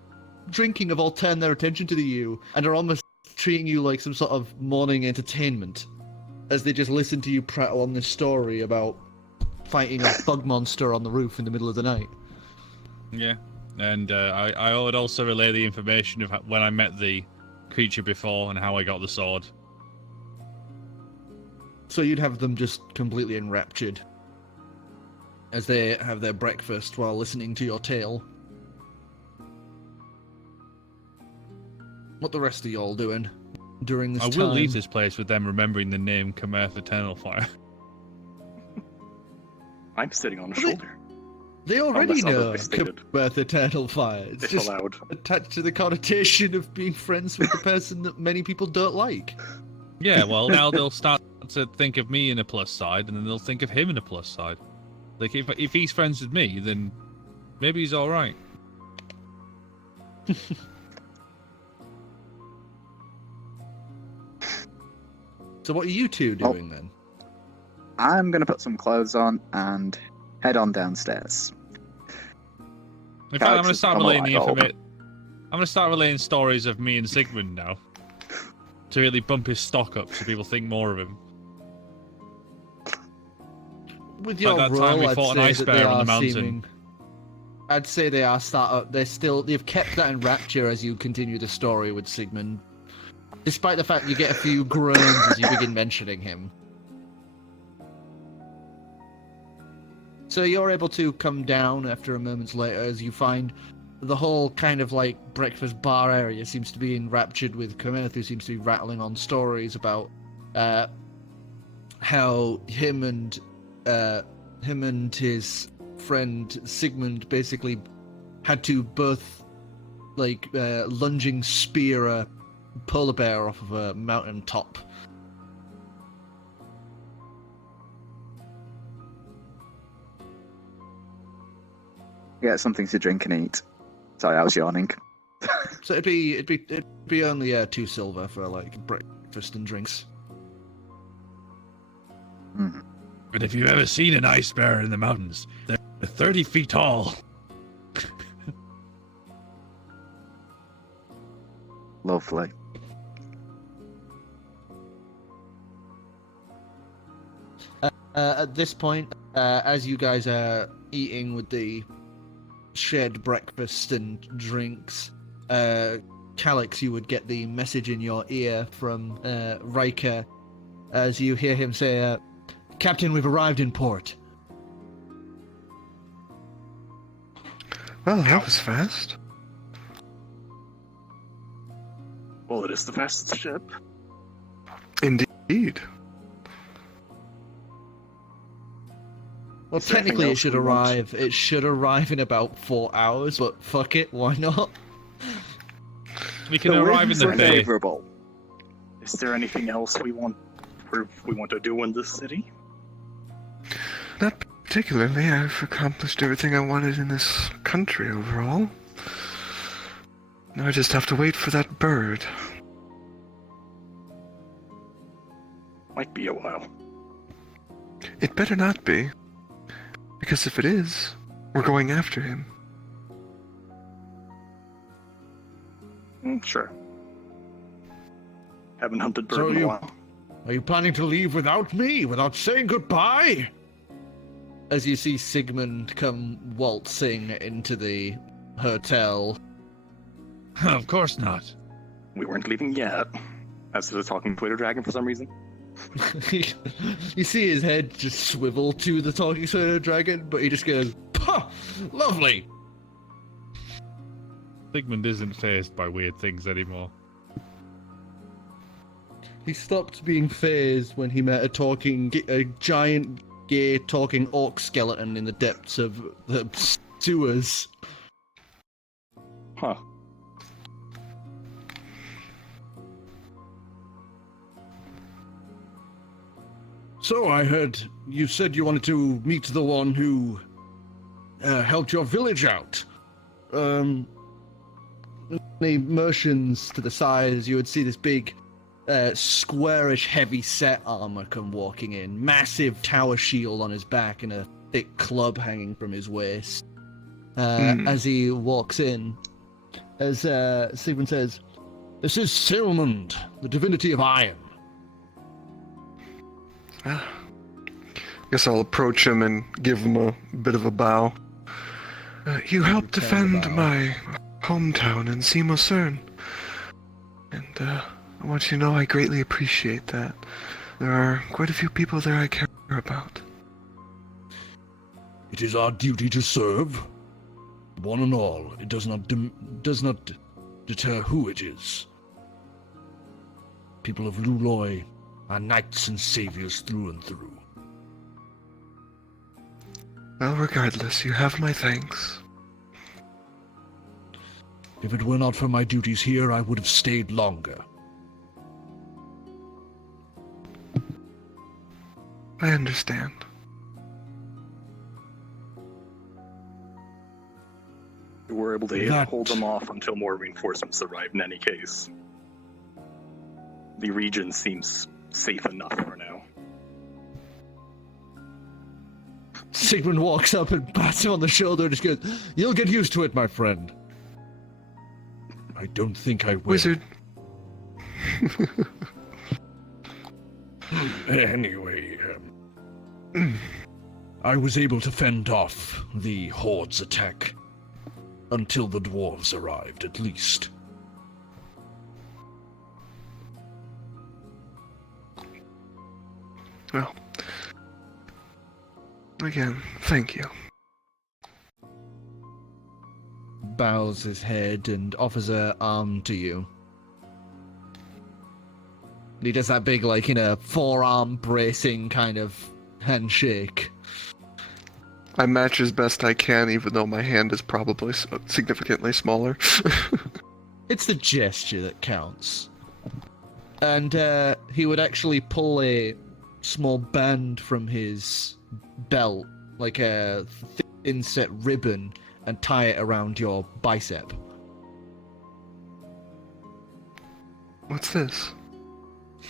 have all turned their attention to you, and are almost treating you like some sort of morning entertainment, as they just listen to you prattle on this story about fighting a bug monster on the roof in the middle of the night. Yeah. And I would also relay the information of when I met the creature before and how I got the sword. So you'd have them just completely enraptured as they have their breakfast while listening to your tale. What the rest of y'all doing during this I time? will leave this place with them remembering the name Kamerth Eternal Fire. I'm sitting on a shoulder. They already Unless know otherwise stated. Kamerth Eternal Fire. It's If just allowed. attached to the connotation of being friends with the person that many people don't like. Yeah, well, now they'll start to think of me in a plus side, and then they'll think of him in a plus side. Like, if he's friends with me, then maybe he's alright. So what are you two doing then? I'm gonna put some clothes on and head on downstairs. In fact, I'm going Calix to has start come relaying alive, the all. information. I'm going to start relaying stories of me and Sigmund now, to really bump his stock up so people think more of him. With your that role, time we I'd fought an say ice that bear they on the are mountain. seeming. I'd say they are they've kept that in rapture as you continue the story with Sigmund. Despite the fact you get a few groans as you begin mentioning him. So you're able to come down after a moment's later as you find the whole kind of like breakfast bar area seems to be enraptured with Kamerth, who seems to be rattling on stories about how him and his friend Sigmund basically had to both like lunging spear a polar bear off of a mountain top. Get something to drink and eat. Sorry, I was yawning. So it'd be only 2 silver for like breakfast and drinks. Mm. But if you've ever seen an ice bear in the mountains, they're 30 feet tall. Lovely. At this point, as you guys are eating with the shared breakfast and drinks, Calix, you would get the message in your ear from Riker as you hear him say, Captain, we've arrived in port. Well, that was fast. Well, it is the fastest ship. Indeed. Well, Is there anything technically it else should we want? arrive. It should arrive in about 4 hours, but fuck it, why not? We can The arrive in winds the are bay. favourable. Is there anything else we want to do in this city? Not particularly. I've accomplished everything I wanted in this country overall. Now I just have to wait for that bird. Might be a while. It better not be. Because if it is, we're going after him. Sure. Haven't hunted bird So in a you- while. Are you planning to leave without me, without saying goodbye? As you see Sigmund come waltzing into the hotel. Of course not. We weren't leaving yet. As to the talking Twitter dragon for some reason. You see his head just swivel to the talking soda dragon, but he just goes, Pah! Lovely! Sigmund isn't fazed by weird things anymore. he stopped being phased when he met a giant gay talking orc skeleton in the depths of the sewers. Huh. So I heard you said you wanted to meet the one who helped your village out. He motions to the side as you would see this big, squarish, heavy-set armor come walking in. Massive tower shield on his back and a thick club hanging from his waist. As he walks in, as Sigmund says, This is Silmund, the divinity of iron. Guess I'll approach him and give him a bit of a bow. You helped defend my hometown in Simosern. And I want you to know I greatly appreciate that. There are quite a few people there I care about. It is our duty to serve. One and all, it does not deter who it is. People of Luloi are knights and saviors through and through. Well, regardless, you have my thanks. If it were not for my duties here, I would have stayed longer. I understand. We were able to That- hold them off until more reinforcements arrived in any case. The region seems safe enough for now. Sigmund walks up and pats him on the shoulder and just goes, You'll get used to it, my friend. I don't think I will. Wizard, Anyway, I was able to fend off the Horde's attack. Until the dwarves arrived, at least. well, again, thank you. bows his head and offers an arm to you. He does that big, like, forearm bracing kind of handshake. I match as best I can, even though my hand is probably significantly smaller. It's the gesture that counts. And he would actually pull a small band from his belt, like a thin set ribbon, and tie it around your bicep. What's this?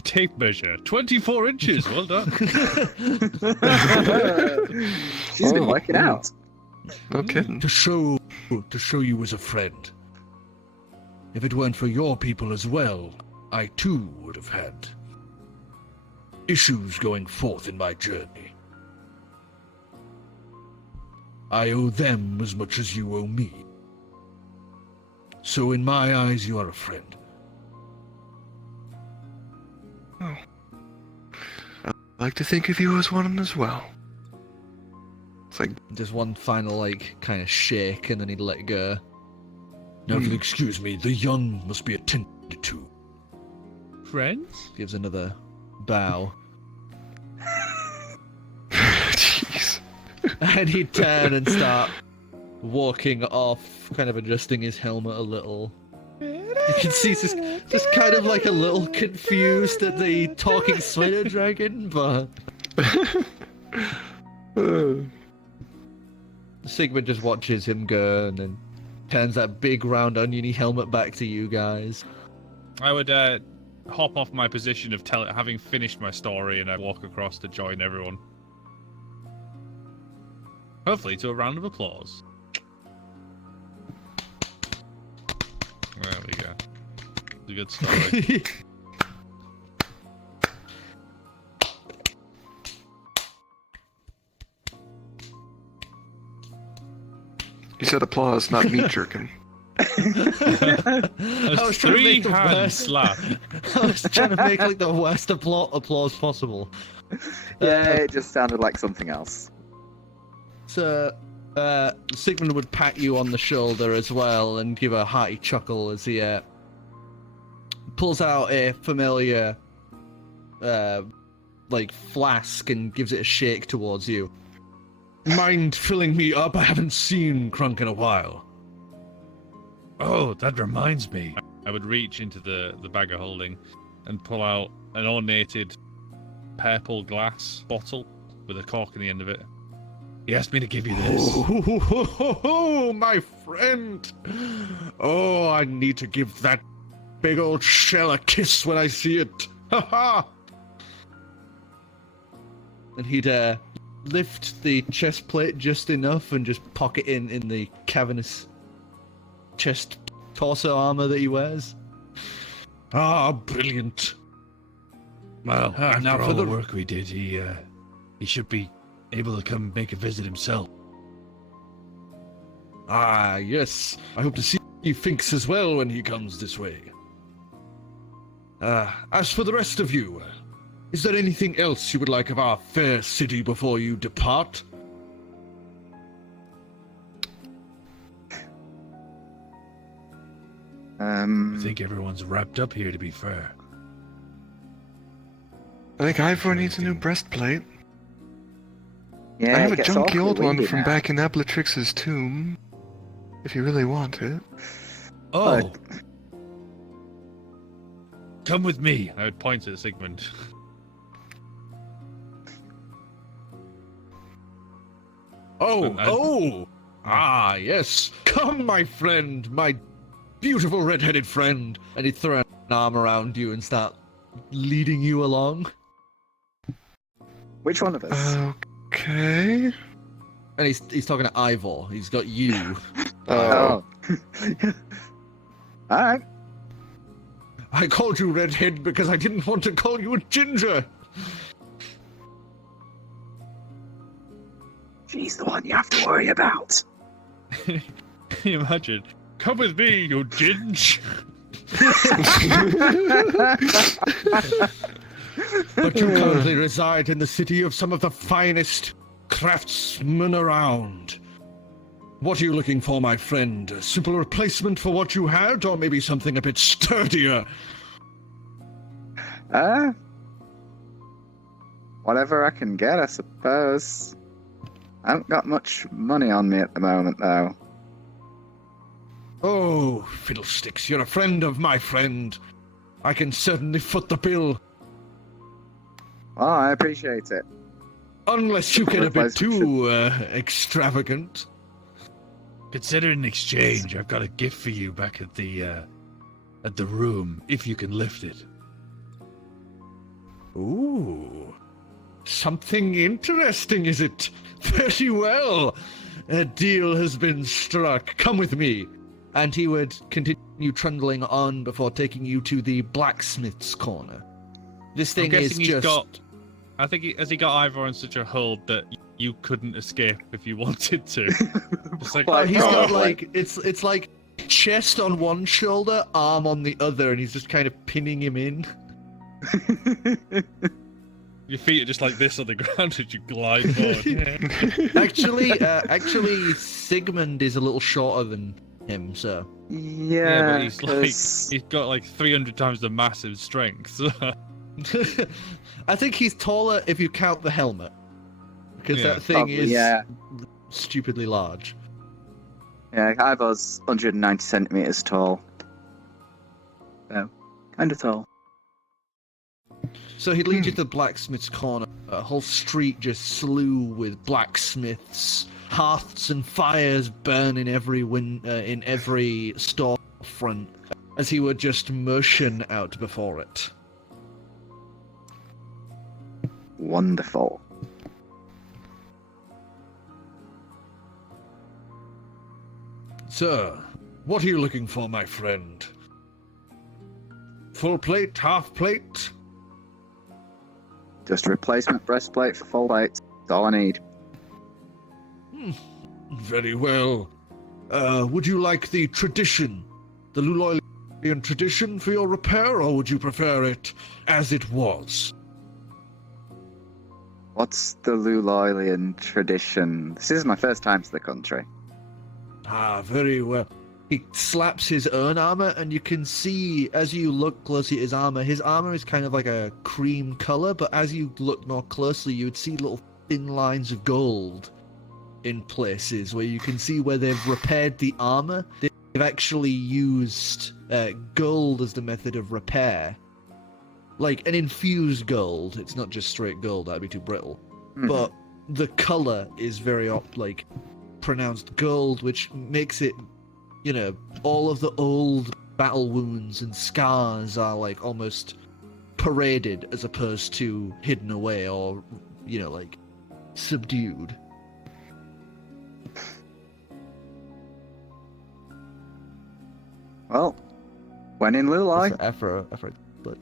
Tape measure, 24 inches. Well done. She's been working out. No kidding. To show you as a friend. If it weren't for your people as well, I too would have had issues going forth in my journey. I owe them as much as you owe me. So in my eyes, you are a friend. Oh. I like to think of you as one as well. It's like... Just one final, like, kind of shake, and then he'd let go. Now, if you'll excuse me, the young must be attended to. Friends? Gives another bow. Jeez. And he'd turn and start walking off, kind of adjusting his helmet a little. You can see he's just kind of like a little confused at the talking spider dragon, but... Sigmund just watches him go and then turns that big round oniony helmet back to you guys. I would hop off my position of having finished my story, and I'd walk across to join everyone. Hopefully to a round of applause. There we go. It's a good story. You said applause, not meat jerking. I was trying to make the hand worst slap. I was trying to make like the worst applause possible. Yeah, it just sounded like something else. So, Sigmund would pat you on the shoulder as well and give a hearty chuckle as he pulls out a familiar like flask and gives it a shake towards you. Mind filling me up? I haven't seen Crunk in a while. Oh, that reminds me. I would reach into the bag of holding and pull out an ornated purple glass bottle with a cork in the end of it. He asked me to give you this. Oh, my friend. Oh, I need to give that big old shell a kiss when I see it. Ha ha! And he'd lift the chest plate just enough and just pocket in the cavernous chest torso armor that he wears. Ah, brilliant. Well, After now all for the the- work we did, he should be able to come make a visit himself. Ah, yes. I hope to see Finks as well when he comes this way. As for the rest of you, is there anything else you would like of our fair city before you depart? I think everyone's wrapped up here, to be fair. I think Ivor needs a new breastplate. Yeah, I have it a gets junky awfully old one windy from now. back in Ablatrix's tomb. If you really want it. Oh! Come with me. I would point at Sigmund. Oh! Ah, yes. Come, my friend, my beautiful red-headed friend. And he'd throw an arm around you and start leading you along. Which one of us? Okay. And he's talking to Ivor. He's got you. Oh. Alright. I called you redhead because I didn't want to call you a ginger. She's the one you have to worry about. Can you imagine? Come with me, you ginge! But you currently reside in the city of some of the finest craftsmen around. What are you looking for, my friend? A simple replacement for what you had, or maybe something a bit sturdier? Whatever I can get, I suppose. I haven't got much money on me at the moment, though. Oh, fiddlesticks, you're a friend of my friend. I can certainly foot the bill. Oh, I appreciate it. Unless you get a bit too, extravagant. Consider an exchange. I've got a gift for you back at the room, if you can lift it. Ooh. Something interesting, is it? Very well. A deal has been struck. Come with me. And he would continue trundling on before taking you to the blacksmith's corner. This thing is just... I think has he got Ivor in such a hold that you couldn't escape if you wanted to? It's like, Well, he's got like it's like chest on one shoulder, arm on the other, and he's just kind of pinning him in. your feet are just like this on the ground as you glide forward. Actually, Sigmund is a little shorter than him, so. Yeah, but he's got like 300 times the massive strength. I think he's taller if you count the helmet, because that thing Probably, is stupidly large. Yeah, Ivor's 190 centimeters tall. So, kind of tall. So he leads you to the blacksmith's corner. A whole street just slew with blacksmiths, hearths and fires burn in every in every storefront, as he would just motion out before it. Wonderful. Sir, what are you looking for, my friend? Full plate, half plate? Just a replacement breastplate for full plate. That's all I need. Very well. Would you like the tradition, the Luloilian tradition for your repair, or would you prefer it as it was? What's the Luloilian tradition? This is my first time to the country. Ah, very well. He slaps his own armor, and you can see, as you look closely at his armor is kind of like a cream color, but as you look more closely, you would see little thin lines of gold in places where you can see where they've repaired the armor. They've actually used gold as the method of repair. Like an infused gold. It's not just straight gold, that'd be too brittle. Mhm. But the color is very, pronounced gold, which makes it, all of the old battle wounds and scars are, almost paraded as opposed to hidden away or, subdued. Well, when in Lulai. Afro, but...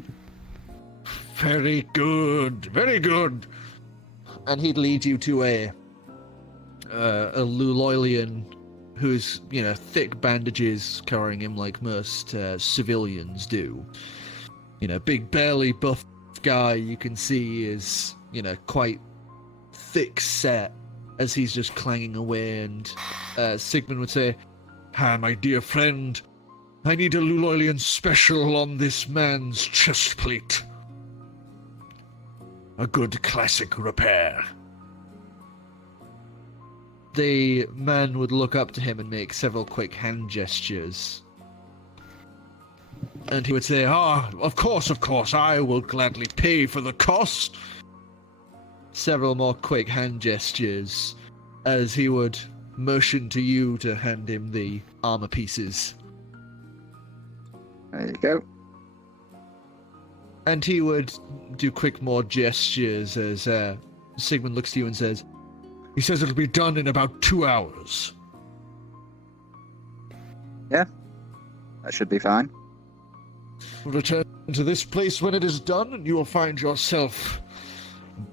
Very good, very good. And he'd lead you to a Luloilian who's, thick bandages covering him like most civilians do. Big burly buff guy you can see is, quite thick set as he's just clanging away, and Sigmund would say, Ah, my dear friend, I need a Luloilian special on this man's chest plate. A good classic repair. The man would look up to him and make several quick hand gestures. And he would say, of course, I will gladly pay for the cost. Several more quick hand gestures as he would motion to you to hand him the armor pieces. There you go. And he would do quick more gestures as Sigmund looks to you and says, He says it'll be done in about 2 hours. Yeah, that should be fine. Return to this place when it is done, and you will find yourself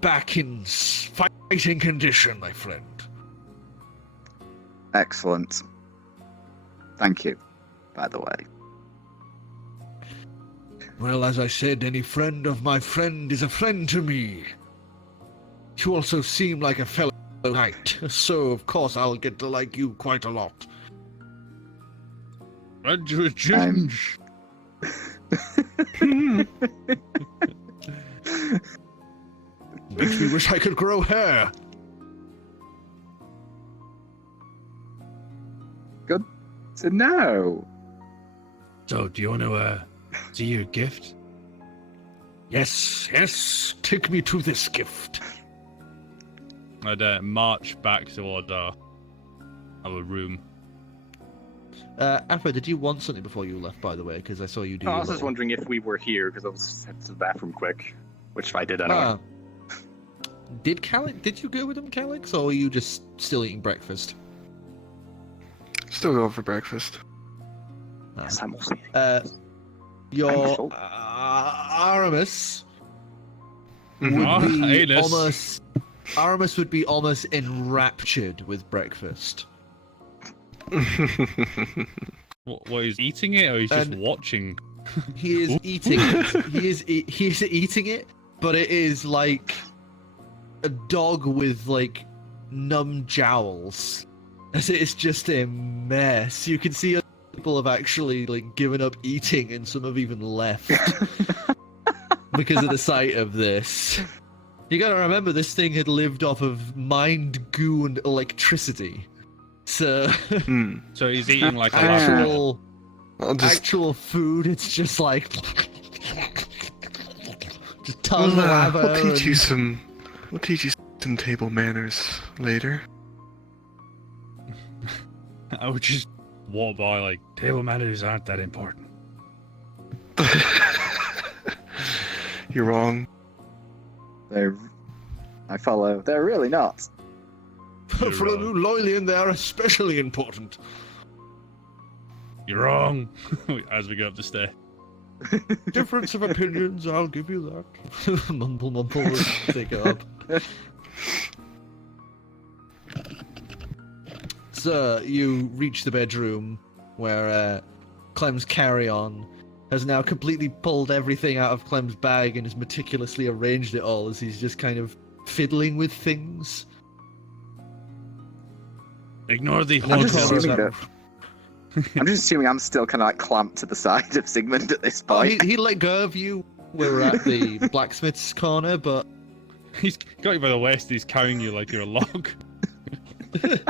back in fighting condition, my friend. Excellent. Thank you, by the way. Well, as I said, any friend of my friend is a friend to me. You also seem like a fellow Right, so of course I'll get to like you quite a lot. I'm- Makes me wish I could grow hair. Good to know. So, do you want to see your gift? Yes, yes, take me to this gift. I'd march back toward our room. Afra, did you want something before you left, by the way? Because I saw you do. I your was just little- wondering if we were here because I was headed to the bathroom quick, which I did anyway. Ah. Did you go with him, Calix, or were you just still eating breakfast? Still going for breakfast. Ah. Yes, I'm also eating. Your full. Aramis Mhm. would be Anus. almost. Aramis would be almost enraptured with breakfast. What, he's eating it, or he's just And- watching? He is eating it. He is eating it, but it is like a dog with like numb jowls. As it is just a mess. You can see other people have actually like given up eating, and some have even left because of the sight of this. You gotta remember, this thing had lived off of mind goo and electricity. So Mm. So he's eating like a Ah. lab rat. actual I'll just actual food, it's just like just tons of lava. I'll teach you and- some. We'll teach you some table manners later. I would just walk by like, Table manners aren't that important. You're wrong. I follow. They're really not. For a new Loylian, they are especially important. you're wrong. As we go up the stair. Difference of opinions, I'll give you that. mumble, and take it up. So you reach the bedroom where Clem's carry-on has now completely pulled everything out of Clem's bag and has meticulously arranged it all as he's just kind of fiddling with things. Ignore the I'm horn just callers. assuming I'm just assuming I'm still kind of like clamped to the side of Sigmund at this Oh, point. he let go of you. We're at the blacksmith's corner, but He's got you by the waist. He's carrying you like you're a log. just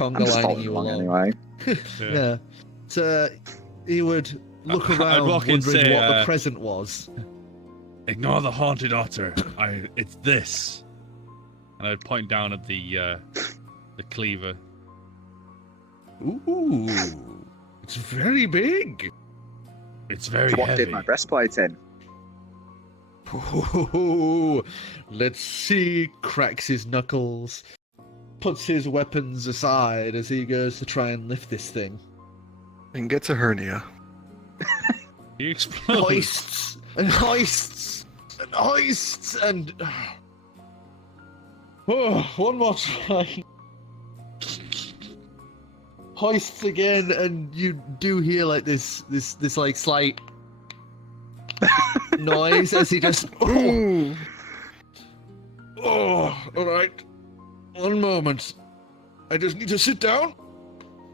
I'm conga just lining following you along along. anyway. Yeah. So he would look I'd around, walk in and wondering say, what the present was. Ignore the haunted otter. It's this. And I'd point down at the cleaver. Ooh, it's very big. It's very What heavy. did my breastplate in? Ooh, let's see. Cracks his knuckles, puts his weapons aside as he goes to try and lift this thing. And gets a hernia. He explodes. Hoists and hoists and hoists and. Oh, one more time. Hoists again, and you do hear like this like slight noise as he just. Oh, all right. One moment. I just need to sit down.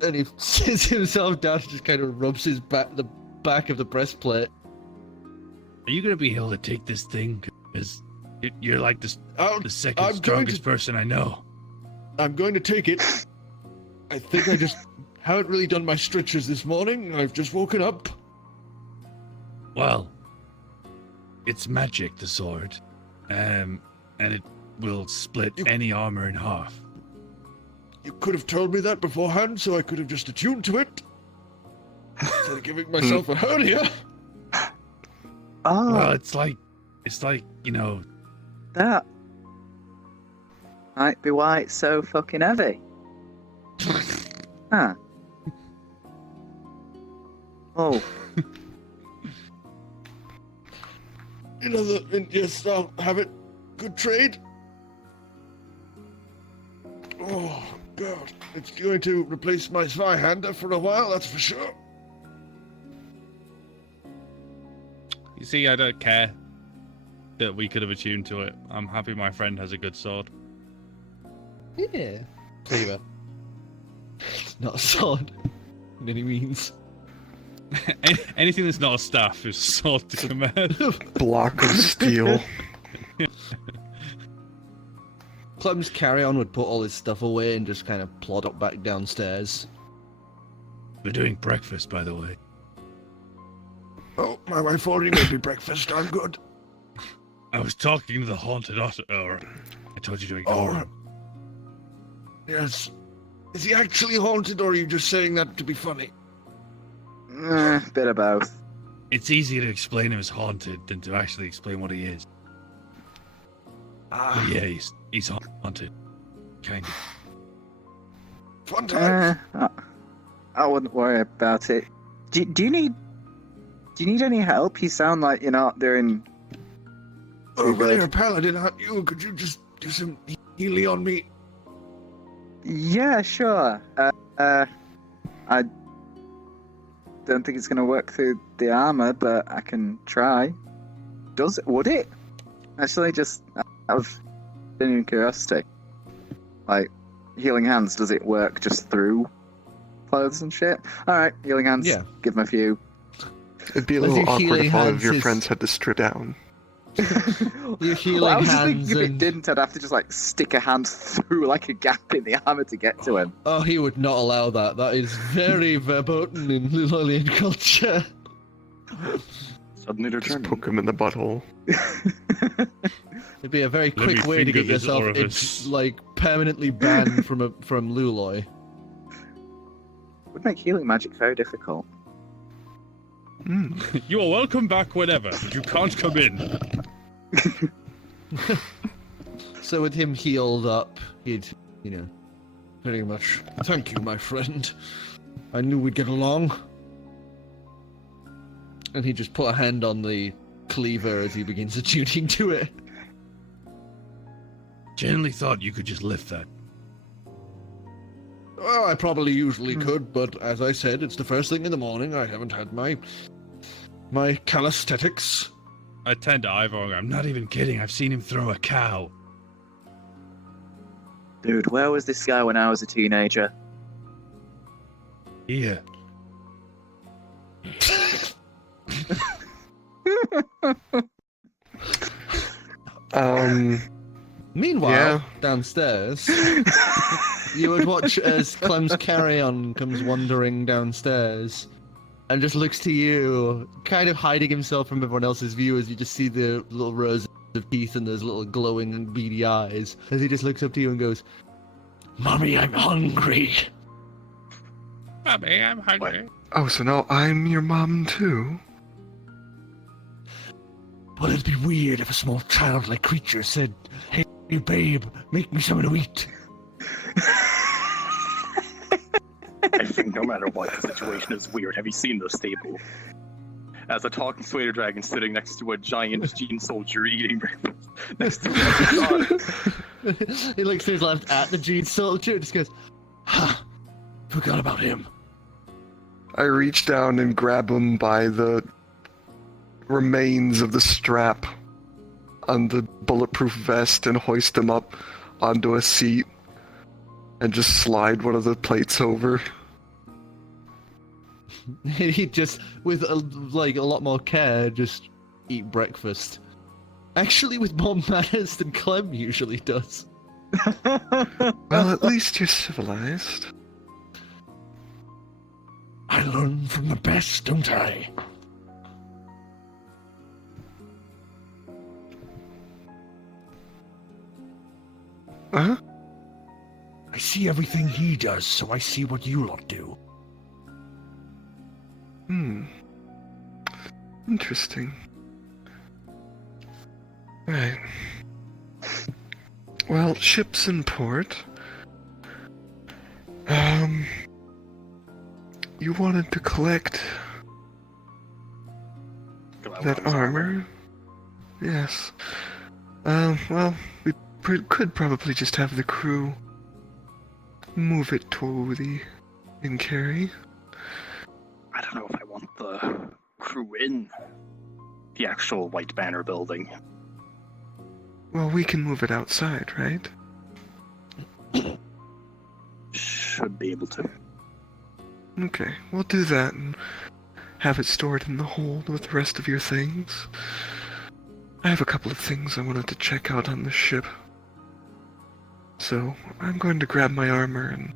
And he sits himself down and just kind of rubs his the back of the breastplate. Are you gonna be able to take this thing? Because you're like the I'm second going strongest to- person I know. going to take it. I think I just haven't really done my stretches this morning. I've just woken up. Well, it's magic, the sword, and it will split You- any armor in half. You could have told me that beforehand, so I could have just attuned to it. Instead of giving myself a hernia. Oh, Well, it's like that might be why it's so fucking heavy. Huh. Oh, Yes, I'll have it. Good trade. Oh, God. It's going to replace my Zweihander for a while, that's for sure. You see, I don't care. that we could have attuned to it. I'm happy my friend has a good sword. Yeah. Cleaver. Not a sword. In any means. Anything that's not a staff is sword to Kamerth. Block of steel. Clem's carry-on would put all his stuff away and just kind of plod up back downstairs. We're doing breakfast, by the way. Oh, my wife already made me breakfast. I'm good. I was talking to the haunted otter. I told you to ignore him. Yes. Is he actually haunted, or are you just saying that to be funny? Bit of both. It's easier to explain him as haunted than to actually explain what he is. But yeah, he's haunted. Kind of. Fun times. I wouldn't worry about it. Do you need any help? You sound like you're not doing Oh, too well, good. you're a paladin, aren't you? Could you just do some healing on me? Yeah, sure. I don't think it's going to work through the armor, but I can try. Would it? Actually, just out of genuine curiosity. Like, healing hands, does it work just through clothes and shit? Alright, healing hands. Yeah. Give him a few. It'd be a As little your awkward healing if all of hands your is- friends had to strip down. Your healing Well, I was just hands thinking if it and... didn't, I'd have to just like stick a hand through like a gap in the armor to get to him. Oh, he would not allow that. That is very verboten in Lilolian culture. Suddenly Just determined. poke him in the butthole. It'd be a very Let me quick way to finger get this yourself orifice. like permanently banned from Luloy. Would make healing magic very difficult. You are welcome back whenever, but you can't come in. So with him healed up, he'd, pretty much, thank you, my friend. I knew we'd get along. And he just put a hand on the cleaver as he begins attuning to it. Generally thought you could just lift that. Well, I probably usually could, but as I said, it's the first thing in the morning. I haven't had my calisthenics. I tend to Ivor. I'm not even kidding. I've seen him throw a cow. Dude, where was this guy when I was a teenager? Here. Meanwhile, Yeah. downstairs, you would watch as Clem's carry-on comes wandering downstairs and just looks to you, kind of hiding himself from everyone else's view as you just see the little rows of teeth and those little glowing and beady eyes as he just looks up to you and goes, "Mommy, I'm hungry." Mommy, I'm hungry. Oh, so now I'm your mom too? Well, it'd be weird if a small childlike creature said, "Hey, babe, make me something to eat." I think no matter what, the situation is weird. Have you seen the stable? As a talking Swader dragon sitting next to a giant Gene soldier eating breakfast next to his He looks to his left at the Gene soldier and just goes, Forgot about him. I reach down and grab him by the remains of the strap on the bulletproof vest and hoist him up onto a seat and just slide one of the plates over. he just, with a lot more care, just eat breakfast. Actually, with more manners than Clem usually does. Well, at least you're civilized. I learn from the best, don't I? Huh? I see everything he does, so I see what you lot do. Interesting. Right. Well, ship's in port. You wanted to collect that armor? Yes. Well, we could probably just have the crew move it to the in-carry. I don't know if I want the crew in the actual White Banner building. Well, we can move it outside, right? Should be able to. Okay, we'll do that and have it stored in the hold with the rest of your things. I have a couple of things I wanted to check out on the ship. So, I'm going to grab my armor and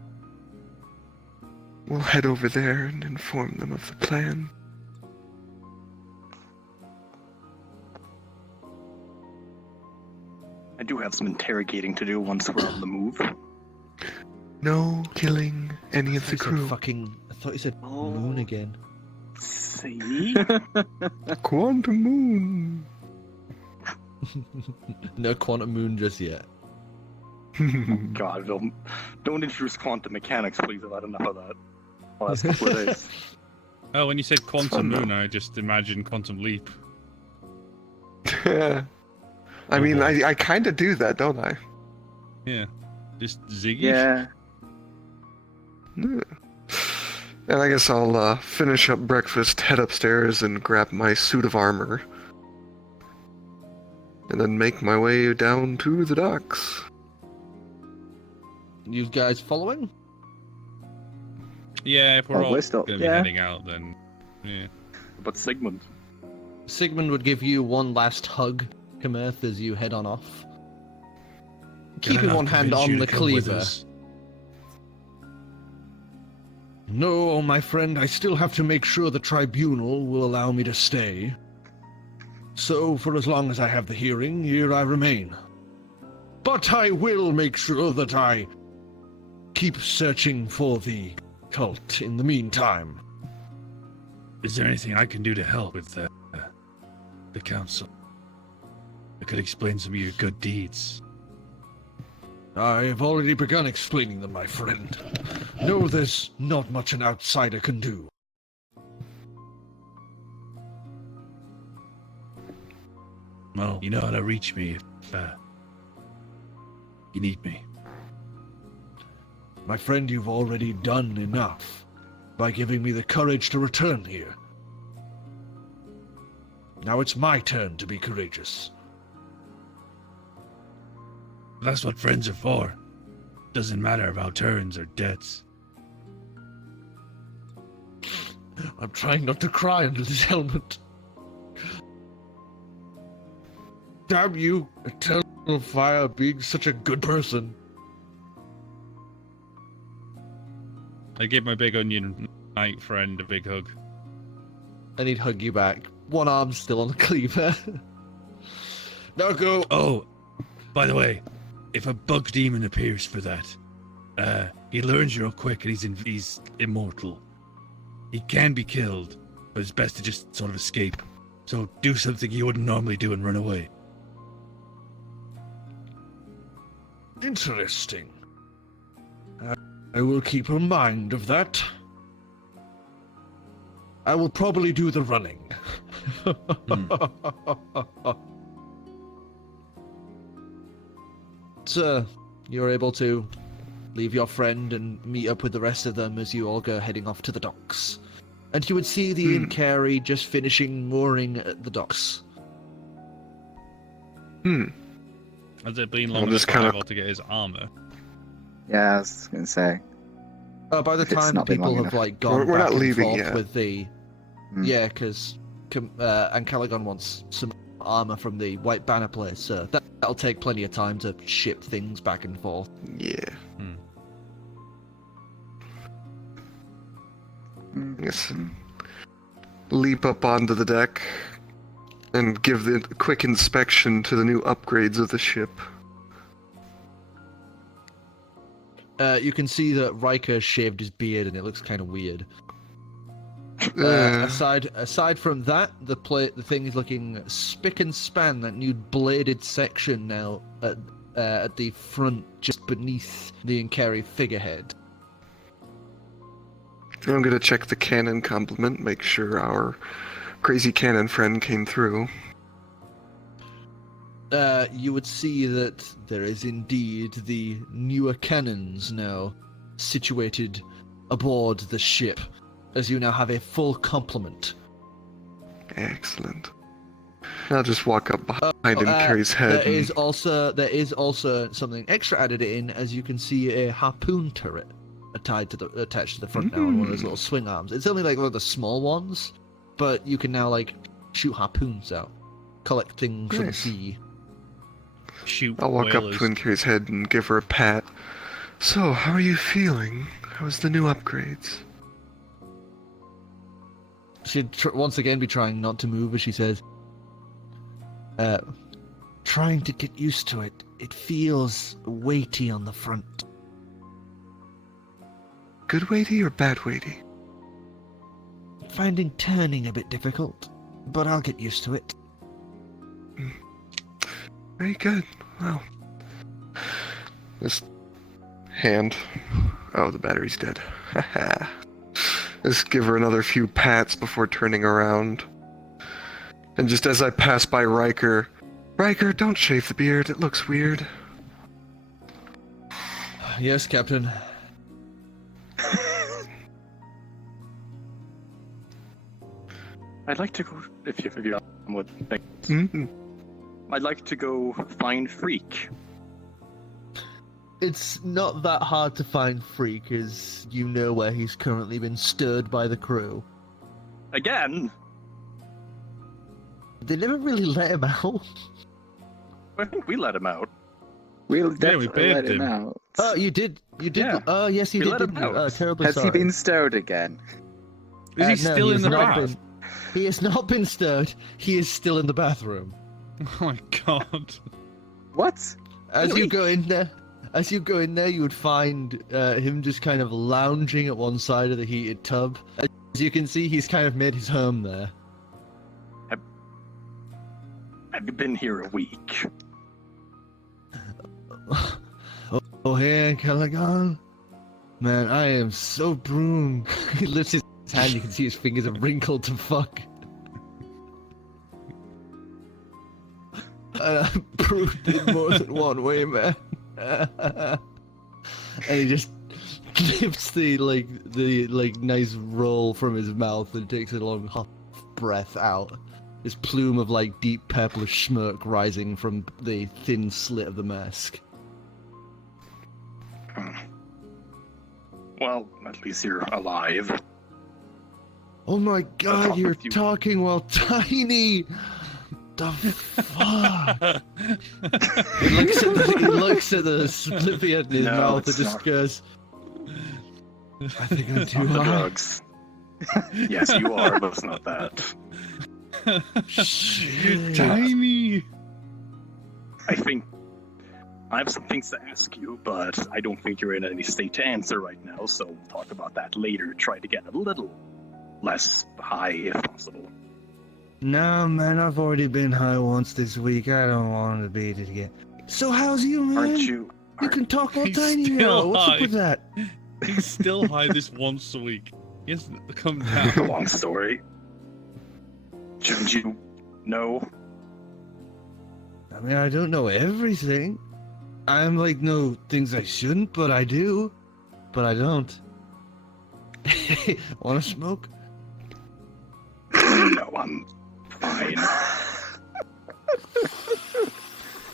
we'll head over there and inform them of the plan. I do have some interrogating to do once we're on the move. No killing any of the crew. I thought you said moon again. See? Quantum moon! No quantum moon just yet. God, don't introduce quantum mechanics, please. I've had enough of that. Last couple of days. Oh, when you said quantum fun, moon, though. I just imagined quantum leap. I mean, I kind of do that, don't I? Yeah. Just ziggy. Yeah. And I guess I'll finish up breakfast, head upstairs, and grab my suit of armor. And then make my way down to the docks. You guys following? Yeah, if we're Oh, all we're still- going to be yeah. heading out, then yeah. But Sigmund. Sigmund would give you one last hug, Kamerth, as you head on off. Can I Keeping not one hand convince you on to the come with cleaver. us? No, my friend, I still have to make sure the tribunal will allow me to stay. So, for as long as I have the hearing, here I remain. But I will make sure that I keep searching for the cult in the meantime. Is there anything I can do to help with the council? I could explain some of your good deeds. I've already begun explaining them, my friend. No, there's not much an outsider can do. Well, you know how to reach me if you need me. My friend, you've already done enough by giving me the courage to return here. Now it's my turn to be courageous. That's what friends are for. Doesn't matter about turns or debts. I'm trying not to cry under this helmet. Damn you, Eternal Fire, being such a good person. I give my big onion knight friend a big hug. And he'd hug you back. One arm still on the cleaver. Now go. Oh, by the way, if a bug demon appears for that, he learns real quick and he's immortal. He can be killed, but it's best to just sort of escape. So do something you wouldn't normally do and run away. Interesting. I will keep a mind of that. I will probably do the running. So, you're able to leave your friend and meet up with the rest of them as you all go heading off to the docks. And you would see the Incarry just finishing mooring at the docks. Has it been long I'll enough just for kinda- Ivor to get his armor? Yeah, I was gonna say. By the It's time not been people long have enough. like gone We're back not and leaving forth yet. with the Mm. yeah, because Ancalagon wants some armor from the White Banner place, so that'll take plenty of time to ship things back and forth. Yeah. Mm. Yes. Leap up onto the deck and give the quick inspection to the new upgrades of the ship. You can see that Riker shaved his beard and it looks kind of weird. Uh, Aside from that, the thing is looking spick and span. That new bladed section now at the front, just beneath the Incarry figurehead. I'm gonna check the cannon complement, make sure our crazy cannon friend came through. You would see that there is indeed the newer cannons now situated aboard the ship, as you now have a full complement. Excellent. I'll just walk up behind him, carry his head. There is also something extra added in, as you can see a harpoon turret attached to the front now, on one of those little swing arms. It's only like one of the small ones, but you can now like shoot harpoons out, collect things from the sea. Shoot. I'll walk whalers. up to Twinker's head and give her a pat. So, how are you feeling? How's the new upgrades? She'd once again be trying not to move as she says, trying to get used to it. It feels weighty on the front. Good weighty or bad weighty? Finding turning a bit difficult, but I'll get used to it. Very good. Well, this hand. Oh, the battery's dead. Haha. Just give her another few pats before turning around. And just as I pass by Riker, don't shave the beard. It looks weird. Yes, Captain. I'd like to go, if you would think. Mm-hmm. I'd like to go find Freak. It's not that hard to find Freak, as you know where he's currently been stirred by the crew. Again? They never really let him out. I think we let him out. We'll definitely let banned him him. out. Oh, you did. Yeah. Oh, yes, you We did. let him Didn't you? out. Oh, terribly Has sorry. he been stirred again? Is he No, still he in has the not bath? He has not been stirred. He is still in the bathroom. Oh my god. What? As you go in there, you would find him just kind of lounging at one side of the heated tub. As you can see, he's kind of made his home there. I've been here a week. Oh, hey, Ancalagon. Man, I am so broomed. He lifts his hand, you can see his fingers are wrinkled to fuck. I'm broomed in more than one way, man. And he just lifts the nice roll from his mouth and takes a long hot breath out. This plume of deep purplish smirk rising from the thin slit of the mask. Well, at least you're alive. Oh my god, talk you're with you. talking while tiny! The fuck? He looks at the Slippy in his No, mouth and it's just not. goes, I think I'm too Not the high. drugs. Yes, you are, but it's not that. Shit. Tiny. I think I have some things to ask you, but I don't think you're in any state to answer right now, so we'll talk about that later. Try to get a little less high if possible. No, man, I've already been high once this week. I don't want to beat it again. So how's you, man? Aren't you? You can talk all He's tiny still now. What's up high. with that? He's still high this once a week. He hasn't come A down. long story. Shouldn't you know? I mean, I don't know everything. I'm no things I shouldn't, but I do. But I don't. Want to smoke? No, I'm fine.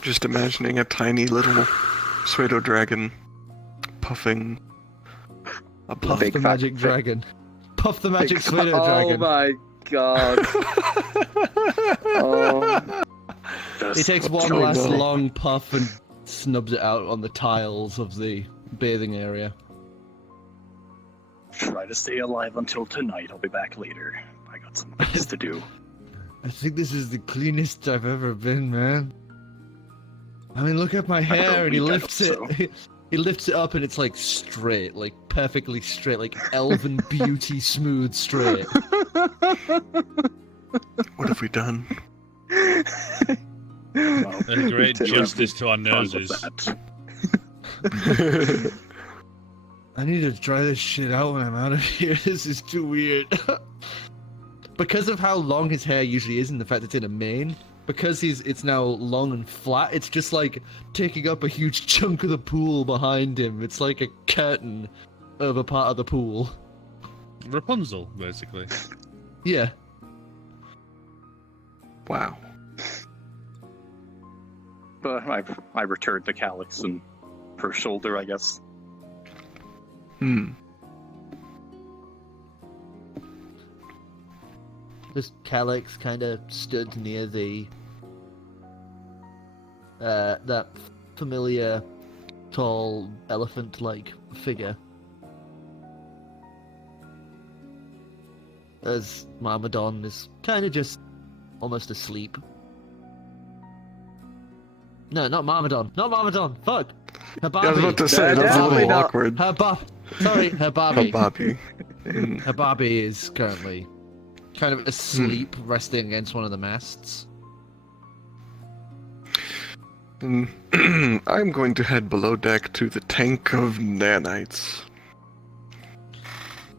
Just imagining a tiny little pseudo dragon puffing a Puff big the fat magic fi- dragon. Puff the magic Big pseudo oh dragon. my god. Oh. He takes one Oh, last no. long puff and snubs it out on the tiles of the bathing area. Try to stay alive until tonight. I'll be back later. I got some things to do. I think this is the cleanest I've ever been, man. I mean, look at my hair, and he week, I lifts hope it. He lifts it up, and it's straight, perfectly straight, elven beauty smooth straight. What have we done? Well, A great Tell justice to our fun with noses. that. I need to try this shit out when I'm out of here. This is too weird. Because of how long his hair usually is, and the fact it's in a mane, because it's now long and flat, it's just taking up a huge chunk of the pool behind him. It's like a curtain over part of the pool. Rapunzel, basically. Yeah. Wow. I returned to Calix and her shoulder, I guess. This Calix kind of stood near the that familiar tall elephant-like figure as Marmadon is kind of just almost asleep. No, not Marmadon. Not Marmadon. Fuck. Her Barbie. I was about to say, that's a definitely little not. awkward. Her Sorry, her Barbie. Bobby. Her Barbie is currently kind of asleep, resting against one of the masts. I'm going to head below deck to the tank of nanites.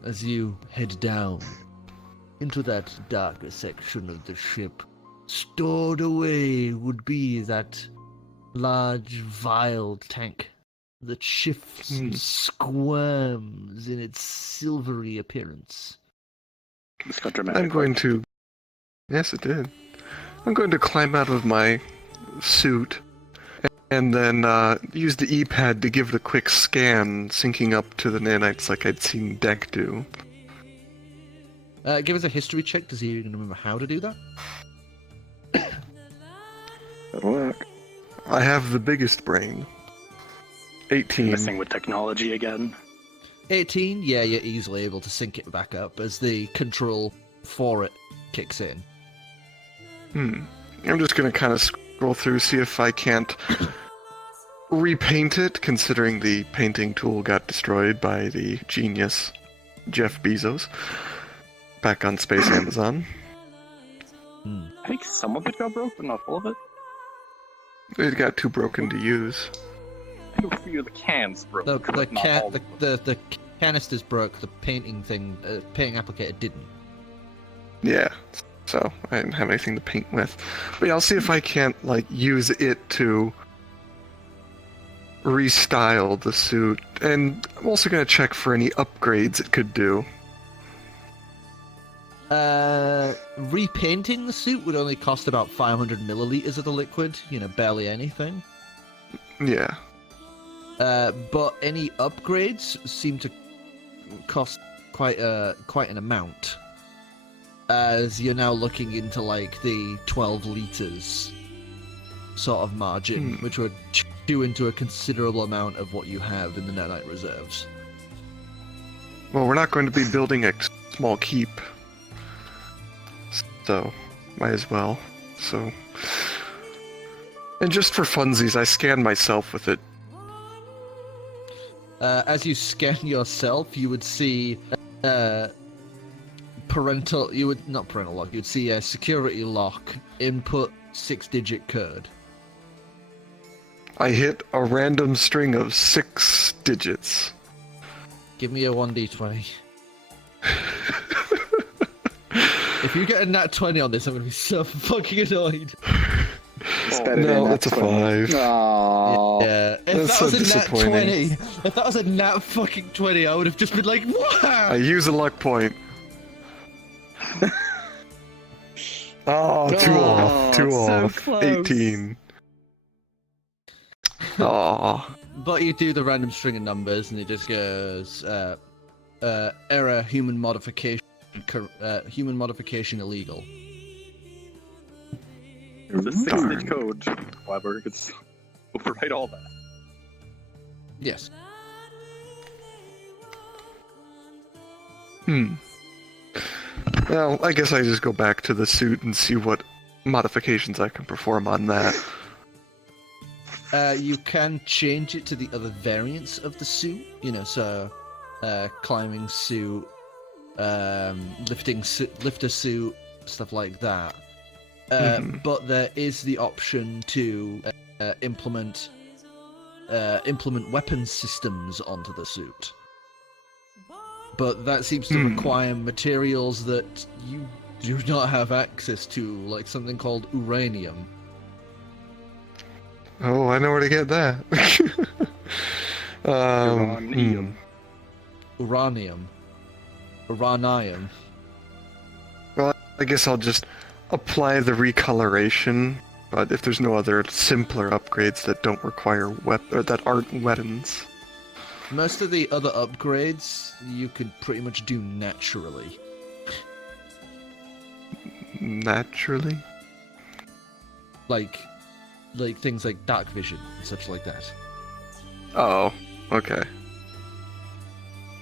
As you head down into that darker section of the ship, stored away would be that large vial tank that shifts and squirms in its silvery appearance. This got dramatic. I'm going to... Yes, it did. I'm going to climb out of my suit and then use the E-pad to give it a quick scan, syncing up to the nanites like I'd seen Deck do. Give us a history check to see if you can remember how to do that. That'll work. I have the biggest brain. 18. Messing with technology again. 18, yeah, you're easily able to sync it back up as the control for it kicks in. I'm just going to kind of scroll through, see if I can't repaint it, considering the painting tool got destroyed by the genius Jeff Bezos back on Space Amazon. I think some of it got broke, but not all of it. It got too broken to use. A few of the cans broke. The but not all of them. the canisters broke, the painting thing, painting applicator didn't. Yeah, so I didn't have anything to paint with. But yeah, I'll see if I can't, like, use it to restyle the suit. And I'm also going to check for any upgrades it could do. Repainting the suit would only cost about 500 milliliters of the liquid, barely anything. Yeah. But any upgrades seem to cost quite an amount, as you're now looking into like the 12 liters sort of margin, which would chew into a considerable amount of what you have in the Netite reserves. Well, we're not going to be building a small keep, so might as well. So, and just for funsies, I scanned myself with it. As you scan yourself, you would see not parental lock. You'd see a security lock, input 6-digit code. I hit a random string of 6 digits. Give me a 1d20. If you get a nat 20 on this, I'm gonna be so fucking annoyed. It's better No, than that's a 5. Aww. Yeah, if That's that so was a nat disappointing. 20, if that was a nat fucking 20, I would have just been like, wow! I use a luck point. Oh, 2 off. 2 so off. close. 18. Oh. But you do the random string of numbers, and it just goes, error, human modification illegal. There's a 6-digit code. However, it's override all that. Yes. Well, I guess I just go back to the suit and see what modifications I can perform on that. You can change it to the other variants of the suit, so climbing suit, lifter suit, stuff like that. But there is the option to implement weapon systems onto the suit. But that seems to require materials that you do not have access to, like something called uranium. Oh, I know where to get that. Uranium. Well, I guess I'll just apply the recoloration But if there's no other simpler upgrades that don't require or that aren't weapons. Most of the other upgrades you could pretty much do naturally. Naturally? Like things like dark vision and such like that. Oh, okay.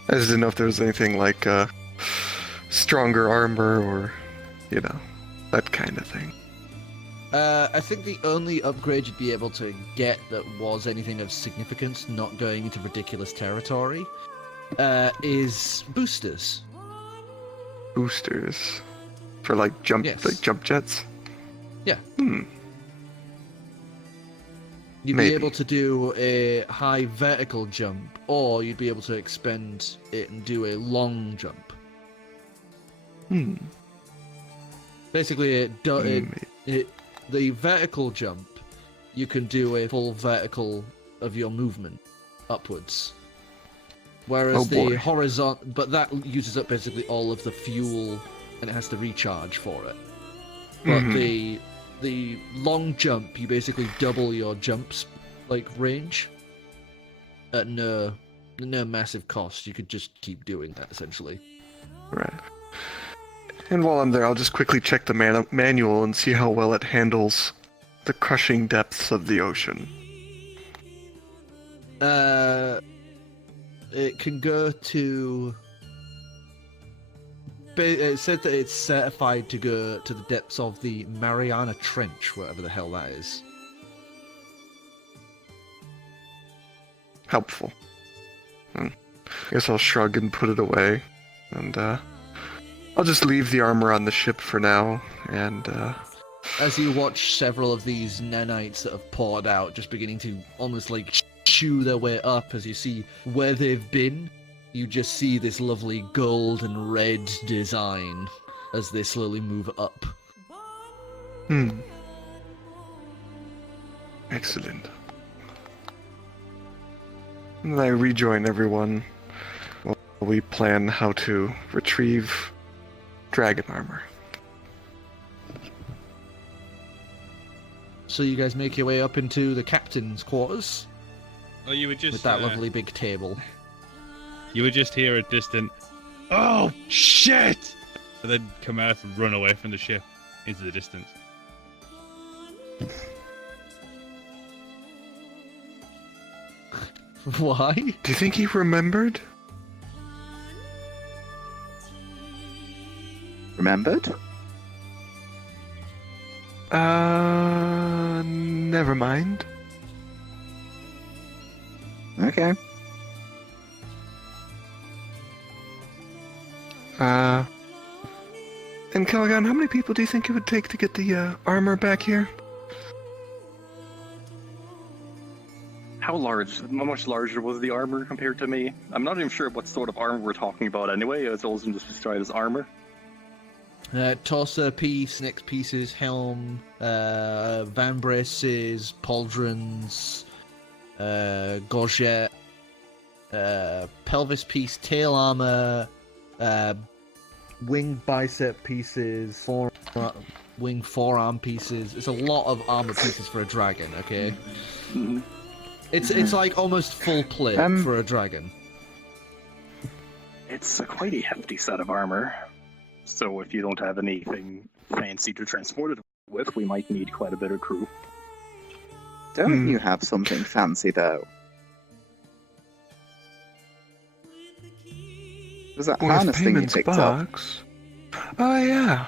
I just didn't know if there was anything like stronger armor or, that kind of thing. I think the only upgrade you'd be able to get that was anything of significance, not going into ridiculous territory, is boosters. Boosters? For like jump jets? Yeah. You'd Maybe. be able to do a high vertical jump, or you'd be able to expend it and do a long jump. Basically, the vertical jump, you can do a full vertical of your movement upwards. Whereas the horizontal, but that uses up basically all of the fuel, and it has to recharge for it. But the long jump, you basically double your jumps range at no massive cost. You could just keep doing that essentially. Right. And while I'm there, I'll just quickly check the manual and see how well it handles the crushing depths of the ocean. It can go to... It said that it's certified to go to the depths of the Mariana Trench, whatever the hell that is. Helpful. I guess I'll shrug and put it away. And, I'll just leave the armor on the ship for now, and, As you watch several of these nanites that have poured out, just beginning to almost chew their way up as you see where they've been, you just see this lovely gold and red design as they slowly move up. Excellent. And I rejoin everyone while we plan how to retrieve dragon armor. So you guys make your way up into the captain's quarters Oh, you would just with that lovely big table. You would just hear a distant, "Oh shit!" and then Kamerth run away from the ship into the distance. Why? Do you think he remembered? Remembered? Never mind. Okay. Ancalagon, how many people do you think it would take to get the armor back here? How much larger was the armor compared to me? I'm not even sure what sort of armor we're talking about anyway. It's also just described as armor. Torso piece, neck pieces, helm, vambraces, pauldrons, gorget, pelvis piece, tail armor, wing bicep pieces, wing forearm pieces. It's a lot of armor pieces for a dragon, okay? It's like almost full plate for a dragon. It's quite a hefty set of armor. So if you don't have anything fancy to transport it with, we might need quite a bit of crew. Don't you have something fancy, though? Was that harness thing you picked up? Oh, yeah.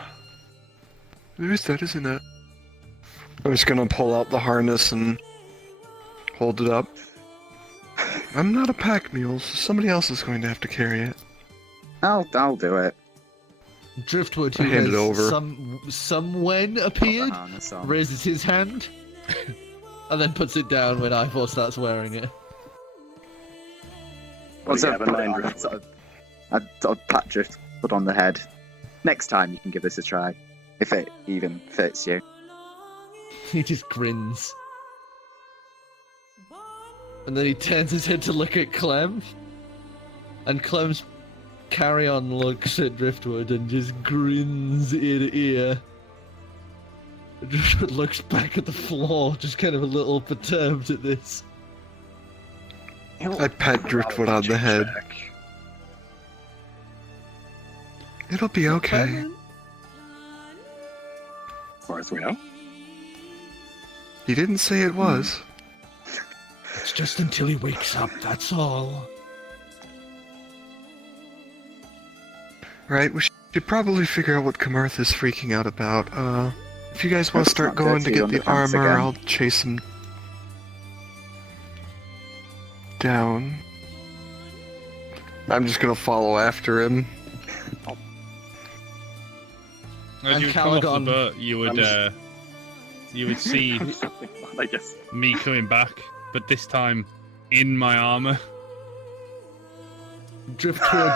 There is that, isn't it? I'm just gonna pull out the harness and hold it up. I'm not a pack mule, so somebody else is going to have to carry it. I'll do it. Driftwood, who hand it has over. somewhen appeared, raises his hand, and then puts it down when Ivor starts wearing it. What's up, I'll pat Driftwood on the head. Next time you can give this a try, if it even fits you. He just grins. And then he turns his head to look at Clem, and Clem's carry-on looks at Driftwood and just grins ear to ear. Driftwood looks back at the floor, just kind of a little perturbed at this. I pat Driftwood on the head. It'll be okay. As far as we know. He didn't say it was. It's just until he wakes up, that's all. Right, we should probably figure out what Kamerth is freaking out about. If you guys want to start going to get the armor, I'll chase him down. I'm just gonna follow after him. As you come off the Ancalagon. boat, you would see I guess. me coming back, but this time in my armor. Driftwood.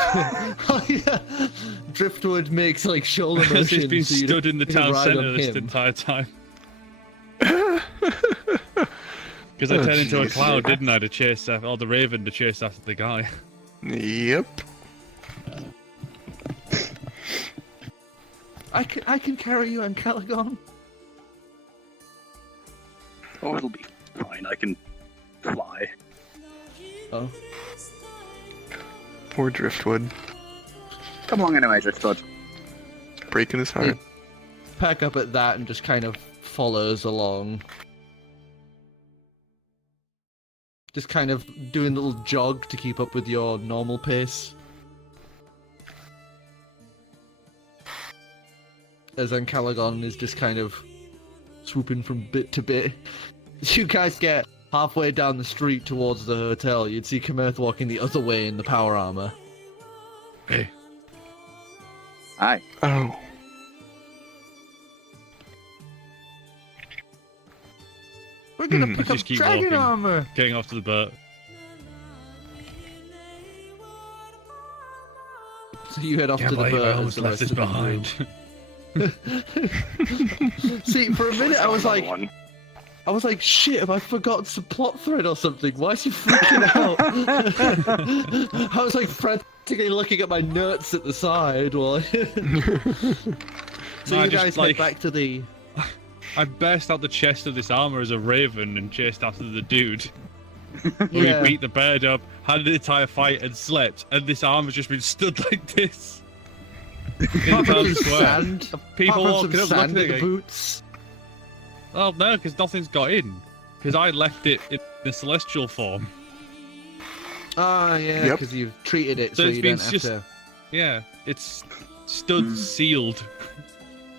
Oh, yeah. Driftwood makes like shoulder Because motions. he's been so you stood in the you can town ride centre on this him. entire time. Because I Oh, turned into a jeez. cloud, didn't I, to chase after, or the raven to chase after the guy. Yep. I can carry you, Ancalagon. Oh, it'll be fine. I can fly. Oh. Poor Driftwood. Come along anyway, Driftwood. Breaking his heart. Pack up at that and just kind of follows along. Just kind of doing a little jog to keep up with your normal pace. As Ancalagon is just kind of swooping from bit to bit. As you guys get halfway down the street towards the hotel, you'd see Kamerth walking the other way in the power armor. Hey, Aye. Oh. We're gonna pick Just up keep dragon walking. armor! Getting off to the boat. So you head off can't to the believe boat. I as almost the left rest this of the behind. group- See, for a minute I was Another like, one. shit, have I forgotten some plot thread or something? Why is he freaking out? I was like frantically looking at my notes at the side while so No, I you just, guys like- head back to the... I burst out the chest of this armor as a raven and chased after the dude. Yeah. We beat the bird up, had an entire fight and slept, and this armor's just been stood like this. In Apart from town some square. sand, People apart from walking some up sand looking in the at it. boots. Oh no, because nothing's got in. Because I left it in the celestial form. Ah, yeah, Yep. because you've treated it so So it's you been don't have just- to... Yeah, it's stood sealed.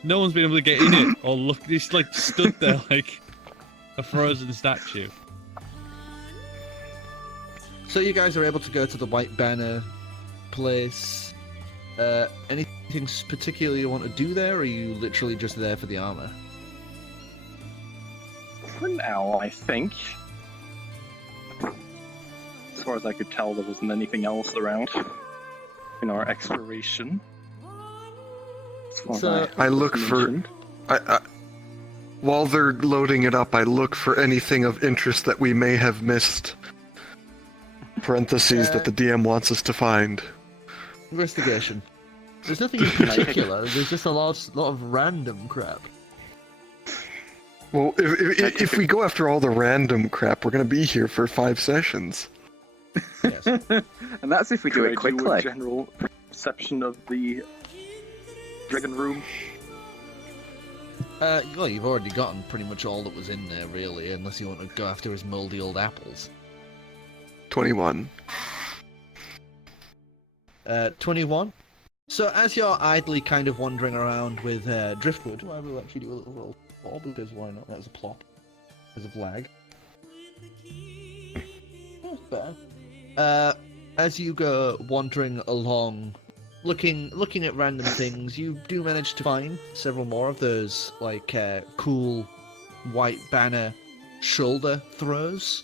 No one's been able to get in it or look. It's like stood there like a frozen statue. So you guys are able to go to the White Banner place. Anything particular you want to do there, or are you literally just there for the armor? For now, I think. As far as I could tell, there wasn't anything else around in our exploration. As far as So- I look for. mentioned. While they're loading it up, I look for anything of interest that we may have missed. Parentheses that the DM wants us to find. Investigation. There's nothing in particular. There's just a lot of random crap. Well, if we go after all the random crap, we're gonna be here for 5 sessions. Yes. And that's if we do Could it I do a quickly. general perception of the dragon room. Well, you've already gotten pretty much all that was in there, really, unless you want to go after his mouldy old apples. 21. 21. So as you're idly kind of wandering around with Driftwood, I will actually do a little roll for because why not? That was a plop. Because of lag. That's better. As you go wandering along, looking at random things, you do manage to find several more of those like cool White Banner shoulder throws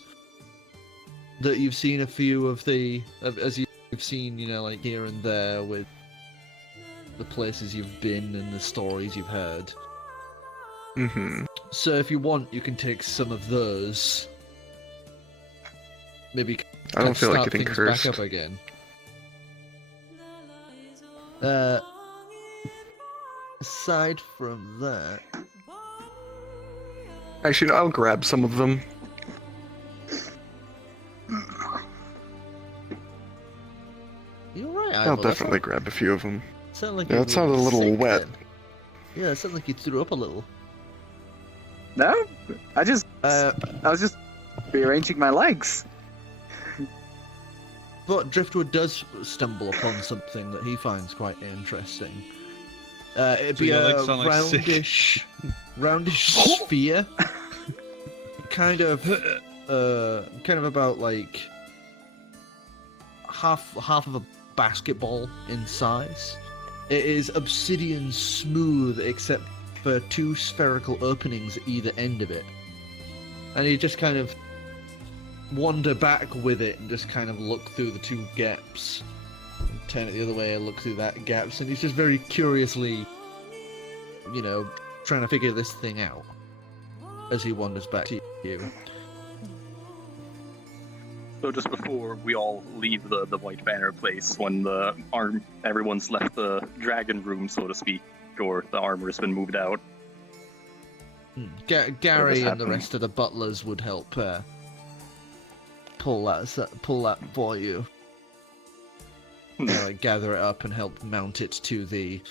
that you've seen a few of as you've seen, you know, like here and there with the places you've been and the stories you've heard. Mm-hmm. So if you want, you can take some of those. Maybe I don't feel like start getting things cursed. back up again. Aside from that, Actually, no, I'll grab some of them. You're right, I'll Ivor. definitely grab a few of them. Sounded like Yeah, you it were sounded a little sick wet. then. Yeah, it sounded like you threw up a little. No, I was just rearranging my legs. But Driftwood does stumble upon something that he finds quite interesting. It'd So be your a legs sound like sick. roundish sphere, kind of about like half of a basketball in size. It is obsidian smooth, except for 2 spherical openings at either end of it, and you just kind of wander back with it and just kind of look through the 2 gaps, and turn it the other way and look through that gaps, and he's just very curiously, trying to figure this thing out as he wanders back to you. So just before we all leave the White Banner place, when everyone's left the dragon room, so to speak, or the armor has been moved out. Gary and the happened? rest of the butlers would help pull that for you. Gather it up and help mount it to the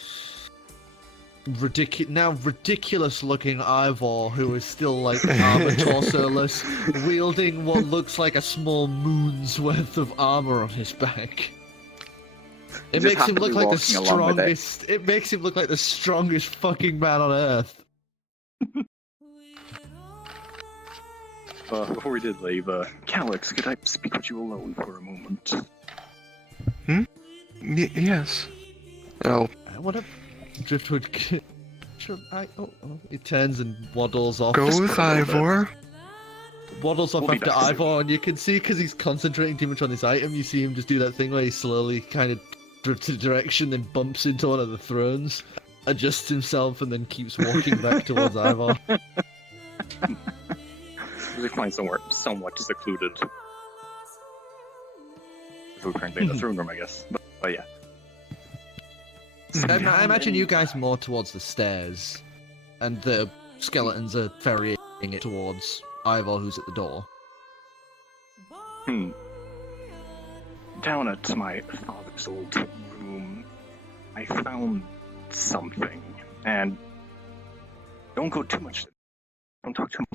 ridiculous-looking Ivor, who is still armor torso-less, wielding what looks like a small moon's worth of armor on his back. It Just makes him look happily like the walking along with it. strongest. It makes him look like the strongest fucking man on earth. Before we did leave, Calix, could I speak with you alone for a moment? Yes. Oh, What a Driftwood. He turns and waddles off. go Just with for a little bit. Ivor. Waddles off We'll be after back soon. Ivor, and you can see because he's concentrating too much on this item. You see him just do that thing where he slowly kind of drifts in a direction, then bumps into one of the thrones, adjusts himself, and then keeps walking back towards Ivor. We find somewhere somewhat secluded. If we're currently in the throne room, I guess. But yeah. I imagine you guys more towards the stairs, and the skeletons are ferrying it towards Ivor, who's at the door. Down at my father's old room, I found something, and don't talk too much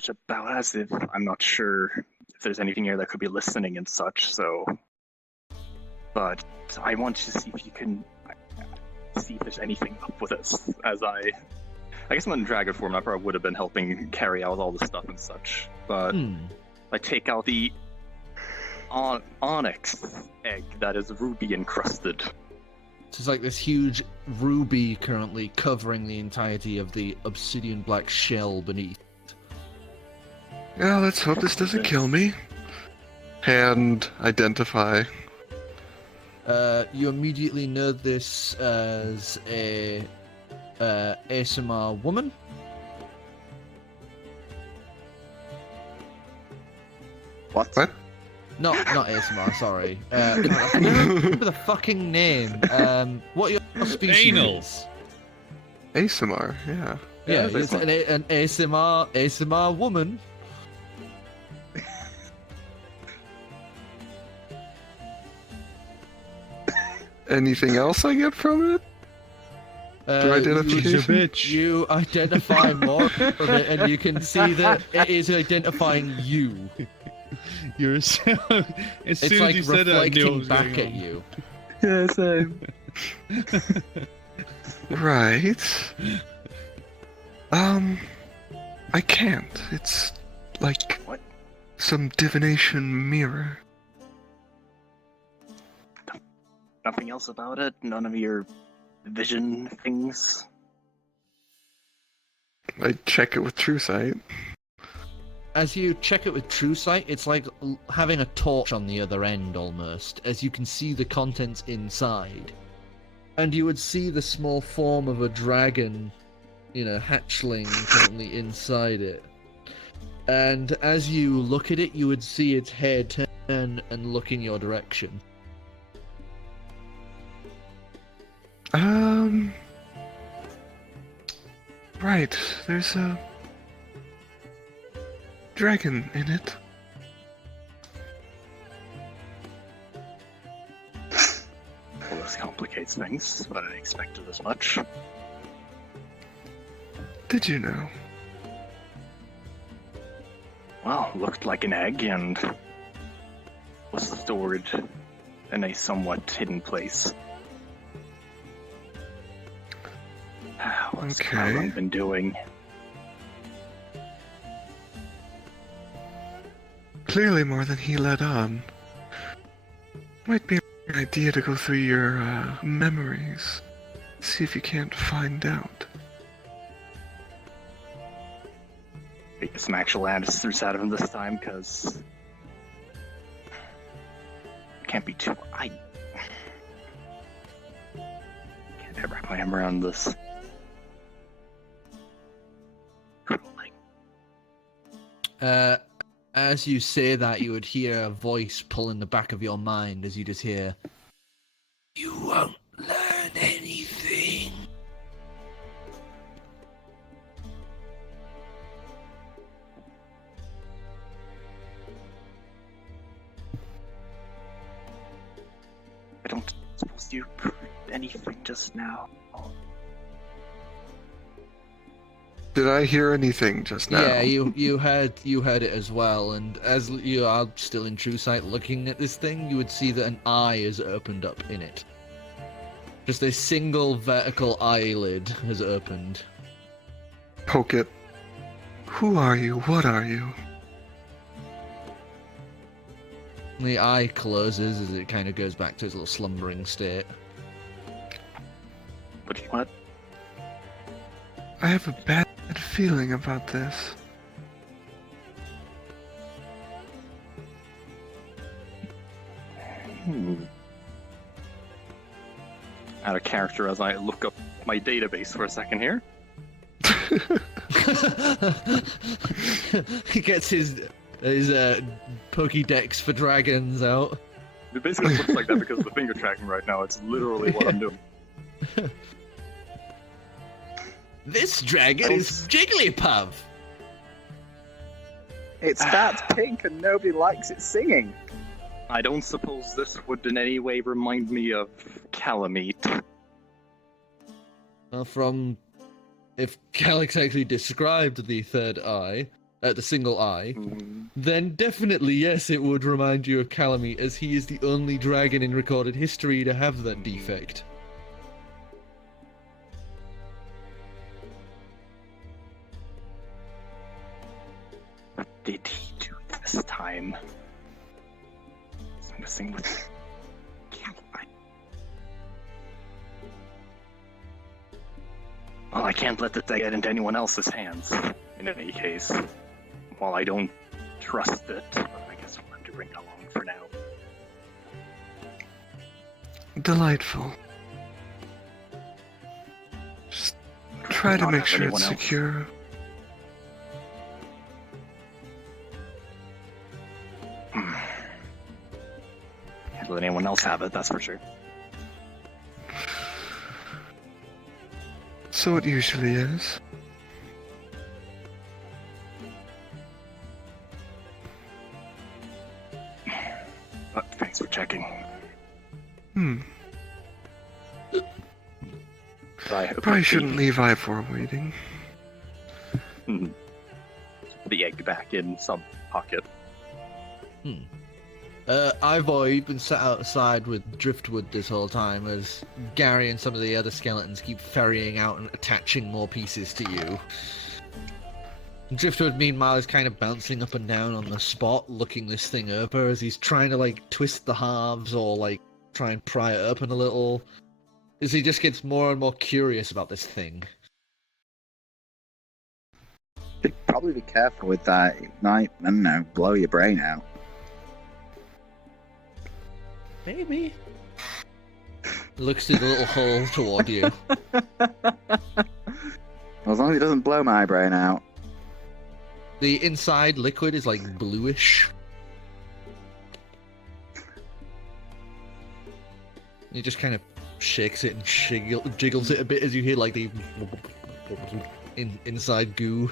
about it, as if I'm not sure if there's anything here that could be listening and such. So, but I want to see if you can see if there's anything up with us. As I guess I'm in dragon form. I probably would have been helping carry out all the stuff and such. But I take out the onyx egg that is ruby encrusted. So it's like this huge ruby currently covering the entirety of the obsidian black shell beneath. Yeah, let's hope this doesn't kill me. Hand identify. You immediately know this as a Aasimar woman. What? What? Not Aasimar, sorry. I don't remember the fucking name. What your species Anal. is? Aasimar, yeah. Yeah, that's it's an Aasimar woman. Anything else I get from it? Identification? You identify more of it, and you can see that it is identifying you. You're so. As It's soon like as you said that, I knew what reflecting was back going at on. you. Yeah, same. Right. I can't. It's like What? some divination mirror. Nothing else about it? None of your vision things? I check it with true sight. As you check it with true sight, it's like having a torch on the other end almost, as you can see the contents inside. And you would see the small form of a dragon, hatchling currently inside it. And as you look at it, you would see its head turn and look in your direction. Right. There's dragon in it. Well, this complicates things, but I expected as much. Did you know? Well, looked like an egg and was stored in a somewhat hidden place. What's Okay. Korro been doing? Clearly more than he let on. Might be an idea to go through your memories. See if you can't find out. Get some actual answers out of him this time, because can't be too. I can't wrap my arm around this. As you say that, you would hear a voice pull in the back of your mind as you just hear, "You won't learn anything." I don't suppose you heard anything just now. Did I hear anything just now? Yeah, you heard it as well, and as you are still in true sight looking at this thing, you would see that an eye is opened up in it. Just a single vertical eyelid has opened. Poke it. Who are you? What are you? The eye closes as it kind of goes back to its little slumbering state. What? I have a bad feeling about this. Out of character as I look up my database for a second here. He gets his Pokédex for dragons out. It basically looks like that because of the finger tracking right now. It's literally what I'm doing. This dragon is Jigglypuff. It's fat, pink, and nobody likes it singing. I don't suppose this would in any way remind me of Calamite. From if Calix actually described the third eye, the single eye, then definitely yes, it would remind you of Calamite, as he is the only dragon in recorded history to have that defect. What did he do this time? Messing with Calamite. Well, I can't let this get into anyone else's hands. In any case, while I don't trust it, I guess I'll have to bring it along for now. Delightful. Just try to Not make have sure anyone it's else. secure. Can't let anyone else have it, that's for sure. So it usually is. But thanks for checking. Probably shouldn't leave Ivor waiting. The egg back in some pocket. Ivor, you've been sat outside with driftwood this whole time as Gary and some of the other skeletons keep ferrying out and attaching more pieces to you. Driftwood, meanwhile, is kind of bouncing up and down on the spot, looking this thing over as he's trying to, like, twist the halves or, like, try and pry it open a little, as he just gets more and more curious about this thing. Should probably be careful with that. It might, I don't know, blow your brain out. Maybe. Looks through the little hole toward you. As long as it doesn't blow my brain out. The inside liquid is, like, bluish. He just kind of shakes it and jiggles it a bit as you hear, like, the inside goo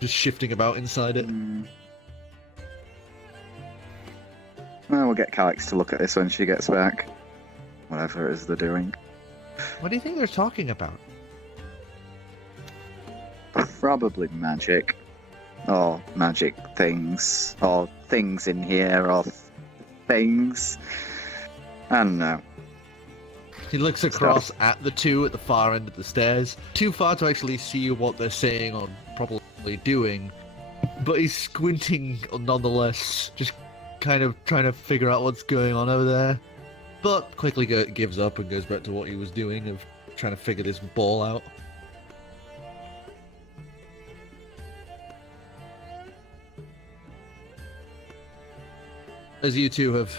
just shifting about inside it. get Calix to look at this when she gets back. Whatever it is they're doing. What do you think they're talking about? Probably magic. Or magic things. Or things in here, or things. I don't know. He looks across at the two at the far end of the stairs. Too far to actually see what they're saying or probably doing. But he's squinting nonetheless, just kind of trying to figure out what's going on over there. But quickly gives up and goes back to what he was doing of trying to figure this ball out. As you two have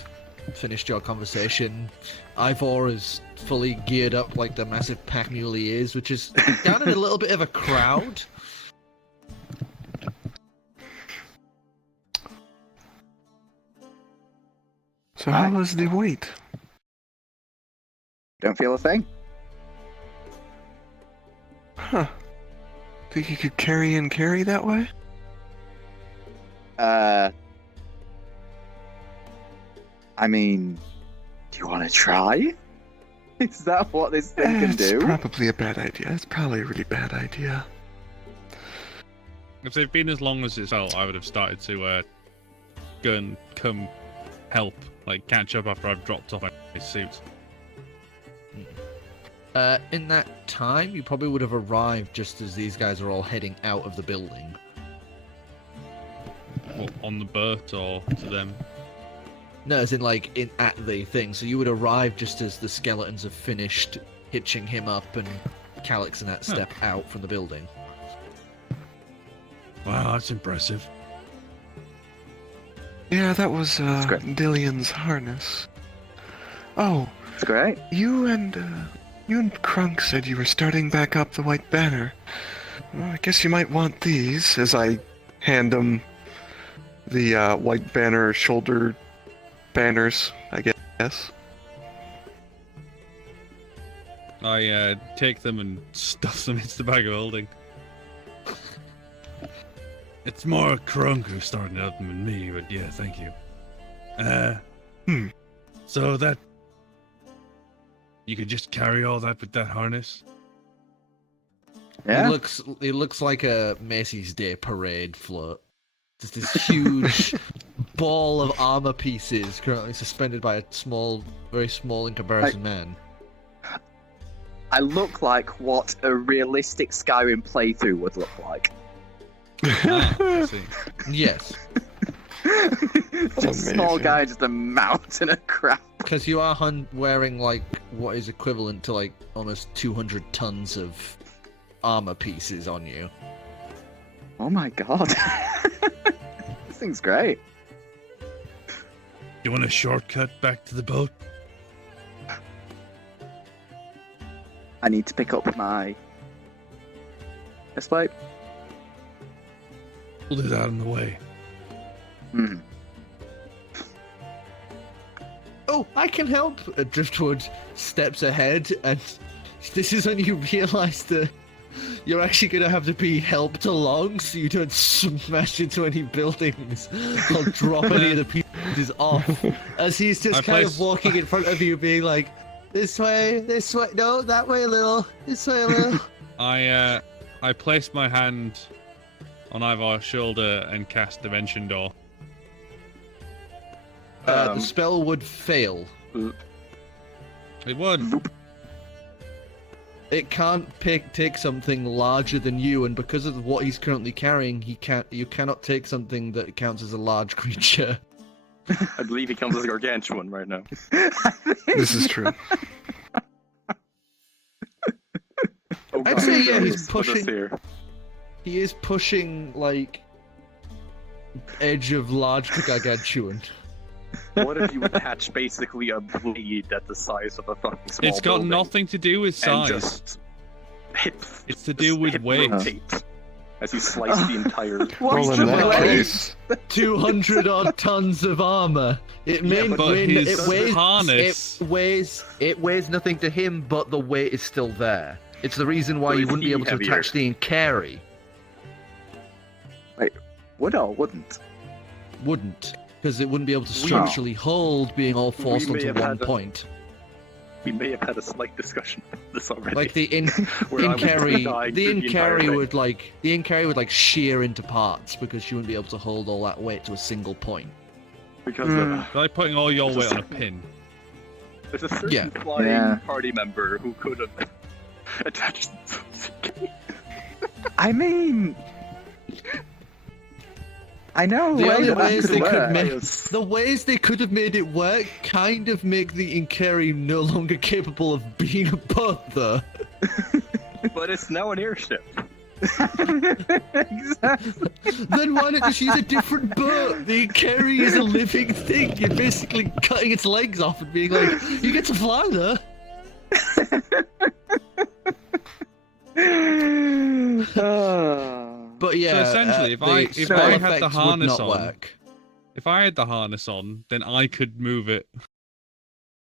finished your conversation, Ivor is fully geared up like the massive pack mule he is, which is gathered a little bit of a crowd. So how was the weight? Don't feel a thing. Huh. Think you could carry that way? I mean, do you want to try? Is that what this thing can It's do? probably a bad idea. It's probably a really bad idea. If they've been as long as it's felt, I would have started to go and come help, like catch up after I've dropped off my suit. In that time, you probably would have arrived just as these guys are all heading out of the building. What, on the boat or to them? No, as in like at the thing. So you would arrive just as the skeletons have finished hitching him up and Calix and that step out from the building. Wow, that's impressive. Yeah, that was great. Dillion's harness. Oh, It's great. you and Crunk said you were starting back up the White Banner. Well, I guess you might want these, as I hand him the White Banner shoulder banners, I guess. I take them and stuff them into the bag of holding. It's more Krunk who's starting out than me, but yeah, thank you. So that... You could just carry all that with that harness? Yeah. It looks like a Macy's Day Parade float. Just this huge ball of armor pieces currently suspended by a very small in comparison man. I look like what a realistic Skyrim playthrough would look like. I see. Yes, Just a small amazing. guy, just a mountain of crap. because you are wearing like what is equivalent to like almost 200 tons of armor pieces on you. Oh my god. This thing's great. You want a shortcut back to the boat? I need to pick up my chestplate. We'll do that on the way. Hmm. Oh, I can help! Driftwood steps ahead, and this is when you realise that you're actually going to have to be helped along so you don't smash into any buildings or drop any of the pieces off. As he's just kind of walking in front of you, being like, this way, no, that way a little, this way a little. I place my hand on Ivor's shoulder and cast Dimension Door. The spell would fail. It would. It can't take something larger than you, and because of what he's currently carrying, you cannot take something that counts as a large creature. I believe he counts as a gargantuan right now. This is true. Oh, I'd God, say, yeah, Jonas, he's with us pushing- here. He is pushing, like, edge of large to gargantuan. What if you attach basically a blade at the size of a fucking small It's got building nothing to do with and size. just hit? It's to do with hit weight. rotate as you slice the entire. Well, in that case, 200 odd tons of armor. It may but weigh, his it weighs harness- it weighs nothing to him, but the weight is still there. It's the reason why So you is wouldn't be he able to heavier? attach the and carry. Would or wouldn't? Wouldn't. because it wouldn't be able to structurally hold being all forced We may onto have one had a- point. We may have had a slight discussion about this already. Like the where I was in-carry, dying the through the entire in-carry thing. would like shear into parts because she wouldn't be able to hold all that weight to a single point. Because Like putting all your weight on a pin. there's a certain Yeah. flying party member who could have attached. I mean, I know The only that ways they could work. make the ways they could have made it work kind of make the in-carry no longer capable of being a boat, though. But it's now an airship. Exactly. Then why not just use a different boat? The in-carry is a living thing. You're basically cutting its legs off and being like, you get to fly, though. But yeah, So essentially, if I spell had the effects would harness not on, work. if I had the harness on, then I could move it.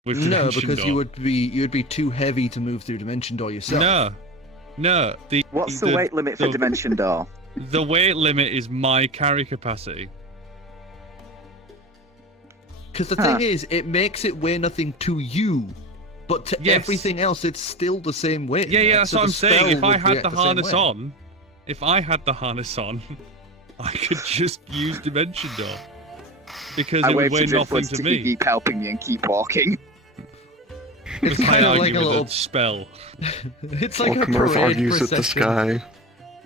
With No, Dimension because Door. you'd be too heavy to move through Dimension Door yourself. No. What's the weight limit for the- Dimension Door? The weight limit is my carry capacity. Because the thing is, it makes it weigh nothing to you, but to Yes. everything else, it's still the same weight. Yeah, that's So what the I'm saying. spell If I would had react the the same harness way. on, I could just use Dimension Door. Because I it would wave weigh to nothing Driftwoods to to me. keep helping me and keep walking. It's I kind of argue like a with little. spell. It's like a Kamerth parade argues at the procession. sky.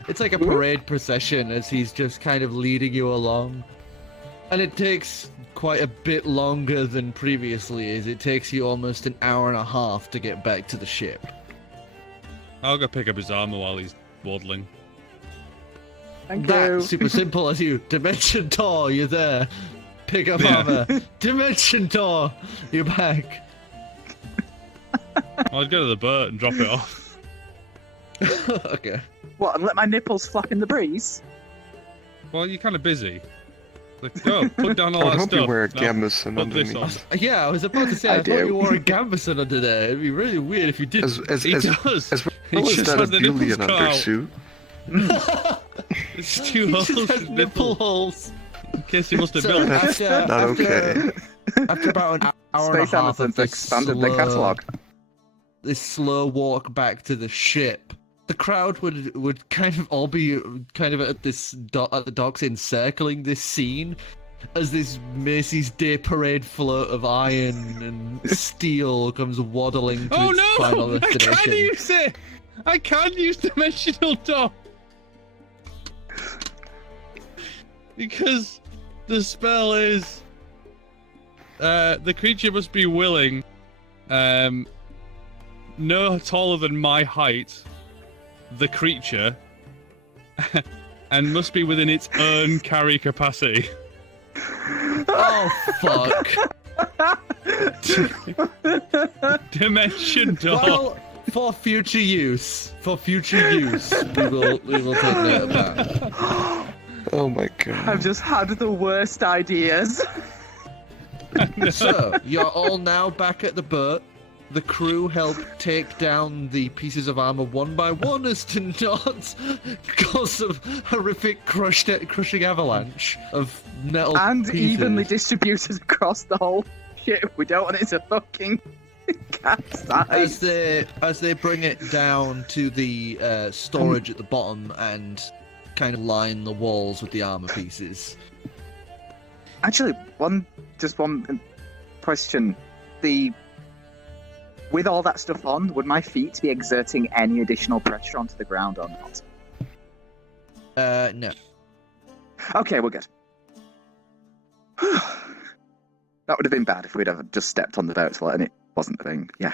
It's like a parade procession as he's just kind of leading you along. And it takes quite a bit longer than previously is. It takes you almost an hour and a half to get back to the ship. I'll go pick up his armor while he's waddling. Thank That's super simple as you. Dimension Door, you're there. Pick up Yeah. armor. Dimension Door, you're back. I'll go to the boat and drop it off. Okay. What, and let my nipples flap in the breeze? Well, you're kind of busy. Like, go, put down I all would that hope stuff. you wear a Now, gambeson put this on. underneath. Yeah, I was about to say, I I thought do. you wore a gambeson under there. It'd be really weird if you didn't. As He does. as He well as just that has of the nipples Julian cut out. undersuit. It's two He holes just has for nipple nipple. holes. In case he must have So built it. That's not okay. After about an hour and a Space half of Amazon's this expanded the slow- catalogue. this slow walk back to the ship, the crowd would kind of all be kind of at the docks encircling this scene as this Macy's Day Parade float of iron and steel comes waddling to Oh its final no! I destination. can use it! I can use Dimensional Door! Because the spell is... the creature must be willing, no taller than my height, the creature, and must be within its own carry capacity. Oh fuck! Dimension Door! Well, for future use, we will take note of that. Oh my god. I've just had the worst ideas. So, you're all now back at the boat. The crew help take down the pieces of armor one by one as to not cause a horrific crushing avalanche of metal And pieces. evenly distributed across the whole ship. We don't want it to fucking capsize. As they bring it down to the storage at the bottom and kind of line the walls with the armor pieces. Actually, one question. With all that stuff on, would my feet be exerting any additional pressure onto the ground or not? No. Okay, we're good. That would have been bad if we'd have just stepped on the boat and it wasn't a thing. Yeah.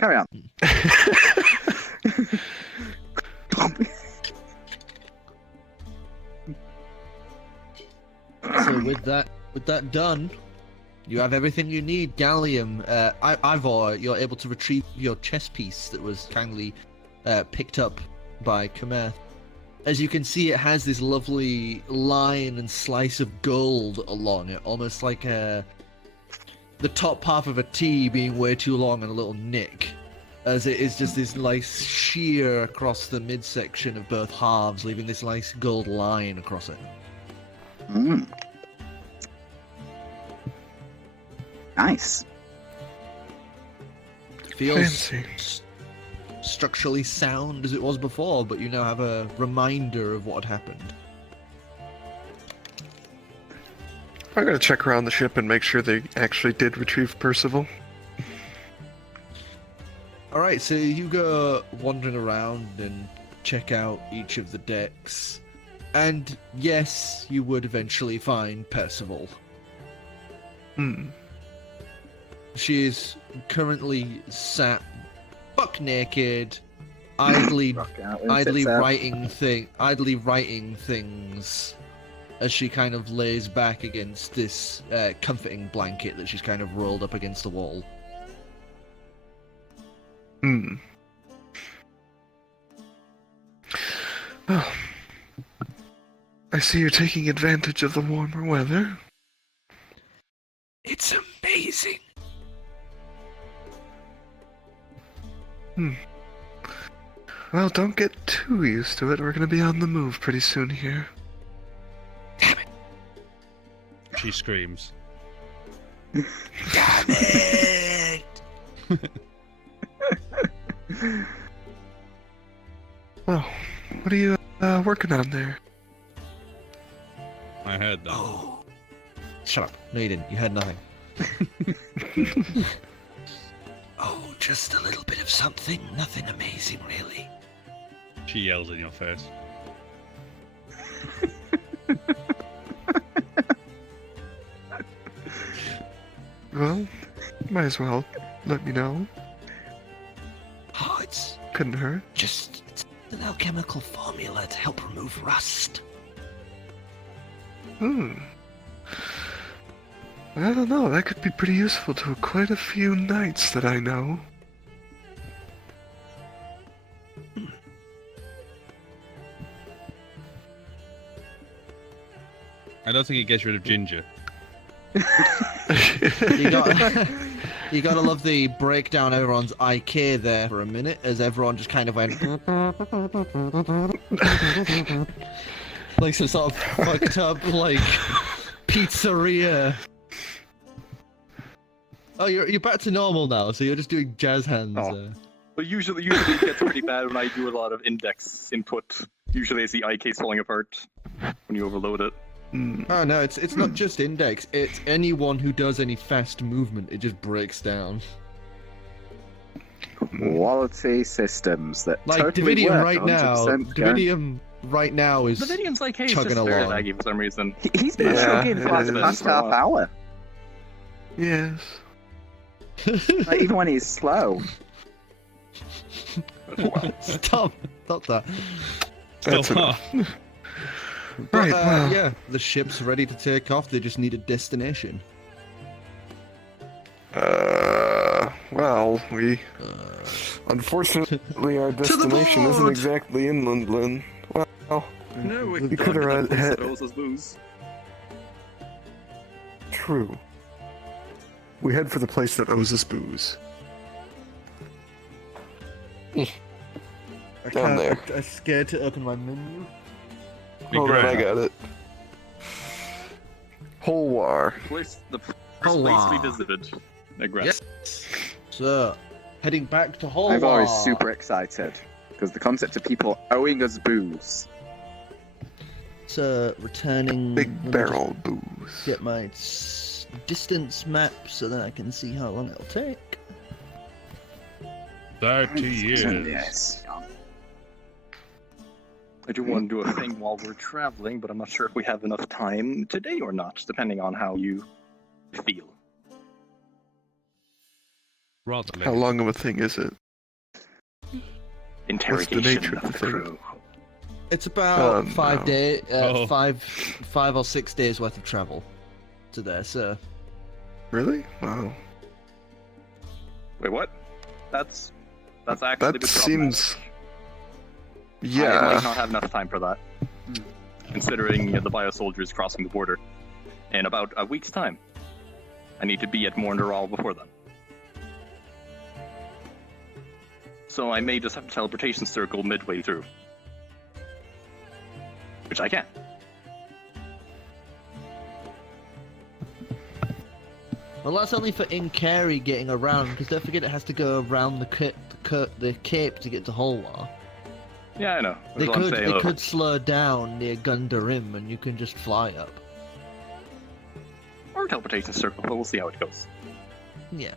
Carry on. So with that done, you have everything you need. Gallium, Ivor, you're able to retrieve your chess piece that was kindly picked up by Kamerth. As you can see, it has this lovely line and slice of gold along it, almost like the top half of a T being way too long and a little nick, as it is just this nice shear across the midsection of both halves, leaving this nice gold line across it. Mm. Nice. Feels Fancy. structurally sound as it was before, but you now have a reminder of what had happened. I'm gonna check around the ship and make sure they actually did retrieve Percival. Alright, so you go wandering around and check out each of the decks. And yes, you would eventually find Percival. She is currently sat buck naked, idly writing things as she kind of lays back against this comforting blanket that she's kind of rolled up against the wall. Oh. I see you're taking advantage of the warmer weather. It's amazing. Well, don't get too used to it. We're gonna be on the move pretty soon here. She screams. Damn it! Well, what are you working on there? I heard that. Oh. Shut up. No, you didn't. You heard nothing. Oh, just a little bit of something. Nothing amazing, really. She yells in your face. Well, might as well let me know. Oh, it's Couldn't hurt. just an alchemical formula to help remove rust. I don't know, that could be pretty useful to quite a few knights that I know. I don't think it gets rid of ginger. You gotta love the breakdown of everyone's IK there for a minute, as everyone just kind of went like some sort of fucked up like pizzeria. Oh, you're back to normal now, so you're just doing jazz hands. Oh. But usually it gets pretty bad when I do a lot of index input. Usually I see IKs falling apart when you overload it. Oh no, it's not just index. It's anyone who does any fast movement. It just breaks down. Quality systems that Like totally Dividium work, right now. 100% Dividium right now is Dividium's IK is chugging just very along. laggy for some reason. He's been chugging for like the it past is. half hour. Yes. Like, even when he's slow. Stop that. That's Still enough. But, Right, well. yeah, the ship's ready to take off. They just need a destination. Well, we... Unfortunately, our destination isn't board! exactly inland. Well, No, we You could have had... booze. True. We head for the place that owes us booze. Down there. I'm scared to open my menu. Hold on, I got it. Holwar. The first place we visited. Negress. Yes. So, heading back to Hall. Ivor is super excited because the concept of people owing us booze. So, returning. Big let me barrel just booze. Get my distance map so that I can see how long it'll take. 30 years. Yes. I do want to do a thing while we're traveling, but I'm not sure if we have enough time today or not, depending on how you feel. Rather How late. long of a thing is it? Interrogation nature of of the the thing? crew. It's about Oh, 5 no. days, Oh. five or 6 days worth of travel to there. So, Really? Wow. Wait, what? That's actually That a bit problematic. seems... I might Yeah. not have enough time for that, considering the bio-soldiers crossing the border in about a week's time. I need to be at Morndaral before then. So I may just have a teleportation circle midway through. Which I can. Well, that's only for in-carry getting around, because don't forget it has to go around the cape to get to Holwar. Yeah, I know. They That's what I'm saying. could slow down near Gundarim, and you can just fly up. Or teleportation circle, but we'll see how it goes. Yeah.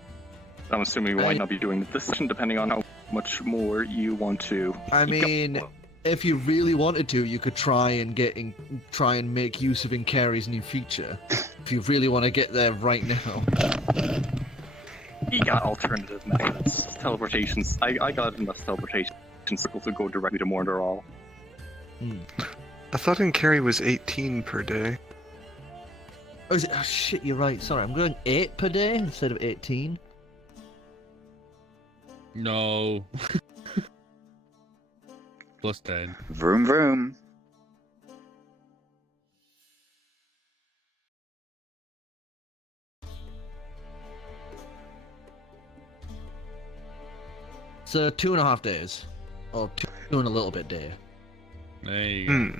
I'm assuming we might not be doing this session, depending on how much more you want to. I mean, if you really wanted to, you could try and make use of in-carry's new feature. If you really want to get there right now. You got alternative methods. Teleportations. I got enough teleportation circles to go directly to Mordor. I thought in carry was 18 per day. Oh, is it? Oh, shit, you're right. Sorry, I'm going 8 per day instead of 18. No. Plus 10. Vroom vroom. So 2.5 days. Or 2 and a little bit day. There you go.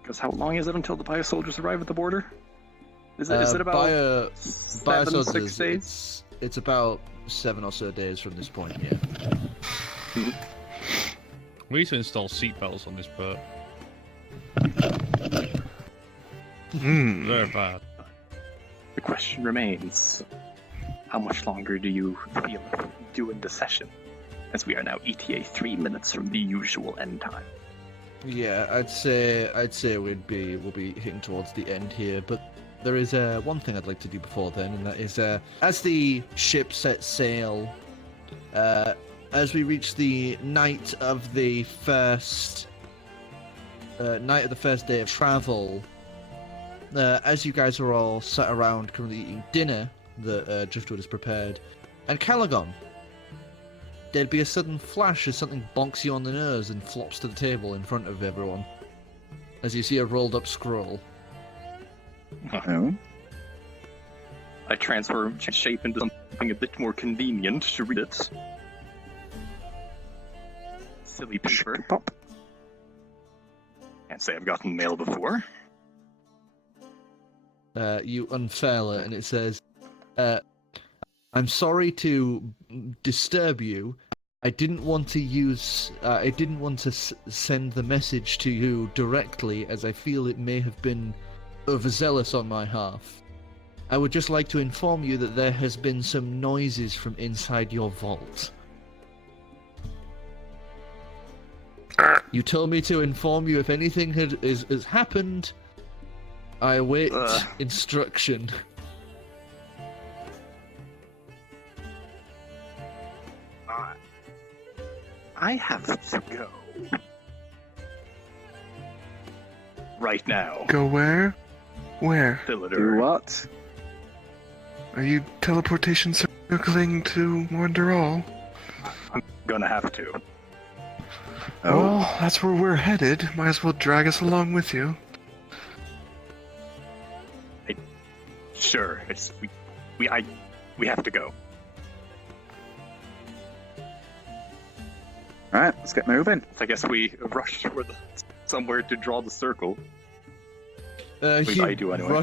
Because how long is it until the bio soldiers arrive at the border? Is it about 7, 6 days? It's about 7 or so days from this point, yeah. We need to install seatbelts on this boat. Very bad. The question remains, how much longer do you feel doing the session? As we are now ETA 3 minutes from the usual end time. Yeah, I'd say we'll be hitting towards the end here, but there is one thing I'd like to do before then, and that is as the ship sets sail, as we reach the night of the first day of travel, as you guys are all sat around currently eating dinner that Driftwood has prepared, and Ancalagon, there'd be a sudden flash as something bonks you on the nose and flops to the table in front of everyone, as you see a rolled up scroll. Oh. I transfer shape into something a bit more convenient to read it. Silly paper. Pop. Can't say I've gotten mail before. You unfurl it, and it says, I'm sorry to disturb you. I didn't want to send the message to you directly, as I feel it may have been overzealous on my half. I would just like to inform you that there has been some noises from inside your vault. You told me to inform you if anything has happened. I await instruction. I have to go. Right now. Go where? Where? Do Philidor. what? Are you teleportation circling to Mordor? I'm gonna have to. Oh. Well, that's where we're headed. Might as well drag us along with you. Sure, we have to go. Alright, let's get moving. I guess we rush for somewhere to draw the circle. least I do anyway.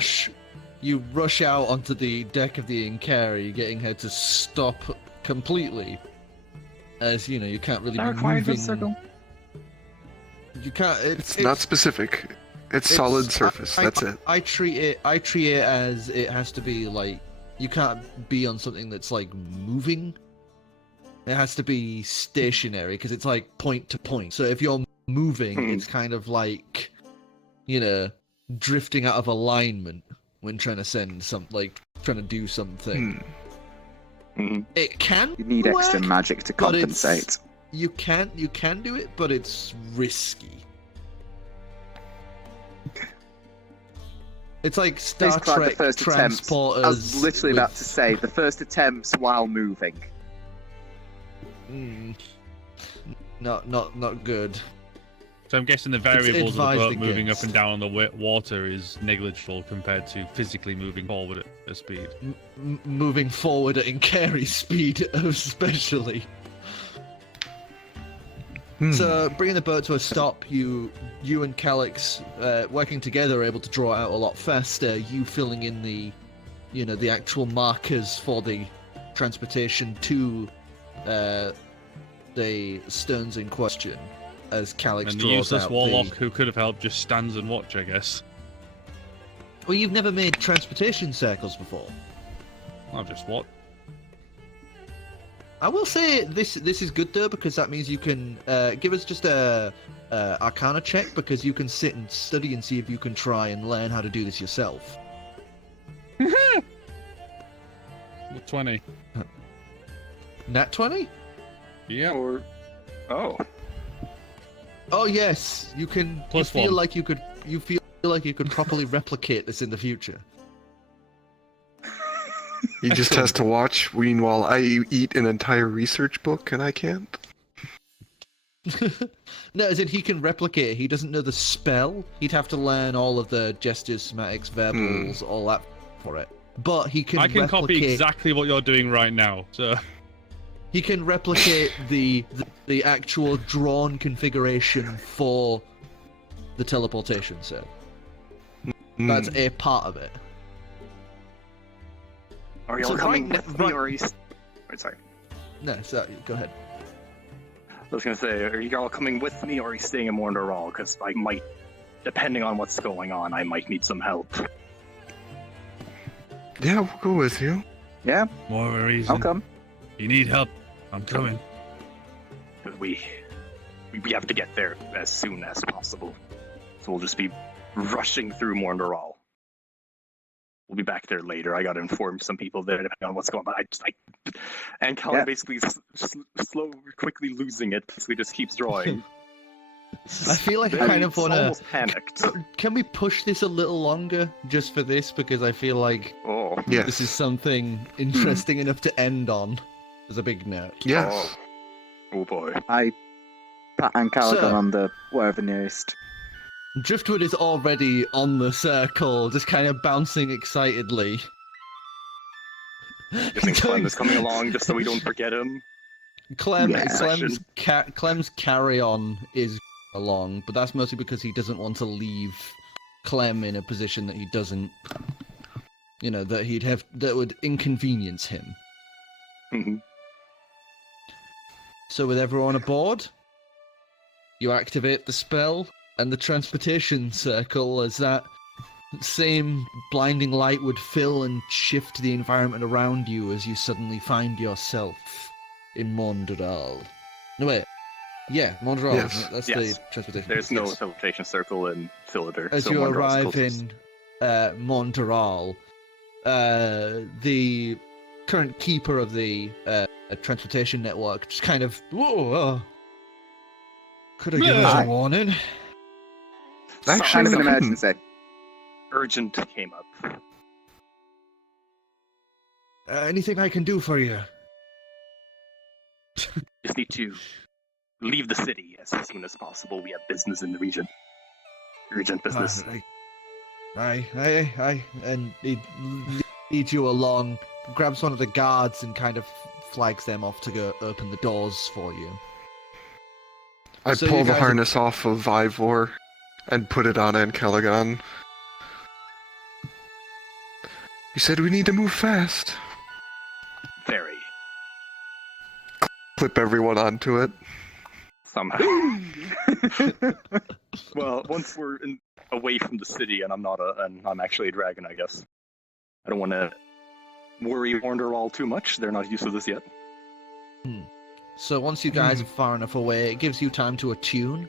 You rush out onto the deck of the Incari, getting her to stop completely. As you know, you can't really be moving. Circle? You can't. It's not specific. It's solid surface. That's it. I treat it as it has to be like you can't be on something that's like moving. It has to be stationary because it's like point to point. So if you're moving, it's kind of like, you know, drifting out of alignment when trying to send trying to do something. It can. You need extra magic to compensate. You can do it, but it's risky. It's like Star Trek the first transporters. Attempts. I was literally about to say the first attempts while moving. Not good. So I'm guessing the variables of the boat moving up and against. down on the water is negligible compared to physically moving forward at a speed. Moving forward at Incari speed, especially. So, bringing the boat to a stop, you and Calix, working together, are able to draw it out a lot faster. You filling in the actual markers for the transportation to the stones in question, as Calix And the draws useless out Warlock who could have helped just stands and watch, I guess. Well, you've never made transportation circles before. I'll just watch. I will say this is good though, because that means you can give us just a Arcana check, because you can sit and study and see if you can try and learn how to do this yourself. 20. Nat 20? Yeah. Or Oh yes, you can. Plus you feel one. like you could. You feel like you could properly replicate this in the future. He just has to watch. Meanwhile, I eat an entire research book, and I can't. No, as in he can replicate it. He doesn't know the spell. He'd have to learn all of the gestures, somatics, verbals, all that for it. But he can. I can replicate... copy exactly what you're doing right now, so... He can replicate the actual drawn configuration for the teleportation set. That's a part of it. are you So all coming right with now- me, or are you? Sorry. No, so go ahead. I was gonna say, are you all coming with me, or are you staying in Mornderall? Because I might, depending on what's going on, I might need some help. Yeah, we'll go with you. Yeah, More of a reason. I'll come. You need help. I'm coming. We have to get there as soon as possible. So we'll just be rushing through Mornderall. We'll be back there later. I gotta inform some people there depending on what's going on. And Clem Yeah. basically quickly losing it because we just keeps drawing. I feel like I kind of want to. almost panicked. Can we push this a little longer just for this? Because I feel like Oh, Yes. this is something interesting enough to end on as a big note. Yes. oh boy. I pat Ancalagon So- on the wherever nearest. Driftwood is already on the circle, just kind of bouncing excitedly. Guessing Clem is coming along just so we don't forget him. Yeah. Clem's carry-on is along, but that's mostly because he doesn't want to leave Clem in a position that he doesn't, that would inconvenience him. Mhm. So with everyone aboard, you activate the spell and the transportation circle as that same blinding light would fill and shift the environment around you as you suddenly find yourself in Mornderall. No, wait. Yeah, Mornderall. Yes. Isn't it? That's Yes. the transportation. There's no Yes. teleportation circle in Philidor. As so you Mornderall's arrive closest. in Mornderall, the current keeper of the transportation network just kind of, whoa, could have given us a warning. Kind Actually, of an hmm. emergency. Urgent came up. Anything I can do for you? Just need to leave the city as soon as possible. We have business in the region. Urgent business. Aye, and he leads you along, grabs one of the guards and kind of flags them off to go open the doors for you. I So pull you the guys- harness off of Ivor and put it on Ancalagon. You said we need to move fast. Very. Clip everyone onto it. Somehow. Well, once we're away from the city and I'm actually a dragon, I guess. I don't want to worry Mornderall too much. They're not used to this yet. So once you guys are far enough away, it gives you time to attune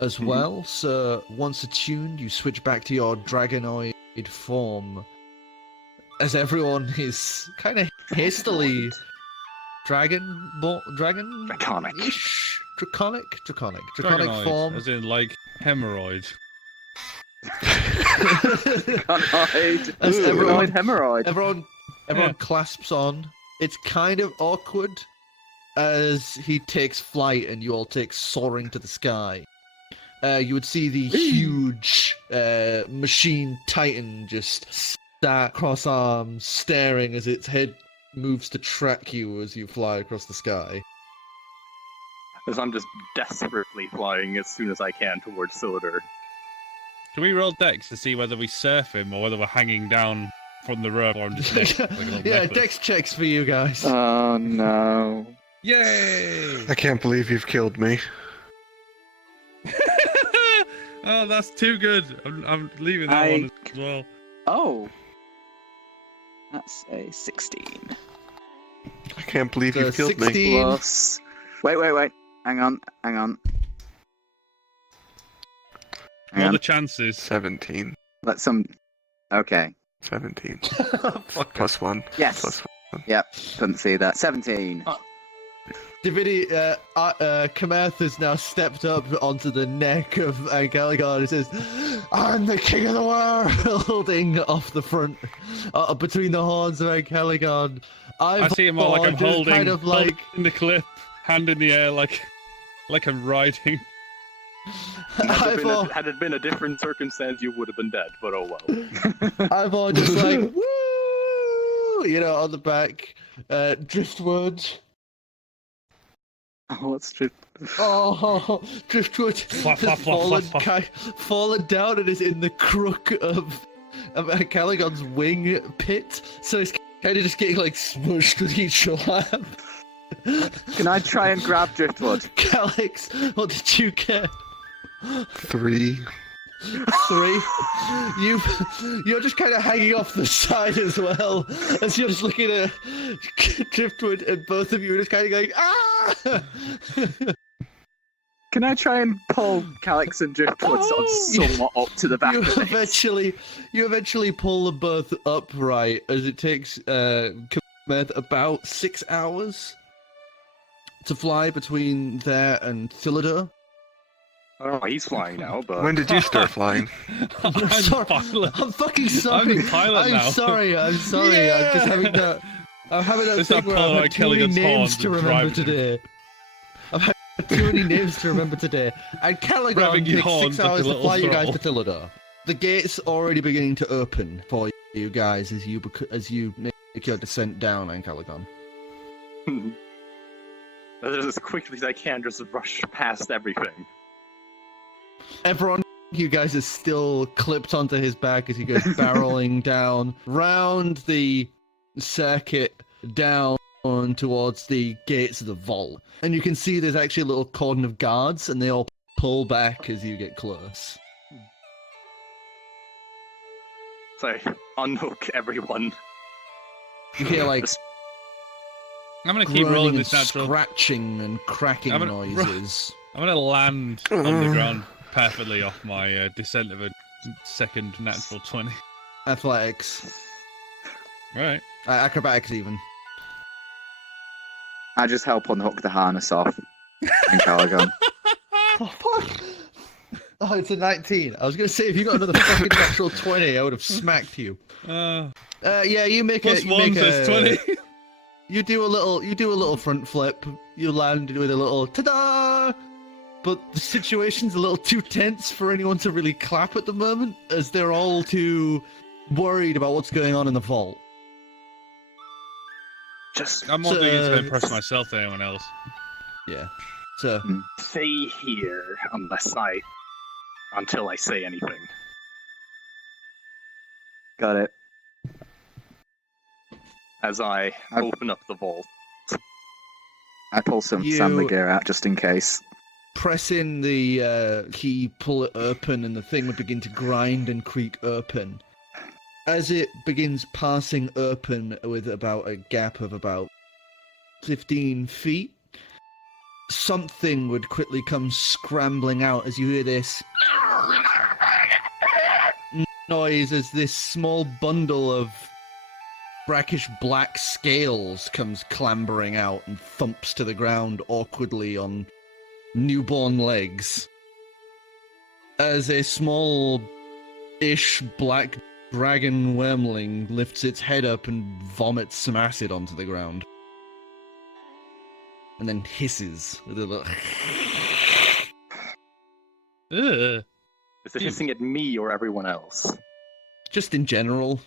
as well. So once attuned, you switch back to your dragonoid form. As everyone is kind of hastily Draconic. draconic Dragonoid, form. as in, like, hemorrhoid. Hemorrhoid. As everyone- Hemorrhoid. Everyone Yeah. clasps on. It's kind of awkward as he takes flight and you all take soaring to the sky. You would see the huge machine titan just start cross arms, staring as its head moves to track you as you fly across the sky. As I'm just desperately flying as soon as I can towards Cylinder. Can we roll dex to see whether we surf him or whether we're hanging down from the rope or I'm just next, like a little Yeah, necklace? dex checks for you guys. Oh no. Yay! I can't believe you've killed me. Oh, that's too good. I'm leaving that one as well. Oh. That's a 16. I can't believe So you've killed me. 16. Plus. Wait. Hang on. What are the chances? 17. Let some. Okay. 17. Plus 1. Yes. Plus 1. Yep. Couldn't see that. 17. Kamerth has now stepped up onto the neck of Ancalagon and says, "I'm the king of the world," holding off the front, between the horns of Ancalagon. I see it more like I'm Ivor is holding, kind of like holding the clip, hand in the air, like I'm riding. Ivor, Had it been a different circumstance, you would have been dead, but oh well. Ivor just like woo, on the back, driftwood. Oh, what's true? Oh, driftwood Flop, has flop, flop, flop. fallen down and is in the crook of Ancalagon's wing pit, so it's kind of just getting like smushed with each lap. Can I try and grab Driftwood? Calix, what did you get? 3. 3. You're just kind of hanging off the side as well, as you're just looking at Driftwood, and both of you are just kind of going, ah! Can I try and pull Calix and Driftwood sort of somewhat up to the back of it? You eventually pull them both upright, as it takes Kamerth about 6 hours to fly between there and Cylinder. I don't know why he's flying now, but... When did you start flying? I'm sorry. pilot. I'm fucking sorry. I'm the pilot now. I'm sorry. I'm just having that. I'm having that It's thing not where I've Paul had like too many Kelligan's names horns to and remember driving. today. I've had too many names to remember today. And Grabbing Calagon your takes horns 6 like a hours to little fly you guys throttle. to Cylinder. The gate's already beginning to open for you guys as you make your descent down, Ancalagon. Just as quickly as I can, just rush past everything. Everyone, you guys are still clipped onto his back as he goes barreling down round the circuit down towards the gates of the vault. And you can see there's actually a little cordon of guards, and they all pull back as you get close. So, unhook everyone. You hear like I'm gonna keep groaning rolling and this natural. scratching and cracking I'm gonna- noises. I'm gonna land on the ground perfectly off my descent of a second natural 20. Athletics, Right. acrobatics even. I just help unhook the harness off. Ancalagon. Oh, fuck. Oh, it's a 19. I was gonna say if you got another fucking natural 20, I would have smacked you. Yeah, you make Plus a. one says 20. You do a little front flip. You land with a little ta-da! But the situation's a little too tense for anyone to really clap at the moment, as they're all too worried about what's going on in the vault. Just I'm more doing it to impress myself than anyone else. Yeah. So stay here until I say anything. Got it. As I open up the vault. I pull some Sandler gear out just in case. press in the key, pull it open, and the thing would begin to grind and creak open. As it begins passing open with about a gap of about 15 feet, something would quickly come scrambling out as you hear this noise as this small bundle of brackish black scales comes clambering out and thumps to the ground awkwardly on newborn legs. As a small-ish black dragon wormling lifts its head up and vomits some acid onto the ground. And then hisses with a little... Ugh. Is it hissing at me or everyone else? Just in general.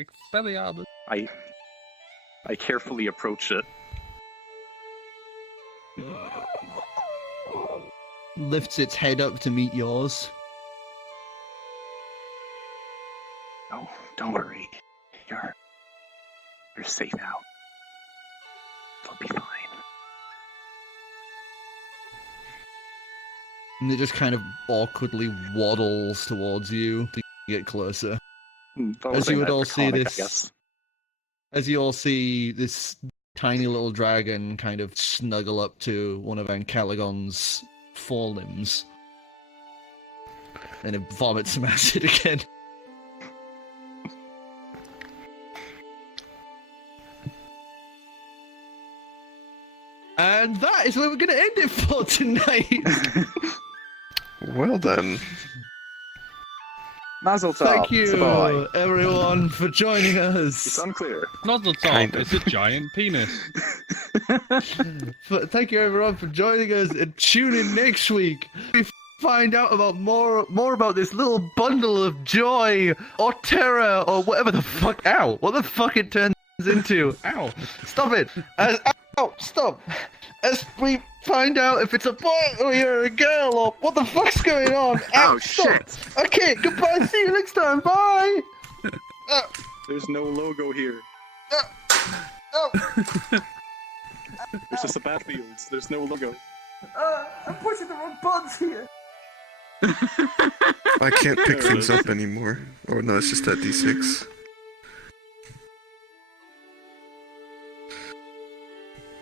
Expelliarmus. I carefully approach it. lifts its head up to meet yours. No, don't worry. You're safe now. It'll be fine. And it just kind of awkwardly waddles towards you to get closer. As you would all see this, as you all see this tiny little dragon kind of snuggle up to one of Ancalagon's forelimbs. And it vomits some acid again. And that is where we're going to end it for tonight. Well then. Mazel tov. Thank you, Bye. everyone, for joining It's us. unclear. Not the top. Kind of. It's a giant penis. Thank you, everyone, for joining us. And tune in next week. We find out about more about this little bundle of joy or terror or whatever the fuck. Ow! What the fuck it turns into? Ow! Stop it! Ow! Stop! As we find out if it's a boy or you're a girl or what the fuck's going on. Ow! Oh, Stop! shit. Okay, goodbye. See you next time. Bye. There's no logo here. There's just a battlefield. There's no logo. I'm pushing the wrong buttons here. I can't pick things up anymore. Oh no, it's just that D6.